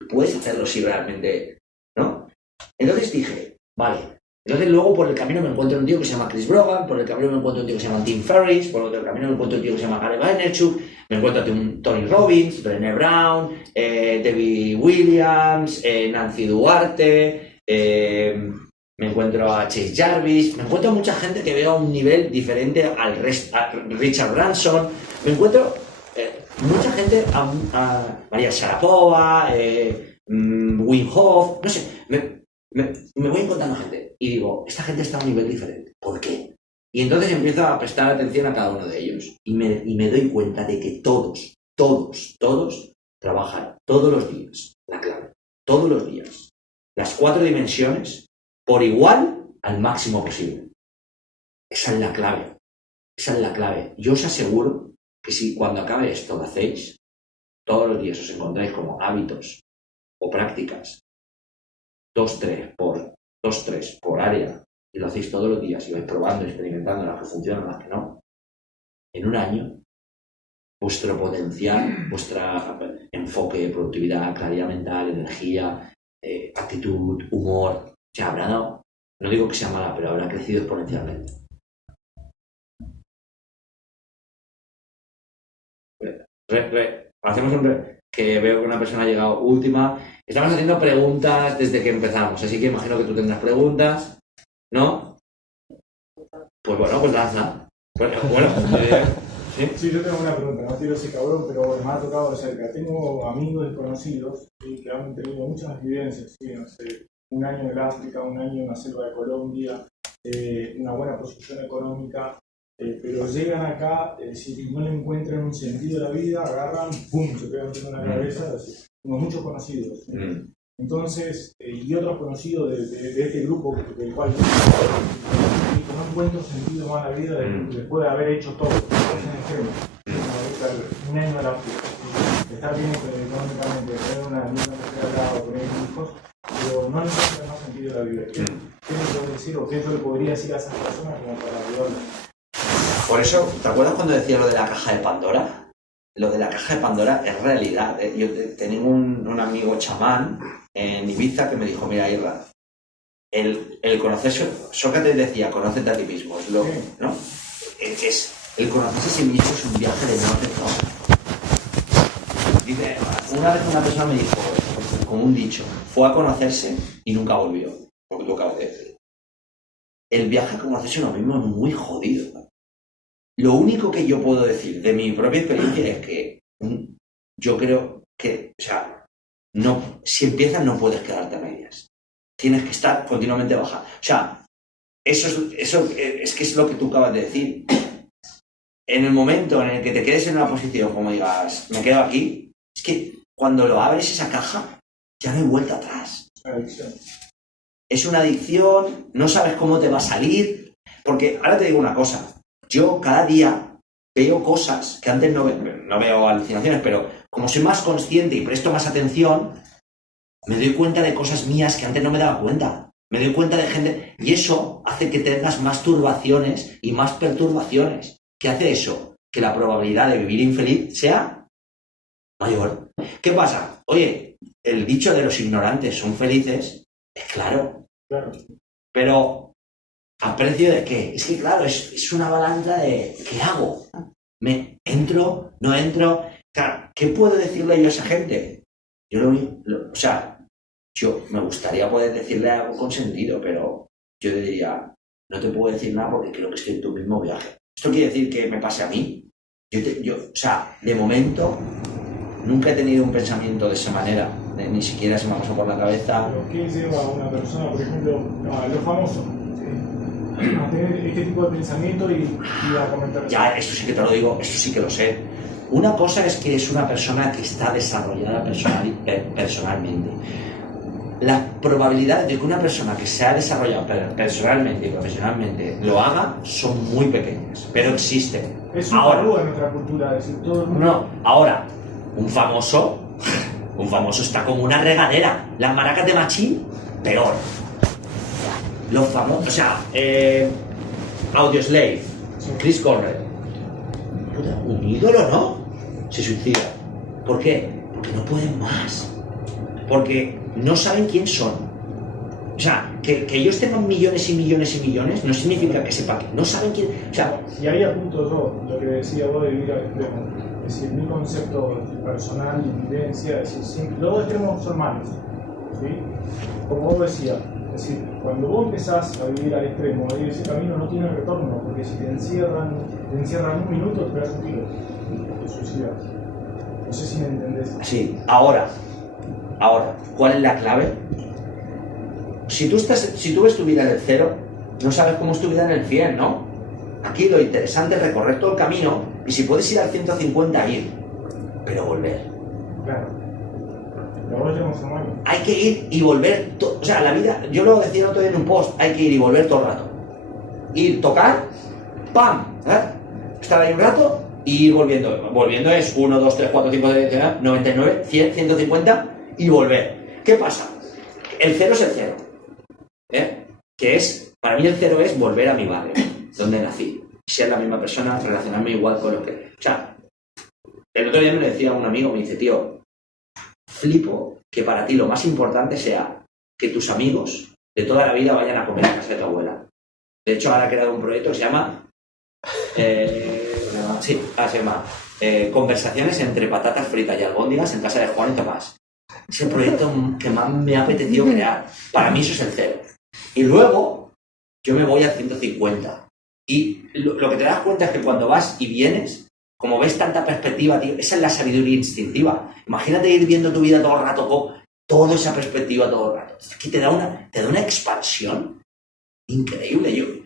Puedes hacerlo si realmente, ¿no? Entonces dije, vale. Entonces luego por el camino me encuentro un tío que se llama Chris Brogan, por el camino me encuentro un tío que se llama Tim Ferriss, por el camino me encuentro un tío que se llama Gary Vaynerchuk, me encuentro a un Tony Robbins, Brené Brown, Debbie Williams, Nancy Duarte, me encuentro a Chase Jarvis, me encuentro a mucha gente que veo a un nivel diferente a Richard Branson, me encuentro mucha gente a María Sharapova, Wim Hof, no sé, me voy encontrando gente y digo, esta gente está a un nivel diferente. ¿Por qué? Y entonces empiezo a prestar atención a cada uno de ellos y me doy cuenta de que todos trabajan todos los días, la clave, todos los días, las 4 dimensiones por igual al máximo posible. Esa es la clave, esa es la clave. Yo os aseguro que si cuando acabe esto lo hacéis, todos los días os encontráis como hábitos o prácticas 2-3 por área y lo hacéis todos los días y vais probando, experimentando las que funcionan, las que no, en un año vuestro potencial, vuestro enfoque, productividad, claridad mental, energía, actitud, humor, se habrá dado, no digo que sea mala, pero habrá crecido exponencialmente. Hacemos que veo que una persona ha llegado última. Estamos haciendo preguntas desde que empezamos, así que imagino que tú tendrás preguntas, ¿no? Pues bueno, pues lanza. Sí, yo tengo una pregunta, no quiero ser cabrón, pero me ha tocado de cerca. Tengo amigos desconocidos que han tenido muchas vivencias, ¿sí? No sé, un año en el África, un año en la selva de Colombia, una buena posición económica, pero llegan acá, si no le encuentran un sentido a la vida, agarran, ¡pum!, se pegan en la cabeza, así, como muchos conocidos. ¿Sí? Entonces, y otros conocidos de este grupo del cual no encuentro sentido más a la vida después de haber hecho todo, un año en la África, estar bien económicamente, tener una niña que al lado, tener hijos, pero no encuentro más sentido a la vida. ¿Qué me puedo decir o qué yo le podría decir a esas personas como para ayudarlas? Por eso, ¿te acuerdas cuando decía lo de la caja de Pandora? Lo de la caja de Pandora es realidad. Yo tenía un amigo chamán en Ibiza que me dijo, mira, Irra, el conocerse, Sócrates decía, conócete a ti mismo, es lo, ¿no? El conocerse a sí mismo es un viaje de no retorno. Dice, una vez una persona me dijo, como un dicho, fue a conocerse y nunca volvió, porque tú acabas de decir. El viaje a conocerse a uno mismo es muy jodido, ¿no? Lo único que yo puedo decir de mi propia experiencia es que yo creo que, o sea, si empiezas no puedes quedarte a medias. Tienes que estar continuamente bajando. O sea, eso es que es lo que tú acabas de decir. En el momento en el que te quedes en una posición como digas, me quedo aquí, es que cuando lo abres esa caja, ya no hay vuelta atrás. Es una adicción, no sabes cómo te va a salir. Porque ahora te digo una cosa, yo cada día veo cosas que antes no veo alucinaciones, pero como soy más consciente y presto más atención, me doy cuenta de cosas mías que antes no me daba cuenta. Me doy cuenta de gente, y eso hace que tengas más turbaciones y más perturbaciones. ¿Qué hace eso? Que la probabilidad de vivir infeliz sea mayor. ¿Qué pasa? Oye, el dicho de los ignorantes son felices, es claro. Pero, ¿a precio de qué? Es que claro, es una balanza de ¿qué hago? ¿Me entro? ¿No entro? Claro, ¿qué puedo decirle yo a esa gente? Yo yo me gustaría poder decirle algo con sentido, pero yo le diría, no te puedo decir nada porque creo que estoy en tu mismo viaje. ¿Esto quiere decir que me pase a mí? De momento, nunca he tenido un pensamiento de esa manera. Ni siquiera se me ha pasado por la cabeza. ¿Pero qué lleva a una persona, por ejemplo, a los famosos, a tener este tipo de pensamiento y a comentar? Ya, esto sí que te lo digo, esto sí que lo sé. Una cosa es que es una persona que está desarrollada personalmente. Las probabilidades de que una persona que se ha desarrollado personalmente y profesionalmente lo haga son muy pequeñas, pero existen. Es un tabú en nuestra cultura, es decir, todo el mundo... No, ahora, un famoso está como una regadera. Las maracas de Machín, peor. Los famosos, o sea, Audioslave, Chris Cornell. Un ídolo, ¿no? Se suicida. ¿Por qué? Porque no pueden más. Porque no saben quién son. O sea, que ellos tengan millones y millones y millones no significa que sepan que no saben quién. O sea, y ahí apunto yo lo que decía vos de vivir al extremo. Es decir, mi concepto personal y vivencia, es decir, los dos extremos son malos. ¿Sí? Como vos decías, es decir, cuando vos empezás a vivir al extremo, ahí ese camino no tiene retorno, porque si te encierran un minuto, te das un tiro, te suicidas. No sé si me entendés. Sí, ahora, ¿cuál es la clave? Si tú ves tu vida en el 0, no sabes cómo es tu vida en el 100, ¿no? Aquí lo interesante es recorrer todo el camino y si puedes ir al 150, ir, pero volver. Claro. Luego tenemos un año. Hay que ir y volver, o sea, la vida, yo lo decía el otro día en un post, hay que ir y volver todo el rato. Ir, tocar, ¡pam! Estar ahí un rato y ir volviendo. Volviendo es 1, 2, 3, 4, 5, 6, 7, 99, 100, 150 y volver. ¿Qué pasa? El 0 es el 0. Que es, para mí el 0 es volver a mi barrio, donde nací. Ser la misma persona, relacionarme igual con lo que... O sea, el otro día me lo decía un amigo, me dice, tío, flipo que para ti lo más importante sea que tus amigos de toda la vida vayan a comer a casa de tu abuela. De hecho, ahora ha creado un proyecto que se llama... se llama Conversaciones entre patatas fritas y albóndigas en casa de Juan y Tomás. Es el proyecto que más me ha apetecido crear. Para mí eso es el 0. Y luego yo me voy al 150. Y lo que te das cuenta es que cuando vas y vienes, como ves tanta perspectiva, tío, esa es la sabiduría instintiva. Imagínate ir viendo tu vida todo el rato con toda esa perspectiva todo el rato. Es que te da una expansión increíble.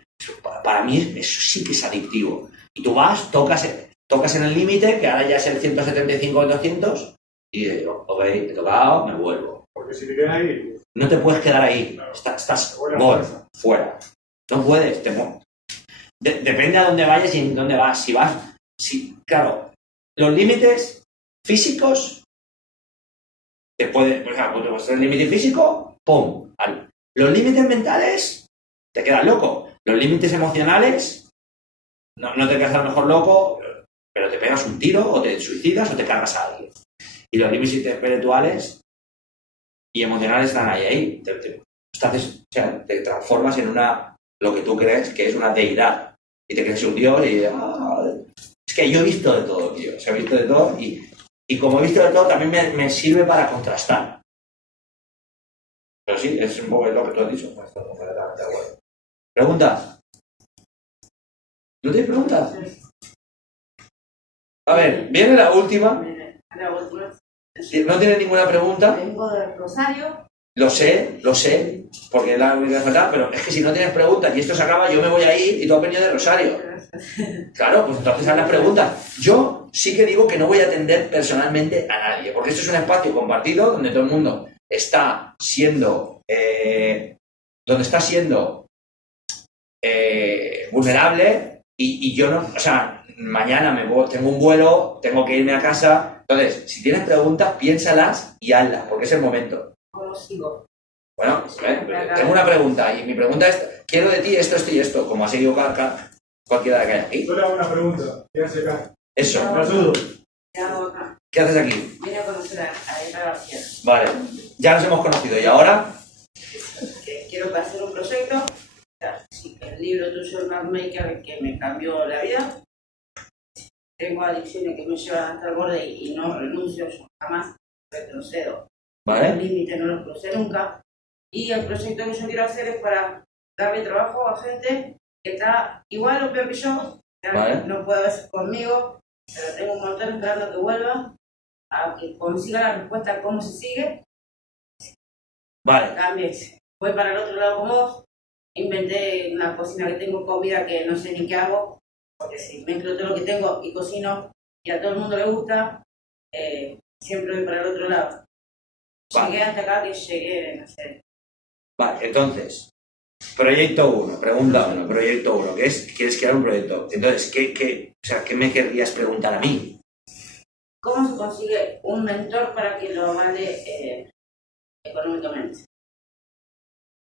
Para mí eso sí que es adictivo. Y tú vas, tocas en el límite, que ahora ya es el 175 o 200, y digo, ok, he tocado, me vuelvo. Porque si te quedas ahí... No te puedes quedar ahí. Claro. Estás fuera. No puedes. Depende a dónde vayas y en dónde vas. Claro, los límites físicos te puede, por ejemplo, el límite físico, ¡pum! Los límites mentales te quedas loco. Los límites emocionales no te quedas a lo mejor loco, pero te pegas un tiro o te suicidas o te cargas a alguien. Y los límites espirituales y emocionales están ahí. Te transformas en lo que tú crees que es una deidad. Y te crees un dios y... es que yo he visto de todo, tío. He visto de todo y como he visto de todo también me sirve para contrastar. Pero sí, es un poco lo que tú has dicho. Estoy completamente de acuerdo. ¿Preguntas? ¿No tienes preguntas? A ver, viene la última. ¿No tienes ninguna pregunta? Vengo de Rosario. Lo sé, porque es la única verdad, pero es que si no tienes preguntas y esto se acaba, yo me voy a ir y tú has venido de Rosario. Claro, pues entonces haz las preguntas. Yo sí que digo que no voy a atender personalmente a nadie, porque esto es un espacio compartido donde todo el mundo está siendo vulnerable y yo no, o sea, mañana tengo un vuelo, tengo que irme a casa. Entonces, si tienes preguntas, piénsalas y hazlas, porque es el momento. ¿Cómo sigo? Bueno, tengo una pregunta y mi pregunta es, quiero de ti esto y esto, como ha seguido cualquiera de que haya aquí. Yo le hago una pregunta, ¿qué hace acá? Eso. Me ayudo. ¿Qué hago acá? ¿Qué haces aquí? Vine a conocer a Eva García. Vale, ya nos hemos conocido y ahora... Quiero hacer un proyecto, el libro tuyo, el Mapmaker, que me cambió la vida. Tengo adicciones que me llevan hasta el borde y no renuncio, yo jamás retrocedo. Vale. El límite no lo crucé nunca. Y el proyecto que yo quiero hacer es para darle trabajo a gente que está igual o peor que yo, que vale. No puede verse conmigo, pero tengo un montón esperando que vuelva, a que consiga la respuesta a cómo se sigue. Vale. Cambies. Voy para el otro lado como vos. Inventé una cocina que tengo comida que no sé ni qué hago, porque si mezclo todo lo que tengo y cocino y a todo el mundo le gusta, siempre voy para el otro lado. Vale. Llegué hasta acá que llegué, no sé. Vale, entonces, proyecto 1, pregunta 1, proyecto 1, ¿qué es? ¿Quieres crear un proyecto? Entonces, ¿qué me querrías preguntar a mí? ¿Cómo se consigue un mentor para que lo vale económicamente?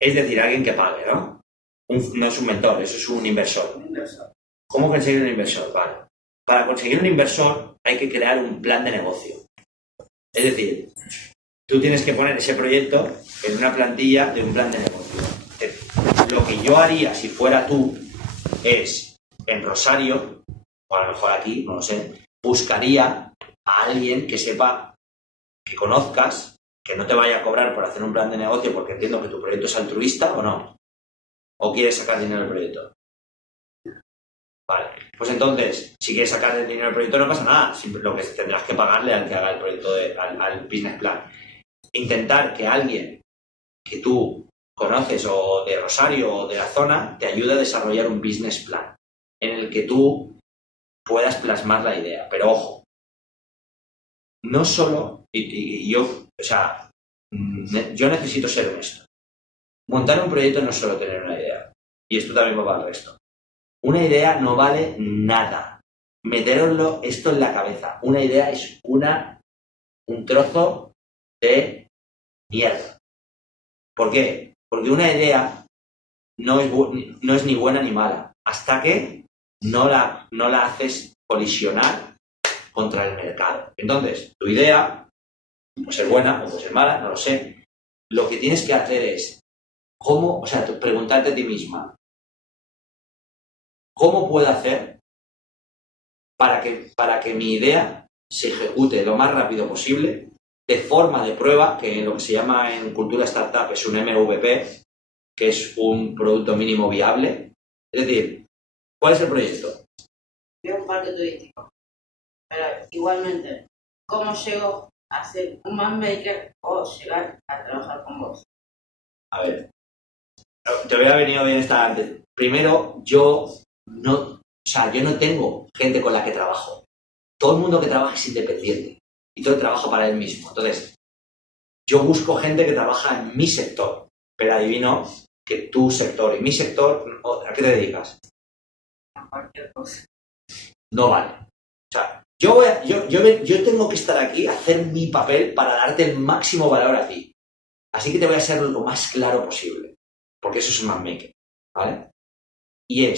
Es decir, alguien que pague, ¿no? No es un mentor, eso es un inversor. Un inversor. ¿Cómo conseguir un inversor? Vale. Para conseguir un inversor hay que crear un plan de negocio. Es decir, tú tienes que poner ese proyecto en una plantilla de un plan de negocio. Lo que yo haría si fuera tú es, en Rosario, o a lo mejor aquí, no lo sé, buscaría a alguien que sepa, que conozcas, que no te vaya a cobrar por hacer un plan de negocio, porque entiendo que tu proyecto es altruista o no. ¿O quieres sacar dinero del proyecto? Vale, pues entonces, si quieres sacar dinero del proyecto no pasa nada, lo que tendrás que pagarle al que haga el proyecto, al business plan. Intentar que alguien que tú conoces o de Rosario o de la zona te ayude a desarrollar un business plan en el que tú puedas plasmar la idea. Pero ojo, no solo, y yo, o sea, yo necesito ser honesto. Montar un proyecto no es solo tener una idea, y esto también va para el resto. Una idea no vale nada. Meteroslo esto en la cabeza. Una idea es un trozo de mierda. ¿Por qué? Porque una idea no es ni buena ni mala, hasta que no la haces colisionar contra el mercado. Entonces, tu idea puede ser buena o puede ser mala, no lo sé. Lo que tienes que hacer es preguntarte a ti misma, ¿cómo puedo hacer para que mi idea se ejecute lo más rápido posible, de forma de prueba, que lo que se llama en cultura startup es un MVP, que es un producto mínimo viable? Es decir, ¿cuál es el proyecto? Es un parque turístico. Pero igualmente, ¿cómo llego a ser un Mapmaker o llegar a trabajar con vos? A ver, te hubiera venido bien esta antes. Primero, yo no tengo gente con la que trabajo. Todo el mundo que trabaja es independiente y todo trabaja para él mismo. Entonces, yo busco gente que trabaja en mi sector, pero adivino que tu sector y mi sector, ¿a qué te dedicas? A cualquier cosa. No vale. O sea, yo tengo que estar aquí, hacer mi papel para darte el máximo valor a ti. Así que te voy a ser lo más claro posible, porque eso es un Mapmaker, ¿vale? Y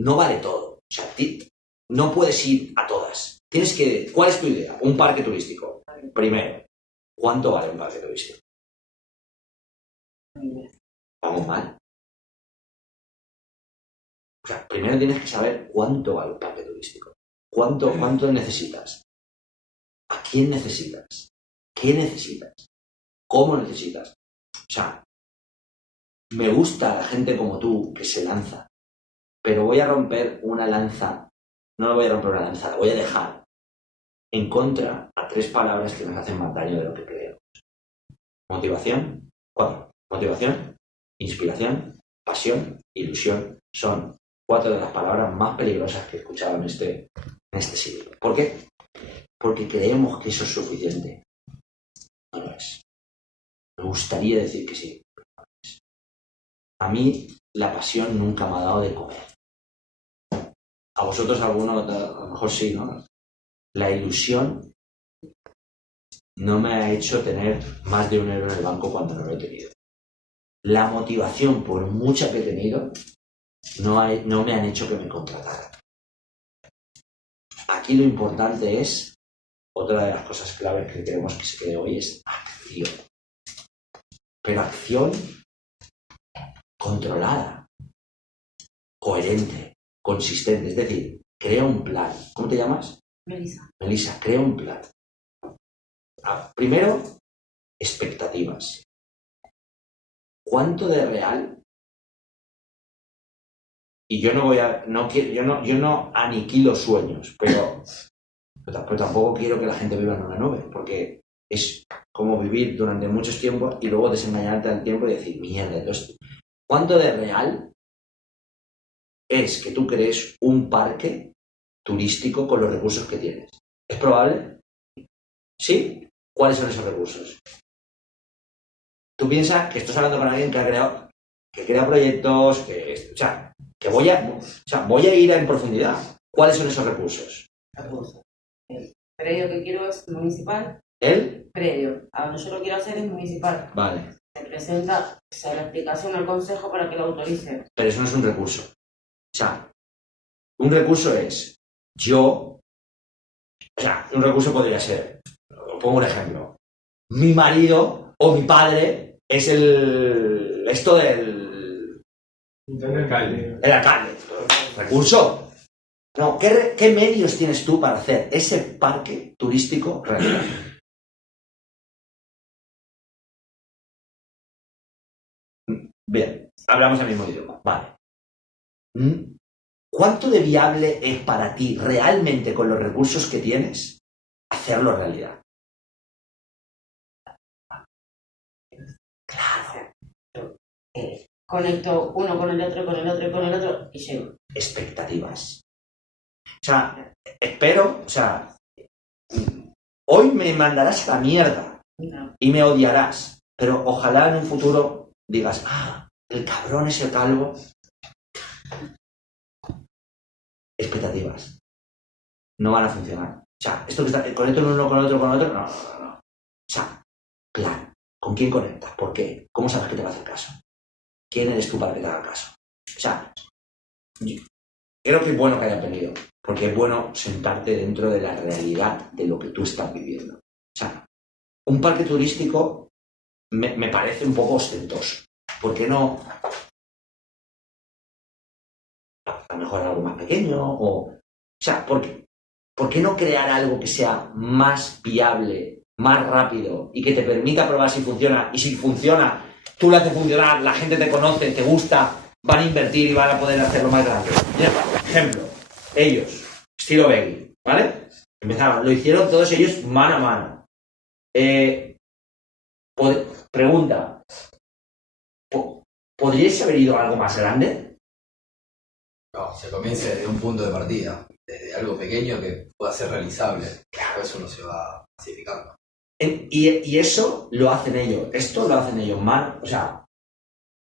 no vale todo. O sea, no puedes ir a todas. ¿Cuál es tu idea? Un parque turístico. Primero, ¿cuánto vale un parque turístico? Vamos mal. O sea, primero tienes que saber cuánto vale un parque turístico. ¿Cuánto necesitas? ¿A quién necesitas? ¿Qué necesitas? ¿Cómo necesitas? O sea, me gusta la gente como tú que se lanza, pero voy a romper una lanza. No voy a romper una lanza, la voy a dejar. en contra a 3 palabras que nos hacen más daño de lo que creemos. Motivación, 4. Motivación, inspiración, pasión, ilusión. Son 4 de las palabras más peligrosas que he escuchado en este siglo. ¿Por qué? Porque creemos que eso es suficiente. No lo es. Me gustaría decir que sí. A mí la pasión nunca me ha dado de comer. A vosotros alguno, a lo mejor sí, ¿no? La ilusión no me ha hecho tener más de €1 en el banco cuando no lo he tenido. La motivación, por mucha que he tenido, no me han hecho que me contrataran. Aquí lo importante es, otra de las cosas claves que queremos que se quede hoy es acción. Pero acción controlada, coherente, consistente. Es decir, crea un plan. ¿Cómo te llamas? Melissa. Melissa, crea un plan. Primero, expectativas. ¿Cuánto de real? Y yo no aniquilo sueños, pero tampoco quiero que la gente viva en una nube, porque es como vivir durante muchos tiempos y luego desengañarte al tiempo y decir, mierda, entonces, ¿cuánto de real es que tú crees un parque turístico con los recursos que tienes? ¿Es probable? ¿Sí? ¿Cuáles son esos recursos? Tú piensas que estás hablando con alguien que crea proyectos, voy a ir en profundidad. ¿Cuáles son esos recursos? El predio que quiero es municipal. ¿El? Predio. A donde yo lo quiero hacer es municipal. Vale. Se presenta la explicación al consejo para que lo autorice. Pero eso no es un recurso. O sea, un recurso es un recurso podría ser, pongo un ejemplo, mi marido o mi padre es el alcalde. ¿Recurso? No, ¿qué medios tienes tú para hacer ese parque turístico realidad? Bien, hablamos el mismo idioma. Vale. ¿Cuánto de viable es para ti realmente con los recursos que tienes hacerlo realidad? Claro. Conecto uno con el otro, con el otro y con el otro y llego. Expectativas. O sea, espero, hoy me mandarás a la mierda y me odiarás, pero ojalá en un futuro digas, el cabrón ese calvo. Expectativas. No van a funcionar. O sea, esto que está, conecto uno con otro, no. O sea, plan. ¿Con quién conectas? ¿Por qué? ¿Cómo sabes que te va a hacer caso? ¿Quién eres tú para que te haga caso? O sea, creo que es bueno que haya aprendido, porque es bueno sentarte dentro de la realidad de lo que tú estás viviendo. O sea, un parque turístico me parece un poco ostentoso. ¿Por qué no? A lo mejor algo más pequeño, ¿por qué no crear algo que sea más viable, más rápido y que te permita probar si funciona? Y si funciona, tú lo haces funcionar, la gente te conoce, te gusta, van a invertir y van a poder hacerlo más grande. Ejemplo, ellos, estilo Beggy, ¿vale? Empezaron, lo hicieron todos ellos mano a mano. Pregunta, ¿podríais haber ido a algo más grande? No, se comienza desde un punto de partida, desde algo pequeño que pueda ser realizable. Claro, eso no se va masificando. Y eso lo hacen ellos. Esto lo hacen ellos a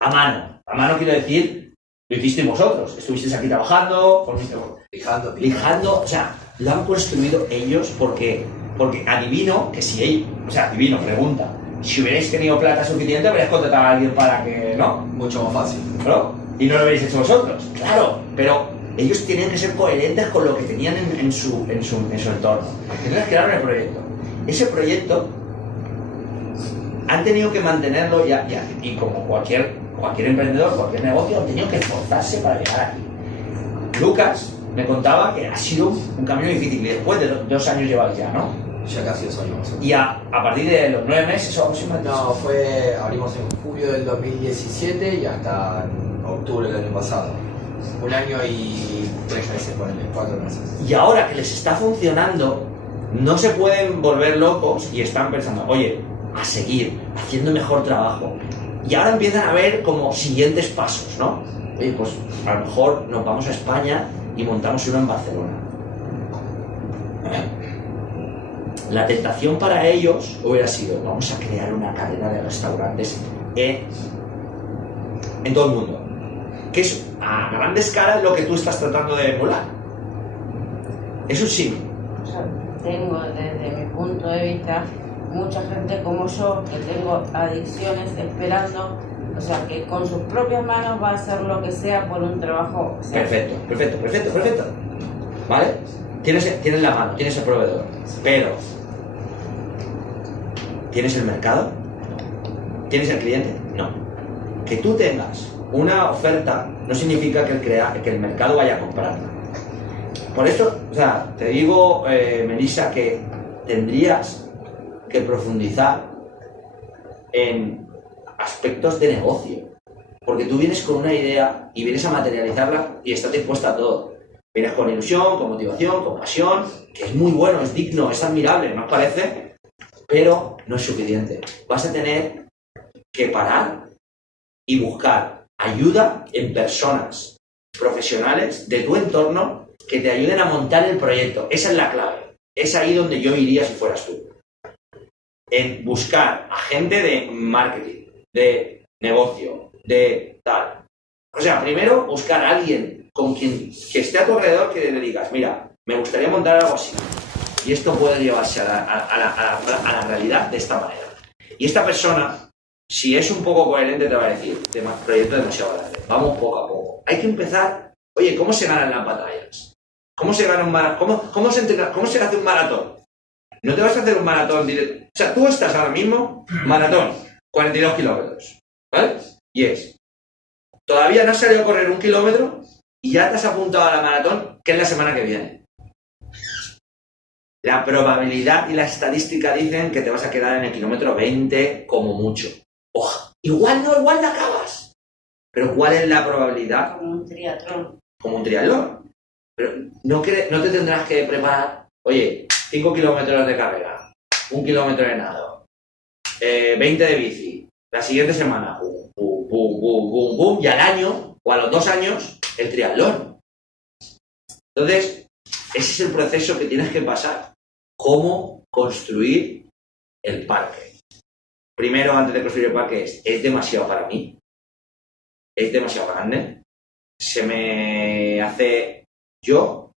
mano. A mano quiero decir, lo hicisteis vosotros. Estuvisteis aquí trabajando, lijando. O sea, lo han construido ellos porque adivino que si ellos... pregunta. Si hubierais tenido plata suficiente, habríais contratado a alguien para que... ¿no? Mucho más fácil. ¿No? Y no lo habéis hecho vosotros. Claro, pero ellos tienen que ser coherentes con lo que tenían en su entorno. Entonces crearon el proyecto. Ese proyecto han tenido que mantenerlo y como cualquier emprendedor, cualquier negocio, han tenido que esforzarse para llegar aquí. Lucas me contaba que ha sido un camino difícil y después de 2 años lleváis ya, ¿no? Ya casi 2 años. Y a partir de los 9 meses o aproximadamente. No, abrimos en julio del 2017 y hasta octubre del año pasado. 1 año y 3 meses, 4 meses. Y ahora que les está funcionando, no se pueden volver locos y están pensando, oye, a seguir, haciendo mejor trabajo. Y ahora empiezan a ver como siguientes pasos, ¿no? Oye, pues a lo mejor nos vamos a España y montamos uno en Barcelona. La tentación para ellos hubiera sido, vamos a crear una cadena de restaurantes en todo el mundo. Que es a gran escala lo que tú estás tratando de emular. Es un símil. O sea, tengo desde mi punto de vista mucha gente como yo que tengo adicciones esperando, o sea, que con sus propias manos va a hacer lo que sea por un trabajo. O sea, Perfecto. ¿Vale? Tienes la mano, tienes el proveedor, pero ¿tienes el mercado? ¿Tienes el cliente? No. Que tú tengas una oferta no significa que el mercado vaya a comprarla. Por eso, o sea, te digo, Melissa, que tendrías que profundizar en aspectos de negocio. Porque tú vienes con una idea y vienes a materializarla y estás dispuesta a todo. Vienes con ilusión, con motivación, con pasión, que es muy bueno, es digno, es admirable, ¿no os parece? Pero no es suficiente. Vas a tener que parar y buscar ayuda en personas profesionales de tu entorno que te ayuden a montar el proyecto. Esa es la clave. Es ahí donde yo iría si fueras tú. En buscar a gente de marketing, de negocio, de tal. O sea, primero buscar a alguien con quien que esté a tu alrededor que le digas, mira, me gustaría montar algo así. Y esto puede llevarse a la realidad de esta manera. Y esta persona, si es un poco coherente, te va a decir, proyecto demasiado grande, vamos poco a poco. Hay que empezar, oye, ¿cómo se ganan las batallas? ¿Cómo se gana un maratón? ¿Cómo se hace un maratón? No te vas a hacer un maratón directo. O sea, tú estás ahora mismo, maratón, 42 kilómetros, ¿vale? Y todavía no has salido a correr 1 kilómetro y ya te has apuntado a la maratón, que es la semana que viene. La probabilidad y la estadística dicen que te vas a quedar en el kilómetro 20 como mucho. ¡Oh! Igual no acabas. Pero ¿cuál es la probabilidad? como un triatlón. Como un triatlón. Pero no te tendrás que preparar, oye, 5 kilómetros de carrera, 1 kilómetro de nado, 20 de bici, la siguiente semana, y al año, o a los 2 años, el triatlón. Entonces, ese es el proceso que tienes que pasar. ¿Cómo construir el parque? Primero, antes de construir el parque, es demasiado para mí. Es demasiado grande. Se me hace... Yo,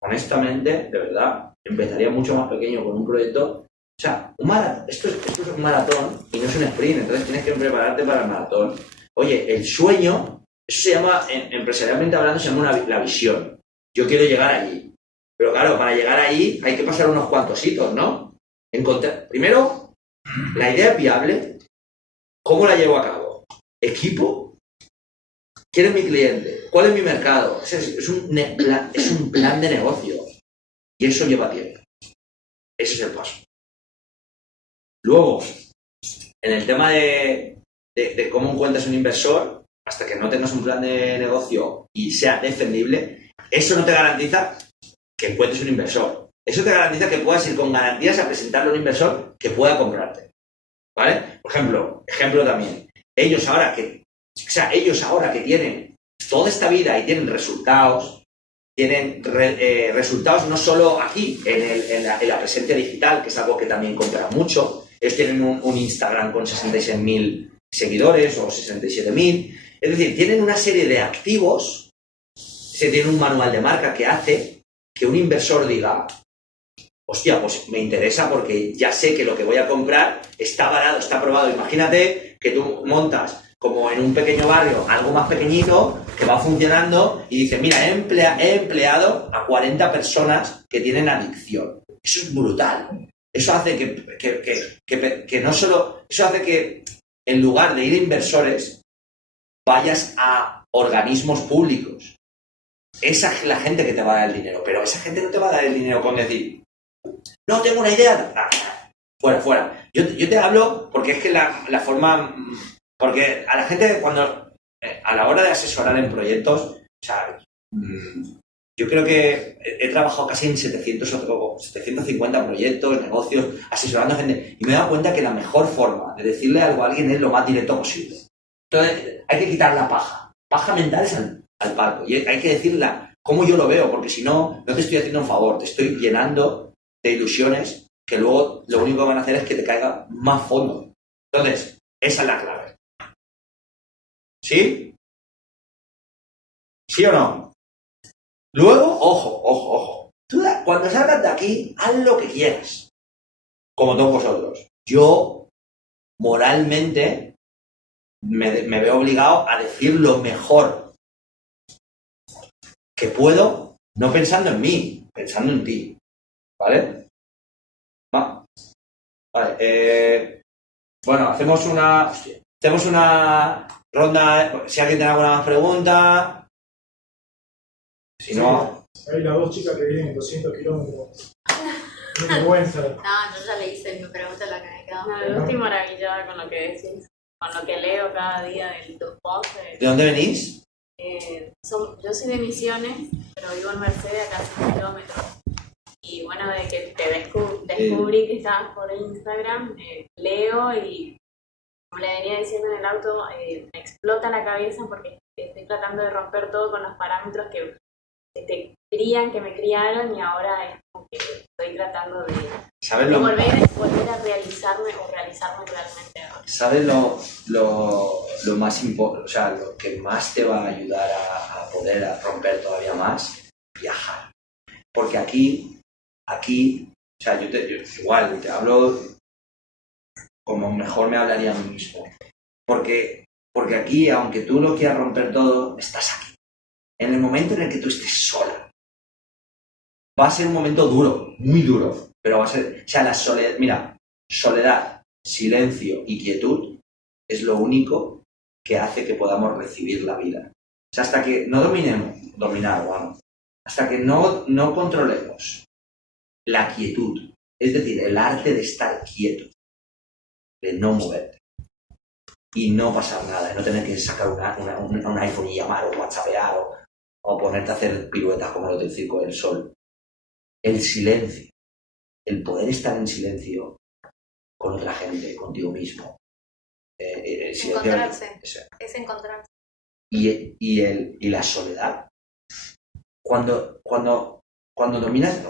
honestamente, de verdad, empezaría mucho más pequeño con un proyecto. O sea, un maratón, esto es un maratón y no es un sprint, entonces tienes que prepararte para el maratón. Oye, el sueño, eso se llama, empresarialmente hablando, se llama la visión. Yo quiero llegar allí. Pero claro, para llegar allí hay que pasar unos cuantos hitos, ¿no? Primero, la idea es viable. ¿Cómo la llevo a cabo? ¿Equipo? ¿Quién es mi cliente? ¿Cuál es mi mercado? Es un plan de negocio. Y eso lleva tiempo. Ese es el paso. Luego, en el tema de cómo encuentras un inversor, hasta que no tengas un plan de negocio y sea defendible, eso no te garantiza que encuentres un inversor. Eso te garantiza que puedas ir con garantías a presentarle a un inversor que pueda comprarte. ¿Vale? Por ejemplo también. Ellos ahora que tienen toda esta vida y tienen resultados, resultados no solo aquí, en la presencia digital, que es algo que también compran mucho. Ellos tienen un Instagram con 66.000 seguidores o 67.000. Es decir, tienen una serie de activos. Se tiene un manual de marca que hace que un inversor diga, hostia, pues me interesa porque ya sé que lo que voy a comprar está avalado, está aprobado. Imagínate que tú montas como en un pequeño barrio, algo más pequeñito, que va funcionando y dice, mira, he empleado a 40 personas que tienen adicción. Eso es brutal. Eso hace que no solo... Eso hace que en lugar de ir a inversores, vayas a organismos públicos. Esa es la gente que te va a dar el dinero, pero esa gente no te va a dar el dinero con decir, no tengo una idea, fuera. Yo te hablo porque es que la forma... Porque a la gente, a la hora de asesorar en proyectos, o sea, Yo creo que he trabajado casi en 750 proyectos, negocios, asesorando a gente. Y me he dado cuenta que la mejor forma de decirle algo a alguien es lo más directo posible. Entonces, hay que quitar la paja. Paja mental es al palco. Y hay que decirla cómo yo lo veo, porque si no, no te estoy haciendo un favor. Te estoy llenando de ilusiones que luego lo único que van a hacer es que te caiga más fondo. Entonces, esa es la clave. ¿Sí? ¿Sí o no? Luego, ojo. Tú cuando salgas de aquí, haz lo que quieras. Como todos vosotros. Yo, moralmente, me veo obligado a decir lo mejor que puedo, no pensando en mí, pensando en ti. ¿Vale? Vale. Bueno, hacemos una ronda. Si alguien tiene alguna más pregunta. Si no... Hay las dos chicas que vienen 200 kilómetros. Qué vergüenza. No, yo ya le hice mi pregunta la que me quedó. No, yo estoy maravillada con lo que decís, con lo que leo cada día de tus posts. ¿De dónde venís? Yo soy de Misiones, pero vivo en Mercedes, a casi 1 kilómetro. Y bueno, de que te descubrí que estabas por Instagram, leo y, como le venía diciendo en el auto, me explota la cabeza porque estoy tratando de romper todo con los parámetros que te crían, que me criaron, y ahora es como que estoy tratando de volver a realizarme o realizarme realmente ahora. ¿Sabes lo más importante, o sea, lo que más te va a ayudar a poder romper todavía más? Viajar. Porque aquí, o sea, yo igual te hablo como mejor me hablaría a mí mismo. Porque aquí, aunque tú lo quieras romper todo, estás aquí. En el momento en el que tú estés sola, va a ser un momento duro, muy duro, pero va a ser, o sea, la soledad, mira, soledad, silencio y quietud es lo único que hace que podamos recibir la vida. O sea, hasta que no hasta que no controlemos la quietud, es decir, el arte de estar quieto, de no moverte y no pasar nada, de no tener que sacar un iPhone y llamar o whatsappear o ponerte a hacer piruetas como los del Circo del Sol. El silencio, el poder estar en silencio con otra gente, contigo mismo. Encontrarse, es encontrarse. Y la soledad. Cuando dominas,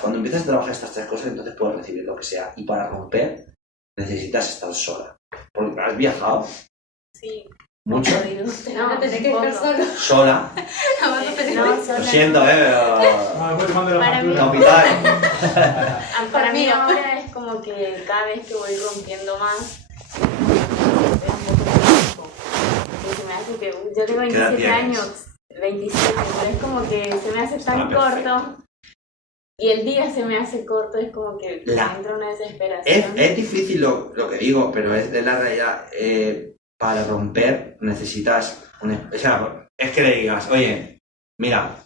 cuando empiezas a trabajar estas 3 cosas, entonces puedes recibir lo que sea. Y para romper, necesitas estar sola. Porque has viajado. Sí. ¿Mucho? No, tenés que estar solo. ¿Sola? Sola. Lo siento, Para mí ahora es como que cada vez que voy rompiendo más, veo un poco de tiempo. Porque se me hace que yo tengo 27 años, 27, pero es como que se me hace tan corto. Y el día se me hace corto, es como que me entra una desesperación. Es difícil lo que digo, pero es de la realidad. Para romper necesitas o sea, es que le digas, oye, mira,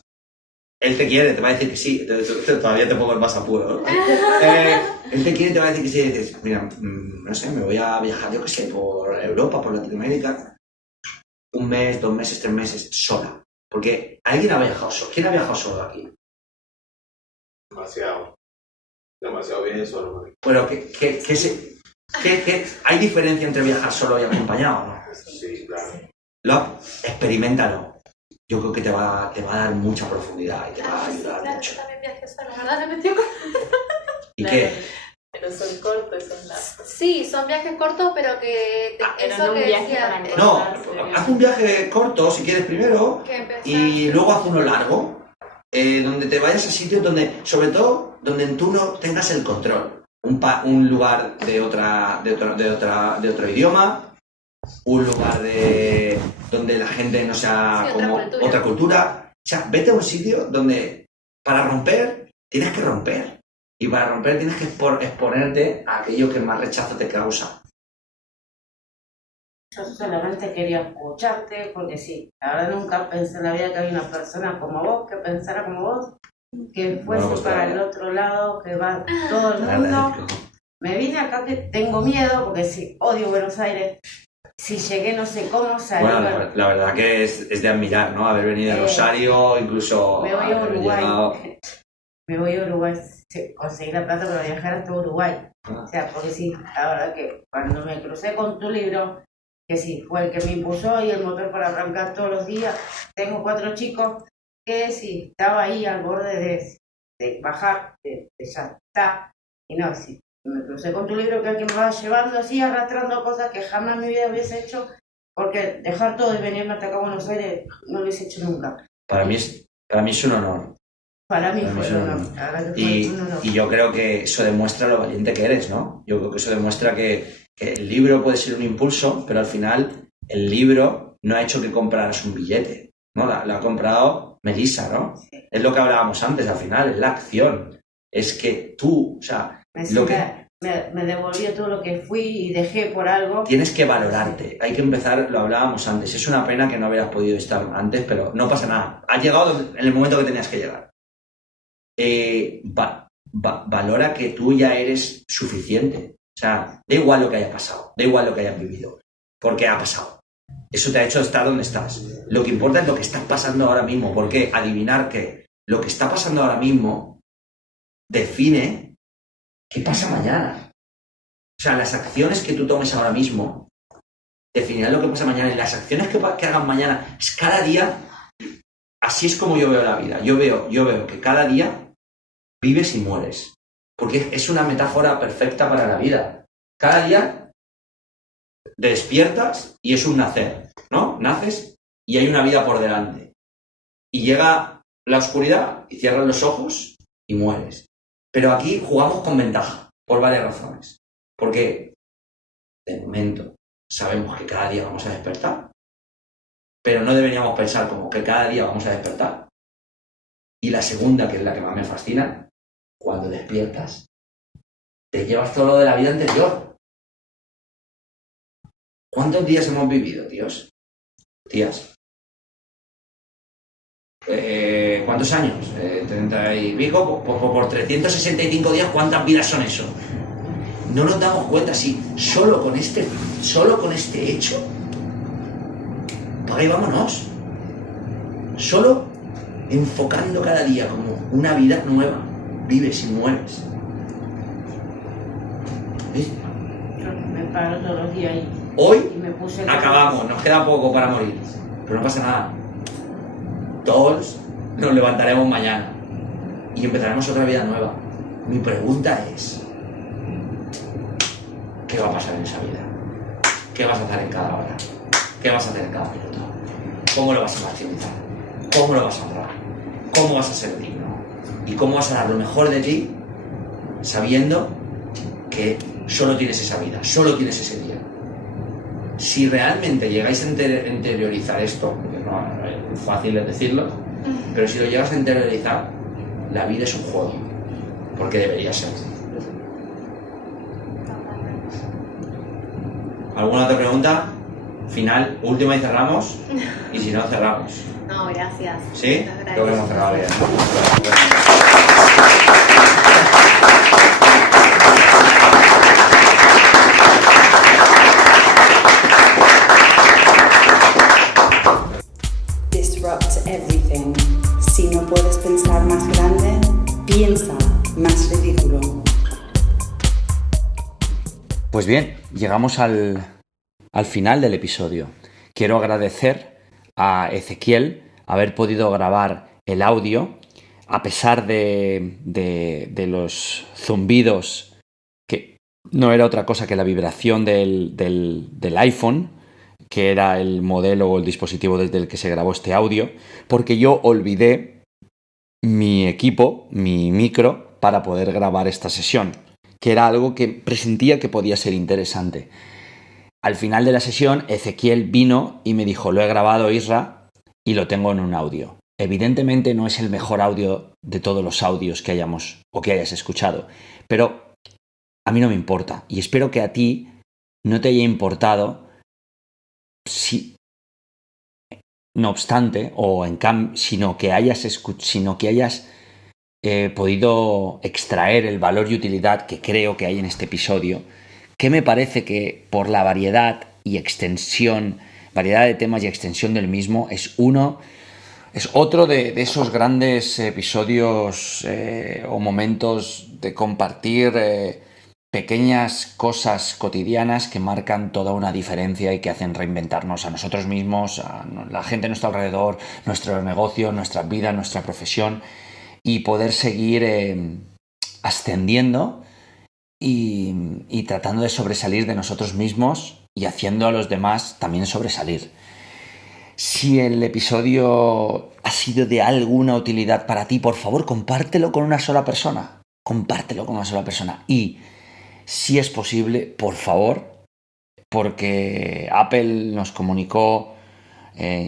él te quiere, te va a decir que sí, todavía te pongo el más apuro, ¿no? Él te quiere, te va a decir que sí, y dices, mira, no sé, me voy a viajar, yo qué sé, por Europa, por Latinoamérica, 1 mes, 2 meses, 3 meses, sola. Porque alguien ha viajado solo. ¿Quién ha viajado solo aquí? Demasiado bien solo. Pero ¿hay diferencia entre viajar solo y acompañado, no? Sí, claro. Experiméntalo. Yo creo que te va a dar mucha profundidad y te va a ayudar mucho. Yo también viajé sola, la verdad, me metí con... ¿Y qué? Pero son cortos, son largos. Sí, son viajes cortos, pero que... eso que decía... No, haz un viaje corto si quieres primero y luego haz uno largo, donde te vayas a sitios donde, sobre todo, donde tú no tengas el control. Un lugar de otro idioma, un lugar donde la gente no sea como otra cultura. O sea, vete a un sitio donde para romper tienes que romper. Y para romper tienes que exponerte a aquello que más rechazo te causa. Yo solamente quería escucharte porque sí, la verdad nunca pensé en la vida que había una persona como vos, que pensara como vos, que fuese para el otro lado, que va todo el mundo. Me vine acá que tengo miedo porque sí, odio Buenos Aires, si llegué no sé cómo salí. Bueno, la verdad que es de admirar, ¿no? Haber venido de Rosario, incluso me voy a haber Uruguay. llegado... Me voy a Uruguay, conseguí la plata para viajar hasta Uruguay. O sea, porque sí, la verdad que cuando me crucé con tu libro, que sí, fue el que me impulsó y el motor para arrancar todos los días. Tengo 4 chicos que sí, estaba ahí al borde de bajar, de ya está. Y no, sí, me crucé con tu libro, que es el que me va llevando así, arrastrando cosas que jamás en mi vida hubiese hecho, porque dejar todo y venirme hasta acá a Buenos Aires no lo hubiese hecho nunca. Para mí es un honor. Para mí fue un honor. Y yo creo que eso demuestra lo valiente que eres, ¿no? Yo creo que eso demuestra que el libro puede ser un impulso, pero al final el libro no ha hecho que compraras un billete, ¿no? La ha comprado Melissa, ¿no? Sí. Es lo que hablábamos antes, al final, es la acción. Es que tú, o sea... Me devolvió todo lo que fui y dejé por algo. Tienes que valorarte. Hay que empezar, lo hablábamos antes. Es una pena que no hubieras podido estar antes, pero no pasa nada. Has llegado en el momento que tenías que llegar. Valora que tú ya eres suficiente. O sea, da igual lo que haya pasado, da igual lo que hayas vivido, porque ha pasado. Eso te ha hecho estar donde estás. Lo que importa es lo que está pasando ahora mismo, porque adivinar que lo que está pasando ahora mismo define qué pasa mañana. O sea, las acciones que tú tomes ahora mismo definirán lo que pasa mañana, y las acciones que hagan mañana es cada día. Así es como yo veo la vida. Yo veo que cada día vives y mueres. Porque es una metáfora perfecta para la vida. Cada día te despiertas y es un nacer, ¿no? Naces y hay una vida por delante. Y llega la oscuridad y cierras los ojos y mueres. Pero aquí jugamos con ventaja, por varias razones. Porque, de momento, sabemos que cada día vamos a despertar. Pero no deberíamos pensar como que cada día vamos a despertar. Y la segunda, que es la que más me fascina, cuando despiertas, te llevas todo lo de la vida anterior. ¿Cuántos días hemos vivido, tíos? Tías. ¿Cuántos años? 30 y pico. Por 365 días, ¿cuántas vidas son eso? No nos damos cuenta si solo con este hecho, para ahí vámonos. Solo enfocando cada día como una vida nueva, vives y mueres. ¿Viste? Yo me paro todos los días ahí. Hoy y me puse acabamos, nos queda poco para morir, pero no pasa nada. Todos nos levantaremos mañana y empezaremos otra vida nueva. Mi pregunta es, ¿qué va a pasar en esa vida? ¿Qué vas a hacer en cada hora? ¿Qué vas a hacer en cada minuto? ¿Cómo lo vas a maximizar? ¿Cómo lo vas a honrar? ¿Cómo vas a ser digno? ¿Y cómo vas a dar lo mejor de ti sabiendo que solo tienes esa vida, solo tienes ese día? Si realmente llegáis a interiorizar esto, porque no es fácil decirlo, pero si lo llegas a interiorizar, la vida es un juego, porque debería ser. ¿Alguna otra pregunta? Final, última y cerramos. Y si no, cerramos. No, gracias. ¿Sí? Creo que hemos cerrado bien. Disrupt everything. Si no puedes pensar más grande, piensa más ridículo. Pues bien, llegamos al final del episodio. Quiero agradecer a Ezequiel haber podido grabar el audio a pesar de los zumbidos, que no era otra cosa que la vibración del iPhone, que era el modelo o el dispositivo desde el que se grabó este audio, porque yo olvidé mi equipo, mi micro, para poder grabar esta sesión, que era algo que presentía que podía ser interesante. Al final de la sesión, Ezequiel vino y me dijo, lo he grabado, Isra, y lo tengo en un audio. Evidentemente no es el mejor audio de todos los audios que hayamos o que hayas escuchado, pero a mí no me importa, y espero que a ti no te haya importado si, no obstante, o en cambio, sino que hayas podido extraer el valor y utilidad que creo que hay en este episodio, que me parece que por la variedad y extensión, variedad de temas y extensión del mismo, es otro de esos grandes episodios o momentos de compartir pequeñas cosas cotidianas que marcan toda una diferencia y que hacen reinventarnos a nosotros mismos, a la gente a nuestro alrededor, nuestro negocio, nuestra vida, nuestra profesión, y poder seguir ascendiendo y tratando de sobresalir de nosotros mismos y haciendo a los demás también sobresalir. Si el episodio ha sido de alguna utilidad para ti, por favor, compártelo con una sola persona. Compártelo con una sola persona. Y si es posible, por favor, porque Apple nos comunicó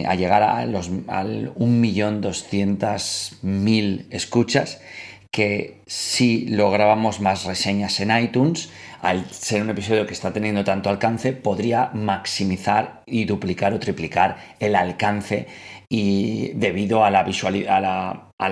a llegar al 1.200.000 escuchas, que si lográbamos más reseñas en iTunes, al ser un episodio que está teniendo tanto alcance, podría maximizar y duplicar o triplicar el alcance, y debido a la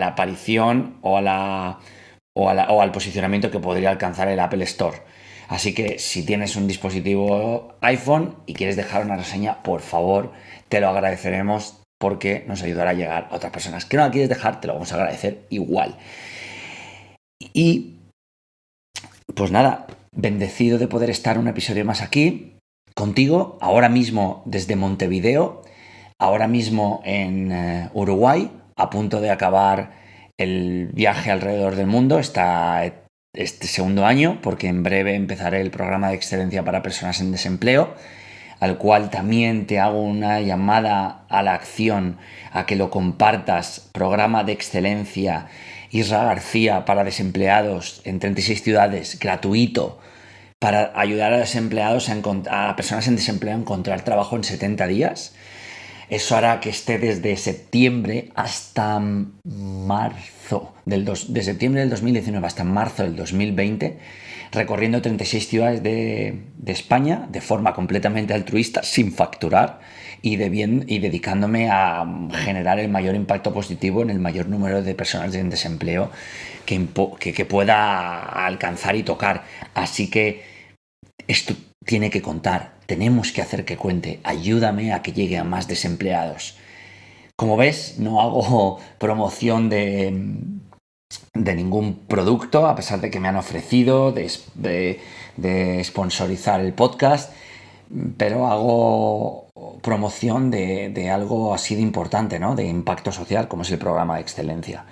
aparición o al posicionamiento que podría alcanzar el Apple Store. Así que si tienes un dispositivo iPhone y quieres dejar una reseña, por favor, te lo agradeceremos, porque nos ayudará a llegar a otras personas. Que no la quieres dejar, te lo vamos a agradecer igual. Y pues nada, bendecido de poder estar un episodio más aquí contigo, ahora mismo desde Montevideo, ahora mismo en Uruguay, a punto de acabar el viaje alrededor del mundo, este segundo año, porque en breve empezaré el programa de excelencia para personas en desempleo, al cual también te hago una llamada a la acción, a que lo compartas. Programa de excelencia Isra García para desempleados en 36 ciudades, gratuito, para ayudar a desempleados a personas en desempleo a encontrar trabajo en 70 días. Eso hará que esté desde septiembre hasta marzo, de septiembre del 2019 hasta marzo del 2020, recorriendo 36 ciudades de España de forma completamente altruista, sin facturar, y dedicándome a generar el mayor impacto positivo en el mayor número de personas en desempleo que pueda alcanzar y tocar. Así que esto tiene que contar, tenemos que hacer que cuente. Ayúdame a que llegue a más desempleados. Como ves, no hago promoción de ningún producto, a pesar de que me han ofrecido de sponsorizar el podcast, pero hago promoción de algo así de importante, ¿no? De impacto social, como es el programa de excelencia.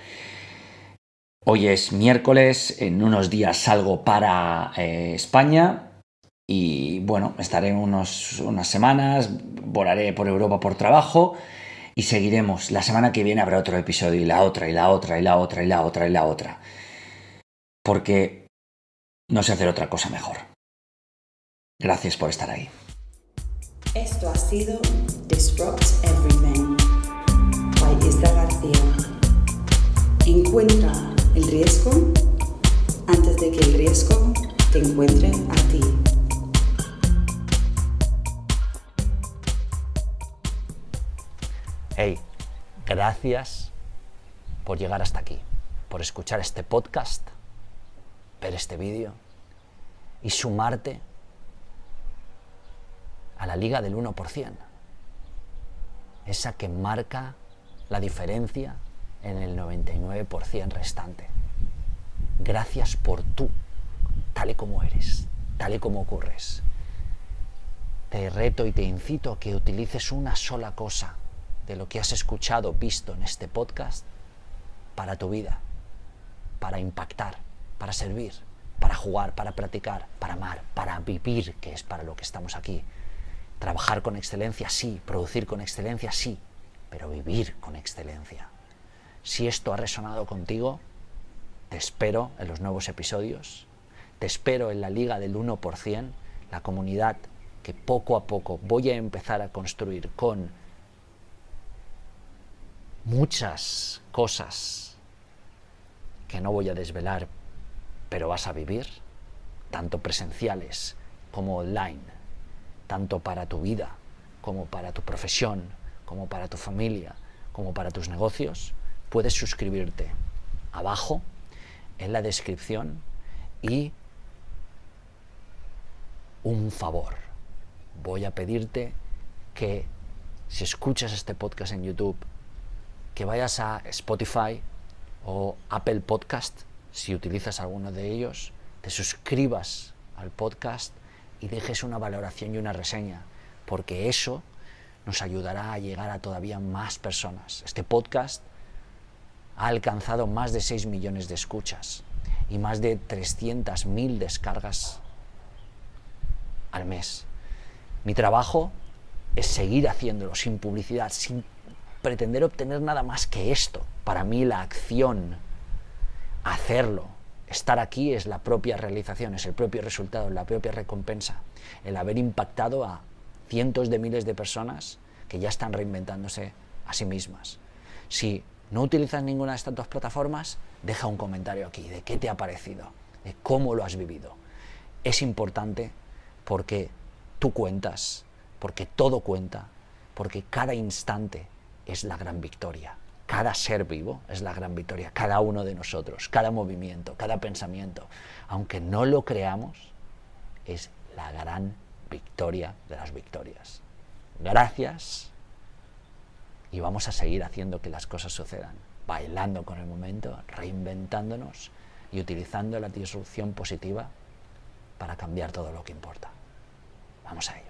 Hoy es miércoles, en unos días salgo para España. Y bueno, estaré unas semanas, volaré por Europa por trabajo y seguiremos. La semana que viene habrá otro episodio, y la otra, y la otra, y la otra, y la otra, y la otra. Porque no sé hacer otra cosa mejor. Gracias por estar ahí. Esto ha sido Disrupt Everything by Isra García. Encuentra el riesgo antes de que el riesgo te encuentre a ti. Hey, gracias por llegar hasta aquí, por escuchar este podcast, ver este vídeo y sumarte a la liga del 1%, esa que marca la diferencia en el 99% restante. Gracias por tú, tal y como eres, tal y como ocurres. Te reto y te incito a que utilices una sola cosa de lo que has escuchado, visto en este podcast, para tu vida, para impactar, para servir, para jugar, para practicar, para amar, para vivir, que es para lo que estamos aquí. Trabajar con excelencia, sí. Producir con excelencia, sí. Pero vivir con excelencia. Si esto ha resonado contigo, te espero en los nuevos episodios. Te espero en la Liga del 1%, la comunidad que poco a poco voy a empezar a construir con muchas cosas que no voy a desvelar, pero vas a vivir, tanto presenciales como online, tanto para tu vida, como para tu profesión, como para tu familia, como para tus negocios. Puedes suscribirte abajo en la descripción. Y un favor, voy a pedirte que si escuchas este podcast en YouTube, que vayas a Spotify o Apple Podcast, si utilizas alguno de ellos, te suscribas al podcast y dejes una valoración y una reseña, porque eso nos ayudará a llegar a todavía más personas. Este podcast ha alcanzado más de 6 millones de escuchas y más de 300.000 descargas al mes. Mi trabajo es seguir haciéndolo sin publicidad, sin pretender obtener nada más que esto. Para mí la acción, hacerlo, estar aquí es la propia realización, es el propio resultado, la propia recompensa, el haber impactado a cientos de miles de personas que ya están reinventándose a sí mismas. Si no utilizas ninguna de estas dos plataformas, deja un comentario aquí de qué te ha parecido, de cómo lo has vivido. Es importante porque tú cuentas, porque todo cuenta, porque cada instante es la gran victoria. Cada ser vivo es la gran victoria, cada uno de nosotros, cada movimiento, cada pensamiento, aunque no lo creamos, es la gran victoria de las victorias. Gracias, y vamos a seguir haciendo que las cosas sucedan, bailando con el momento, reinventándonos y utilizando la disrupción positiva para cambiar todo lo que importa. Vamos a ello.